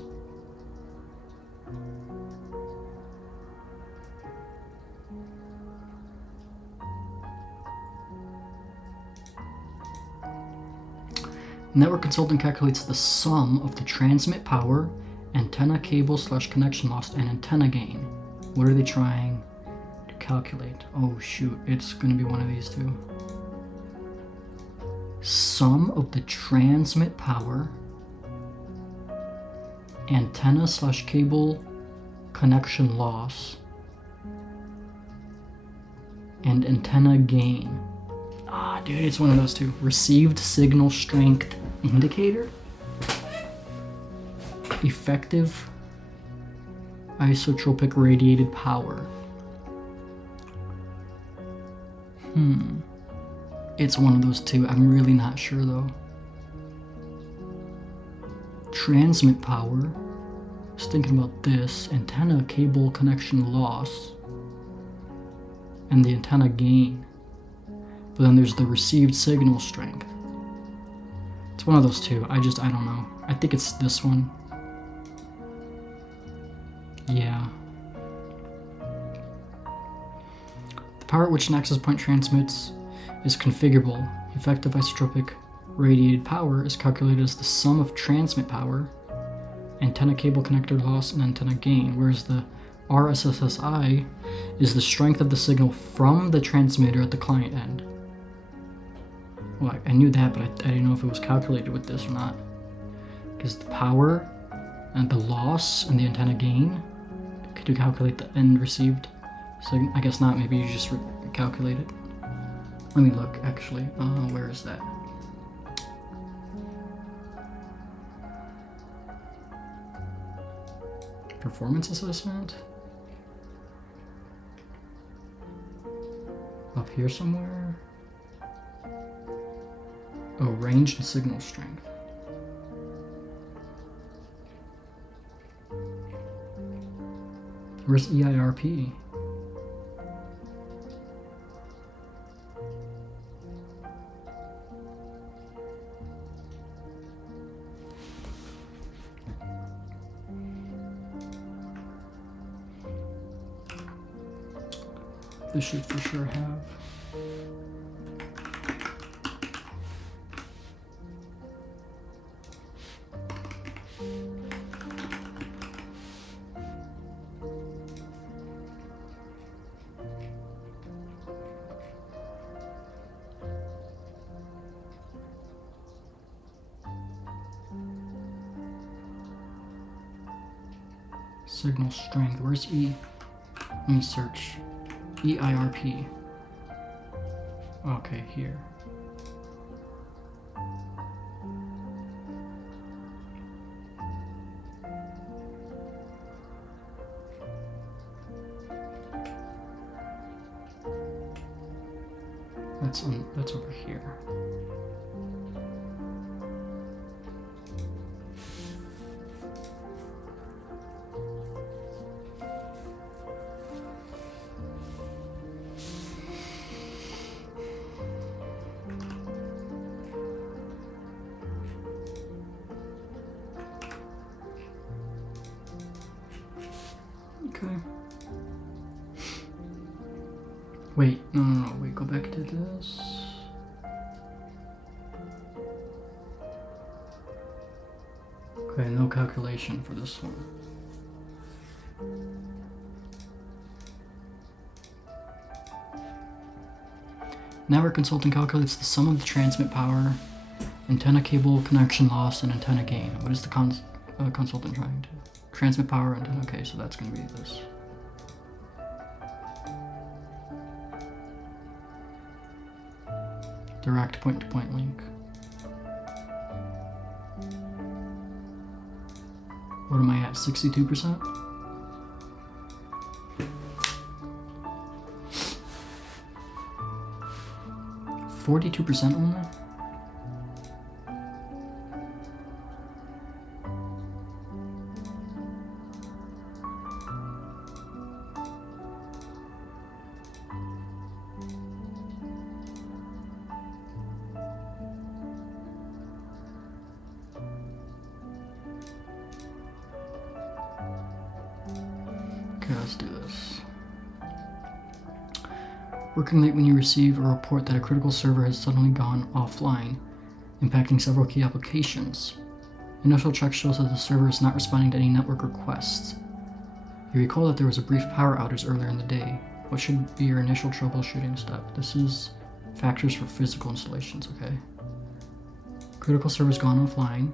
Network consultant calculates the sum of the transmit power, antenna cable / connection loss, and antenna gain. What are they trying to calculate? Oh shoot, it's going to be one of these two. Sum of the transmit power, antenna / cable connection loss, and antenna gain. Ah, dude, it's one of those two. Received signal strength indicator? Effective isotropic radiated power. It's one of those two. I'm really not sure though. Transmit power. I was thinking about this. Antenna cable connection loss. And the antenna gain. But then there's the received signal strength. It's one of those two. I don't know. I think it's this one. Yeah. The power at which an access point transmits is configurable. Effective isotropic radiated power is calculated as the sum of transmit power, antenna cable connector loss, and antenna gain, whereas the RSSI is the strength of the signal from the transmitter at the client end. Well, I knew that, but I didn't know if it was calculated with this or not. Because the power and the loss and the antenna gain, could you calculate the end received signal? I guess not, maybe you just calculate it. Let me look, actually. Where is that? Performance assessment? Up here somewhere? Oh, range and signal strength. Where's EIRP? This should for sure have. Signal strength. Where's E? Let me search. EIRP. Okay, here. That's over here. Okay. Wait, no, wait, go back to this. Okay, no calculation for this one. Network consultant calculates the sum of the transmit power, antenna cable connection loss, and antenna gain. What is the consultant trying to? Transmit power, antenna, okay, so that's going to be this. Direct point-to-point link. What am I at, 62%? $42% only? Okay, let's do this. Working late when you receive a report that a critical server has suddenly gone offline, impacting several key applications. Initial check shows that the server is not responding to any network requests. You recall that there was a brief power outage earlier in the day. What should be your initial troubleshooting step? This is factors for physical installations, okay? Critical server's gone offline.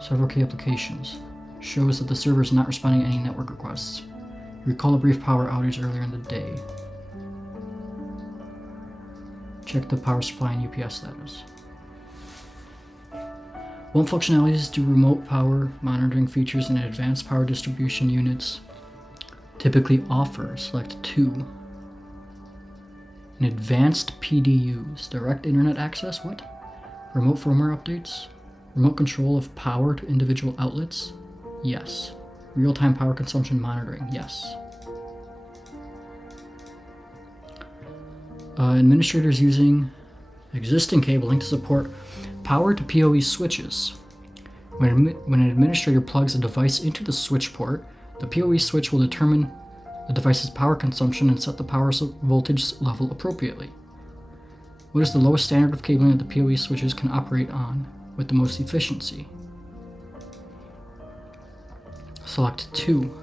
Several key applications. Shows that the server is not responding to any network requests. You recall a brief power outage earlier in the day. Check the power supply and UPS status. One functionality is to remote power monitoring features and advanced power distribution units typically offer. Select 2. An advanced PDUs. Direct internet access? What? Remote firmware updates? Remote control of power to individual outlets? Yes. Real-time power consumption monitoring? Yes. Administrators using existing cabling to support power to PoE switches. When an administrator plugs a device into the switch port, the PoE switch will determine the device's power consumption and set the power voltage level appropriately. What is the lowest standard of cabling that the PoE switches can operate on with the most efficiency? Select 2.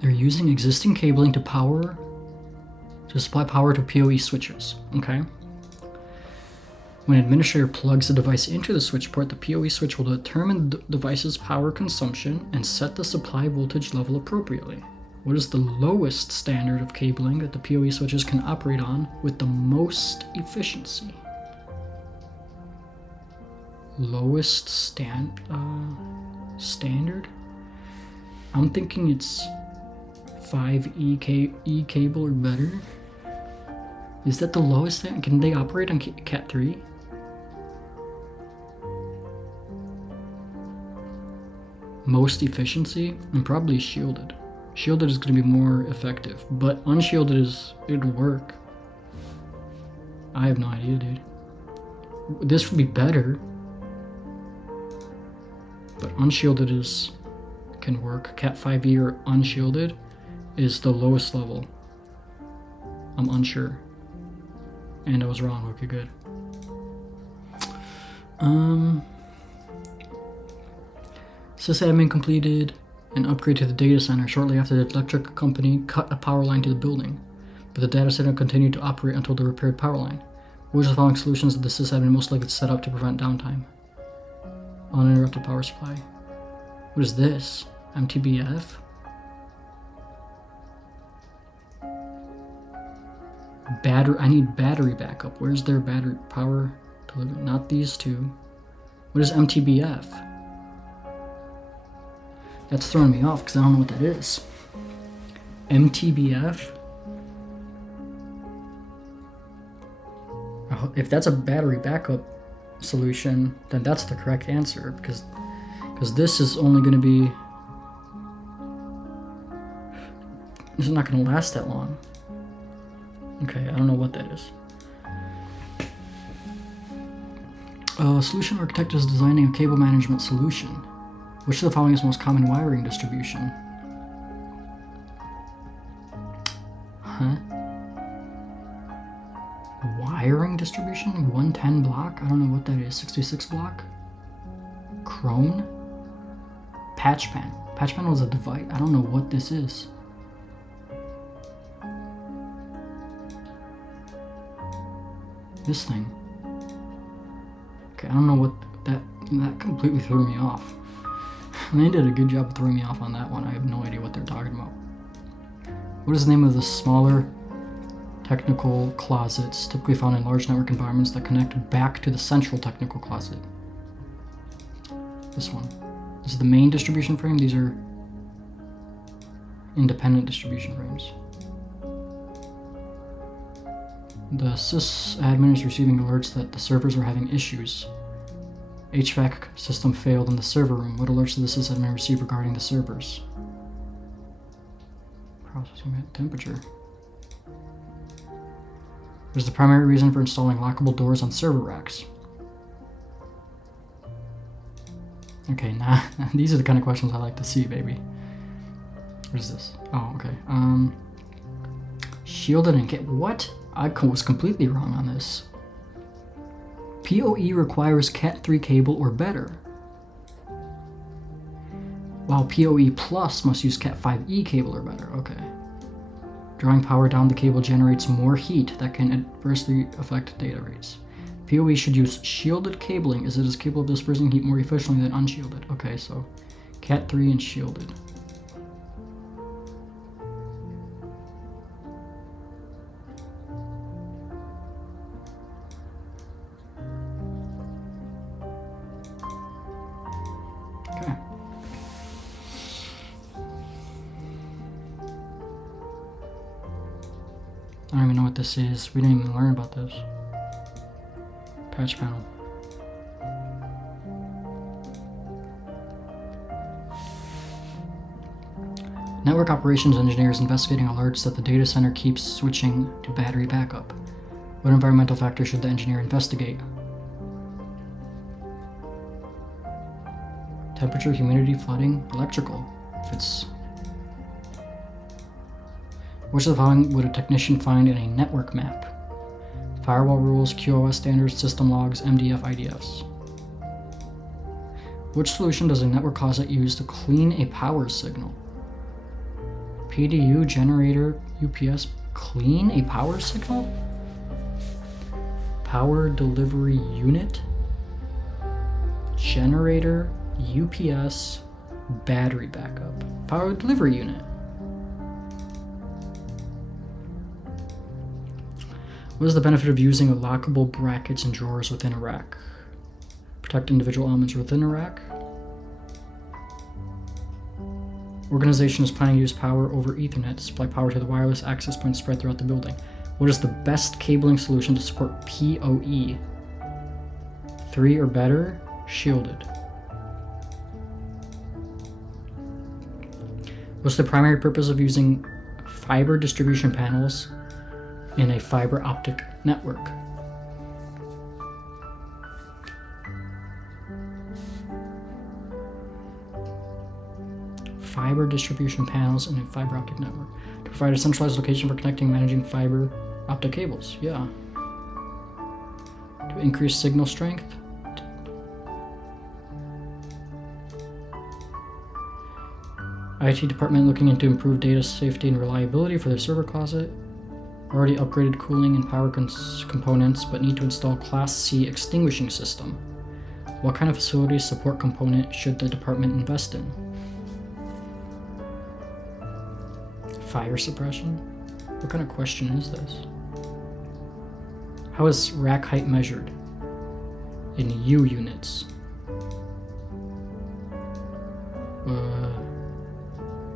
They're using existing cabling to supply power to PoE switches, okay? When an administrator plugs the device into the switch port, the PoE switch will determine the device's power consumption and set the supply voltage level appropriately. What is the lowest standard of cabling that the PoE switches can operate on with the most efficiency? Lowest standard? I'm thinking it's 5E cable or better. Is that the lowest thing? Can they operate on Cat 3? Most efficiency? And probably shielded. Shielded is going to be more effective, but unshielded it'll work. I have no idea, dude. This would be better, but unshielded can work. Cat 5e or unshielded is the lowest level. I'm unsure. And I was wrong. Okay, good. Sysadmin completed an upgrade to the data center shortly after the electric company cut a power line to the building, but the data center continued to operate until the repaired power line. Which of the following solutions did the sysadmin most likely set up to prevent downtime? Uninterrupted power supply. What is this? MTBF? I need battery backup. Where's their battery power delivery? Not these two. What is MTBF? That's throwing me off because I don't know what that is. MTBF? If that's a battery backup solution, then that's the correct answer, because this is only going to be... This is not going to last that long. Okay, I don't know what that is. Solution architect is designing a cable management solution. Which of the following is the most common wiring distribution? Huh? Wiring distribution? 110 block? I don't know what that is. 66 block? Crone? Patch panel. Patch panel is a device. I don't know what this is. This thing. Okay, I don't know what that completely threw me off. They did a good job of throwing me off on that one. I have no idea what they're talking about. What is the name of the smaller technical closets typically found in large network environments that connect back to the central technical closet? This one. This is the main distribution frame. These are independent distribution frames. The sysadmin is receiving alerts that the servers are having issues. HVAC system failed in the server room. What alerts did the sysadmin receive regarding the servers? Processing at temperature. What is the primary reason for installing lockable doors on server racks? Okay, nah, these are the kind of questions I like to see, baby. What is this? Oh, okay. Shielded and get what? I was completely wrong on this. PoE requires Cat3 cable or better, while PoE Plus must use Cat5e cable or better. Okay. Drawing power down the cable generates more heat that can adversely affect data rates. PoE should use shielded cabling as it is capable of dispersing heat more efficiently than unshielded. Okay, so Cat3 and shielded. I don't even know what this is. We didn't even learn about this. Patch panel. Network operations engineers investigating alerts that the data center keeps switching to battery backup. What environmental factors should the engineer investigate? Temperature, humidity, flooding, electrical. If it's... Which of the following would a technician find in a network map? Firewall rules, QoS standards, system logs, MDF, IDFs. Which solution does a network closet use to clean a power signal? PDU, generator, UPS, clean a power signal? Power delivery unit, generator, UPS, battery backup. Power delivery unit. What is the benefit of using lockable brackets and drawers within a rack? Protect individual elements within a rack. Organization is planning to use power over Ethernet to supply power to the wireless access points spread throughout the building. What is the best cabling solution to support PoE? 3 or better, shielded. What's the primary purpose of using fiber distribution panels in a fiber optic network? Fiber distribution panels in a fiber optic network. To provide a centralized location for connecting and managing fiber optic cables. Yeah. To increase signal strength. IT department looking into improved data safety and reliability for their server closet. Already upgraded cooling and power components, but need to install Class C extinguishing system. What kind of facilities support component should the department invest in? Fire suppression? What kind of question is this? How is rack height measured? In U units.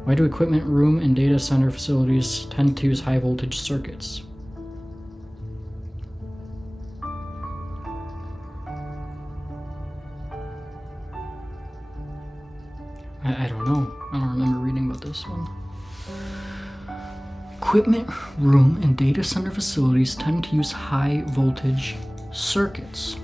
Why do equipment room and data center facilities tend to use high voltage circuits? I don't know. I don't remember reading about this one. Equipment room and data center facilities tend to use high voltage circuits.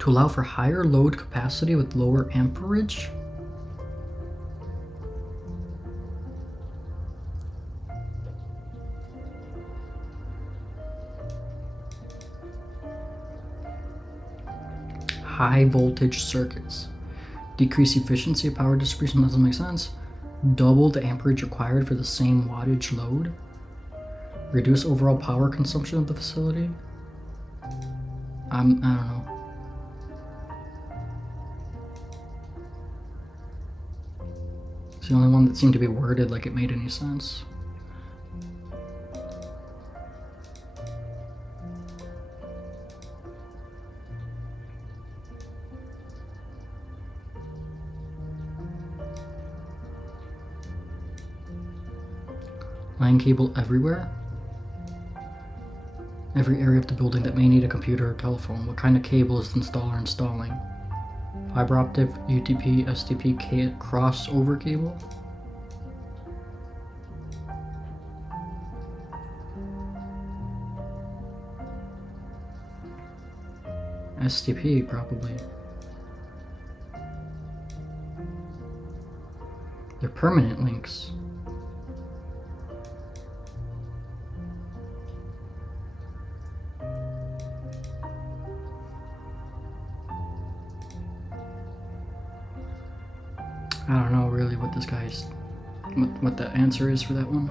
To allow for higher load capacity with lower amperage? High voltage circuits. Decrease efficiency of power distribution, doesn't make sense. Double the amperage required for the same wattage load. Reduce overall power consumption of the facility. I don't know. It's the only one that seemed to be worded like it made any sense. Line cable everywhere? Every area of the building that may need a computer or telephone. What kind of cable is the installer installing? Fiber optic, UTP, STP, crossover cable? STP, probably. They're permanent links. I don't know really what this guy's, what the answer is for that one.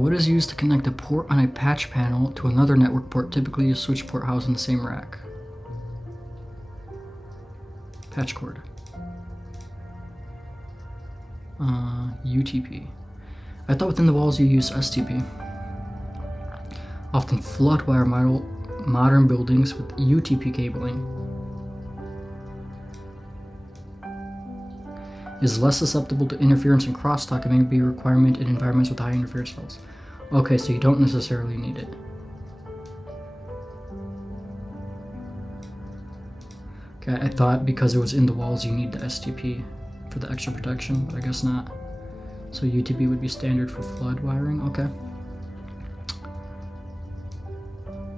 What is used to connect a port on a patch panel to another network port, typically a switch port housed in the same rack? Patch cord. UTP. I thought within the walls you use STP. Often flood wire modern buildings with UTP cabling. Is less susceptible to interference and crosstalk and may be a requirement in environments with high interference levels. Okay, so you don't necessarily need it. Okay, I thought because it was in the walls you need the STP for the extra protection, but I guess not. So UTP would be standard for flood wiring, okay.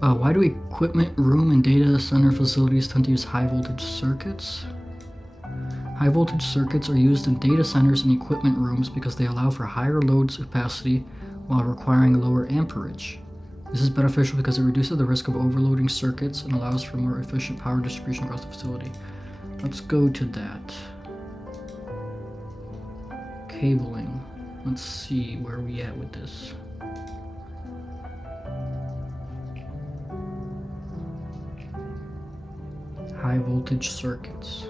Why do equipment room and data center facilities tend to use high voltage circuits? High voltage circuits are used in data centers and equipment rooms because they allow for higher load capacity while requiring lower amperage. This is beneficial because it reduces the risk of overloading circuits and allows for more efficient power distribution across the facility. Let's go to that. Cabling. Let's see where we at with this. High voltage circuits.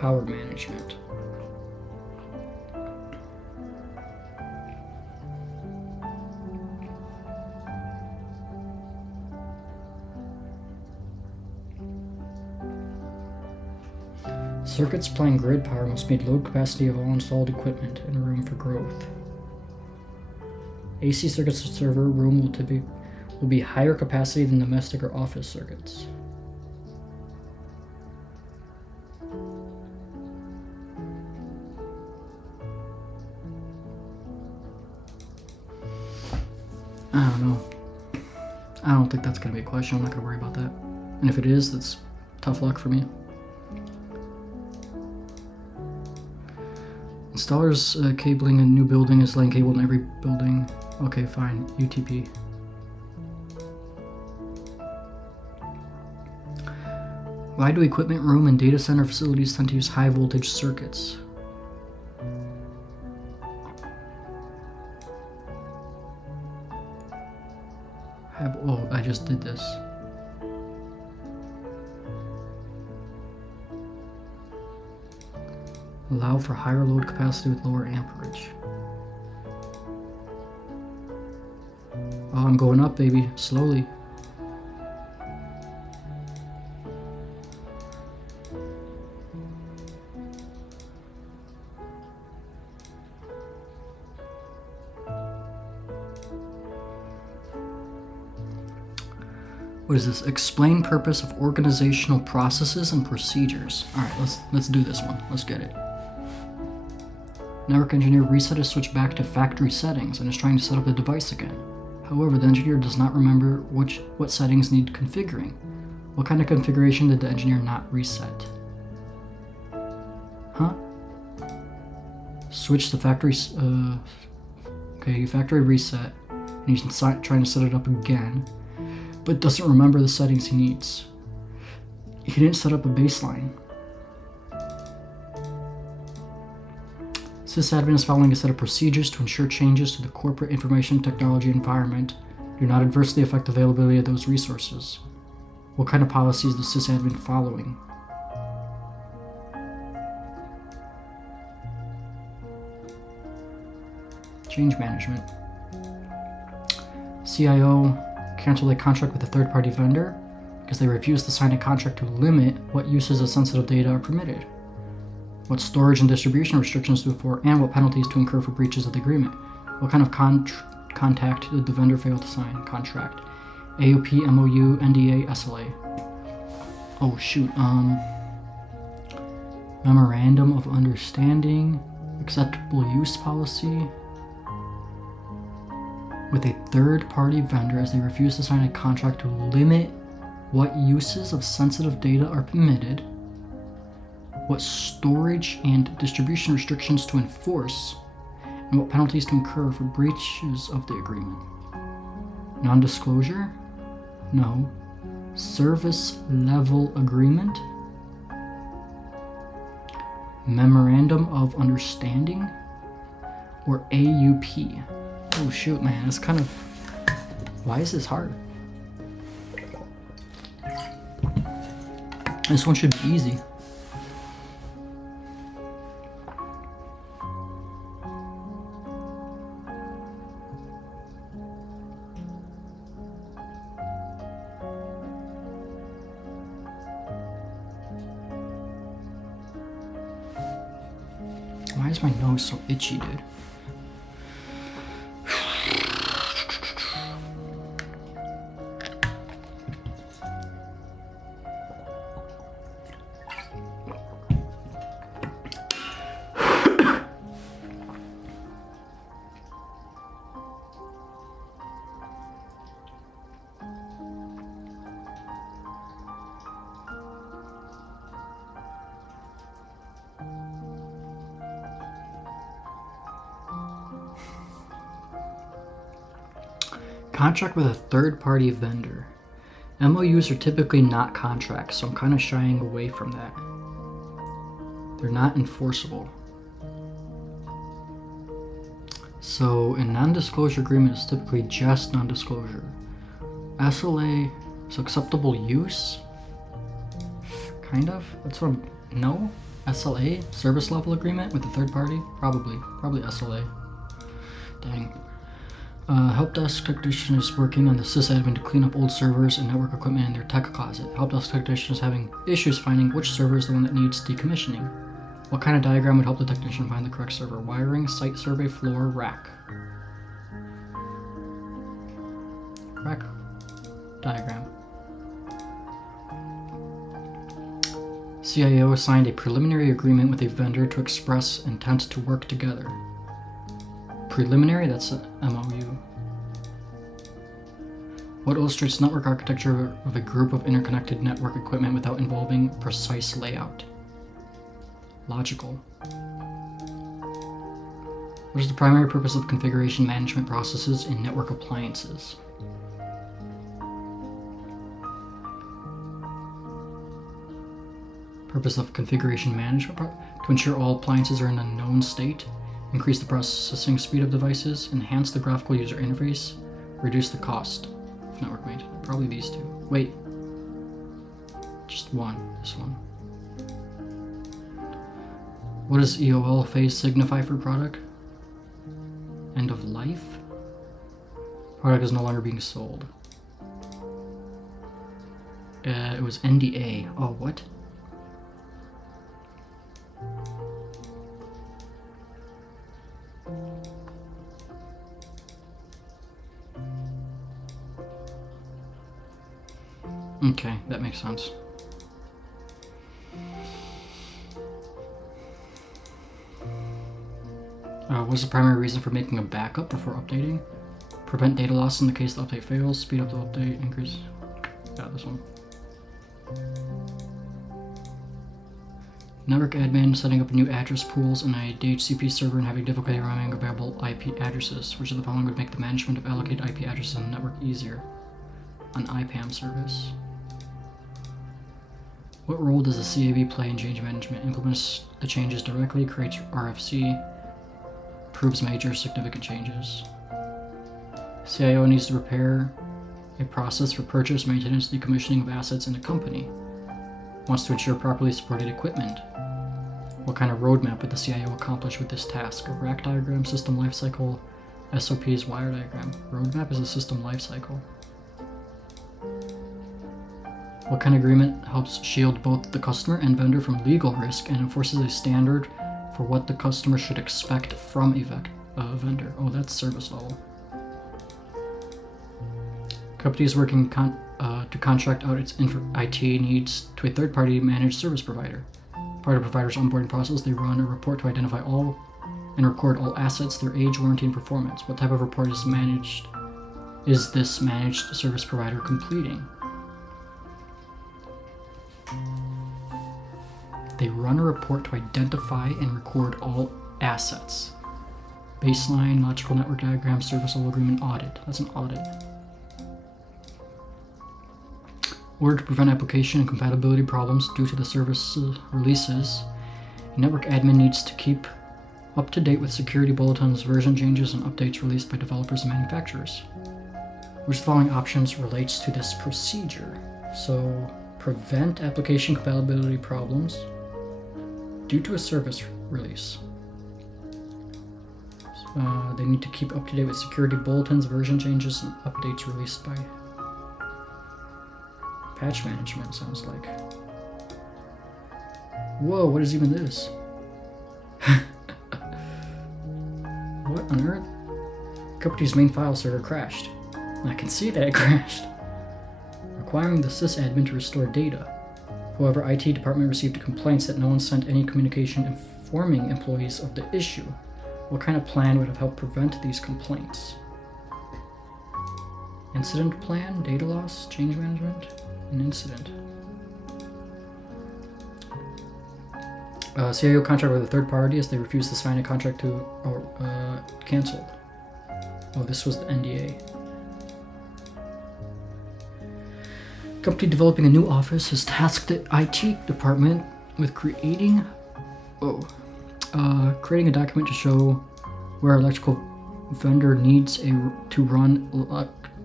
Power management. Circuits supplying grid power must meet load capacity of all installed equipment and room for growth. AC circuits to server room will be higher capacity than domestic or office circuits. I don't know. I don't think that's going to be a question. I'm not going to worry about that. And if it is, that's tough luck for me. Installers cabling a new building is laying cable in every building. Okay, fine. UTP. Why do equipment room and data center facilities tend to use high voltage circuits? Oh, I just did this. Allow for higher load capacity with lower amperage. Oh, I'm going up, baby. Slowly. What is this? Explain purpose of organizational processes and procedures. All right, let's do this one. Let's get it. Network engineer reset a switch back to factory settings and is trying to set up the device again. However, the engineer does not remember what settings need configuring. What kind of configuration did the engineer not reset? Huh? Switch to factory. Okay, factory reset, and he's trying to set it up again, but doesn't remember the settings he needs. He didn't set up a baseline. Sysadmin is following a set of procedures to ensure changes to the corporate information technology environment do not adversely affect availability of those resources. What kind of policies is the sysadmin following? Change management. CIO canceled a contract with a third-party vendor because they refused to sign a contract to limit what uses of sensitive data are permitted, what storage and distribution restrictions to enforce, and what penalties to incur for breaches of the agreement. What kind of contact did the vendor fail to sign? Contract. AOP, MOU, NDA, SLA. Oh shoot, Memorandum of Understanding, Acceptable Use Policy, with a third-party vendor as they refuse to sign a contract to limit what uses of sensitive data are permitted, what storage and distribution restrictions to enforce, and what penalties to incur for breaches of the agreement. Non-disclosure? No. Service level agreement? Memorandum of Understanding? Or AUP? Oh shoot, man, it's kind of... Why is this hard? This one should be easy. Why is my nose so itchy, dude? Contract with a third-party vendor. MOUs are typically not contracts, so I'm kind of shying away from that. They're not enforceable. So a non-disclosure agreement is typically just non-disclosure. SLA is acceptable use? Kind of? That's what I'm... No? SLA? Service level agreement with a third party? Probably SLA. Dang. Help desk technician is working on the sysadmin to clean up old servers and network equipment in their tech closet. Help desk technician is having issues finding which server is the one that needs decommissioning. What kind of diagram would help the technician find the correct server? Wiring, site survey, floor, rack. Rack diagram. CIO signed a preliminary agreement with a vendor to express intent to work together. Preliminary? That's an MOU. What illustrates network architecture of a group of interconnected network equipment without involving precise layout? Logical. What is the primary purpose of configuration management processes in network appliances? Purpose of configuration management to ensure all appliances are in a known state, increase the processing speed of devices, enhance the graphical user interface, reduce the cost. network maintenance. Probably these two. Wait. Just one. This one. What does EOL phase signify for product? End of life? Product is no longer being sold. It was NDA. Oh, what? Okay, that makes sense. What's the primary reason for making a backup before updating? Prevent data loss in the case the update fails, speed up the update, increase... Yeah, this one. Network admin setting up new address pools in a DHCP server and having difficulty running available IP addresses. Which of the following would make the management of allocated IP addresses on the network easier? An IPAM service. What role does the CAB play in change management? Implements the changes directly, creates RFC, approves major significant changes. CIO needs to prepare a process for purchase, maintenance, decommissioning of assets in the company. Wants to ensure properly supported equipment. What kind of roadmap would the CIO accomplish with this task? A rack diagram, system lifecycle, SOPs, wire diagram. Roadmap is a system lifecycle. What kind of agreement helps shield both the customer and vendor from legal risk and enforces a standard for what the customer should expect from a vendor? Oh, that's service level. Company is working to contract out its IT needs to a third-party managed service provider. Part of the provider's onboarding process, they run a report to identify all and record all assets, their age, warranty, and performance. What type of report is this managed service provider completing? They run a report to identify and record all assets. Baseline, logical network diagram, service level agreement, audit. That's an audit. In order to prevent application and compatibility problems due to the service releases, a network admin needs to keep up to date with security bulletins, version changes, and updates released by developers and manufacturers. Which of the following options relates to this procedure? So, prevent application compatibility problems due to a service release. They need to keep up to date with security bulletins, version changes, and updates released by patch management, sounds like. Whoa, what is even this? What on earth? Company's main file server crashed. I can see that it crashed. Requiring the sysadmin to restore data. However, IT department received complaints that no one sent any communication informing employees of the issue. What kind of plan would have helped prevent these complaints? Incident plan, data loss, change management, an incident. CIO contract with a third party as they refused to sign a contract to canceled. Oh, this was the NDA. Company developing a new office has tasked the IT department with creating a document to show where electrical vendor needs to run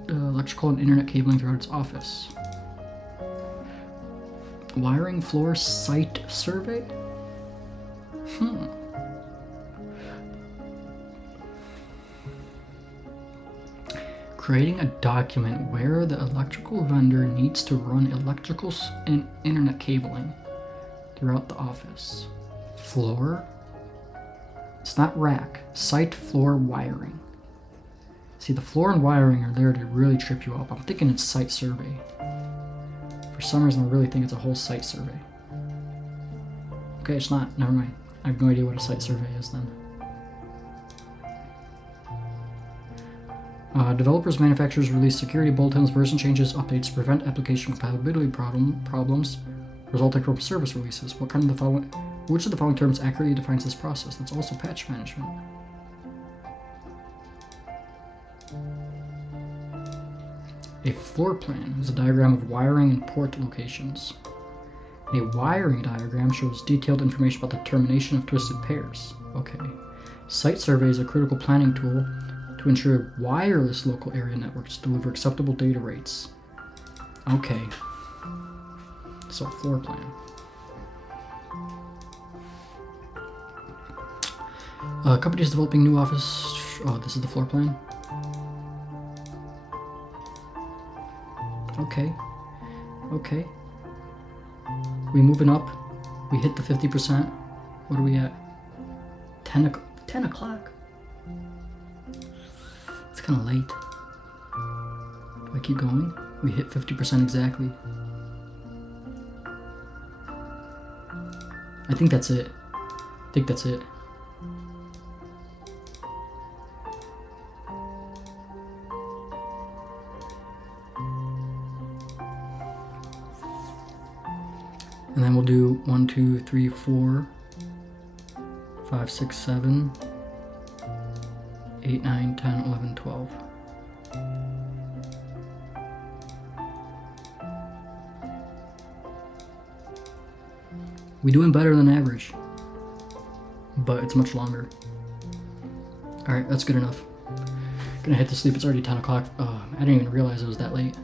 electrical and internet cabling throughout its office. Wiring floor site survey? Creating a document where the electrical vendor needs to run electrical and internet cabling throughout the office. Floor? It's not rack. Site floor wiring. See, the floor and wiring are there to really trip you up. I'm thinking it's site survey. For some reason, I really think it's a whole site survey. Okay, it's not. Never mind. I have no idea what a site survey is then. Developers, manufacturers release security bulletins, version changes, updates to prevent application compatibility problems resulting from service releases. Which of the following terms accurately defines this process? That's also patch management. A floor plan is a diagram of wiring and port locations. A wiring diagram shows detailed information about the termination of twisted pairs. Okay. Site survey is a critical planning tool to to ensure wireless local area networks deliver acceptable data rates. Okay. So floor plan. Companies developing new office. Oh, this is the floor plan. Okay. Okay. We moving up. We hit the 50%. What are we at? 10 o'clock. It's kind of late. Do I keep going? We hit 50% exactly. I think that's it. I think that's it. And then we'll do 1, 2, 3, 4, 5, 6, 7, 8, 9, 10, 11, 12. We're doing better than average, but it's much longer. All right, that's good enough. Gonna hit to sleep. It's already 10 o'clock. I didn't even realize it was that late.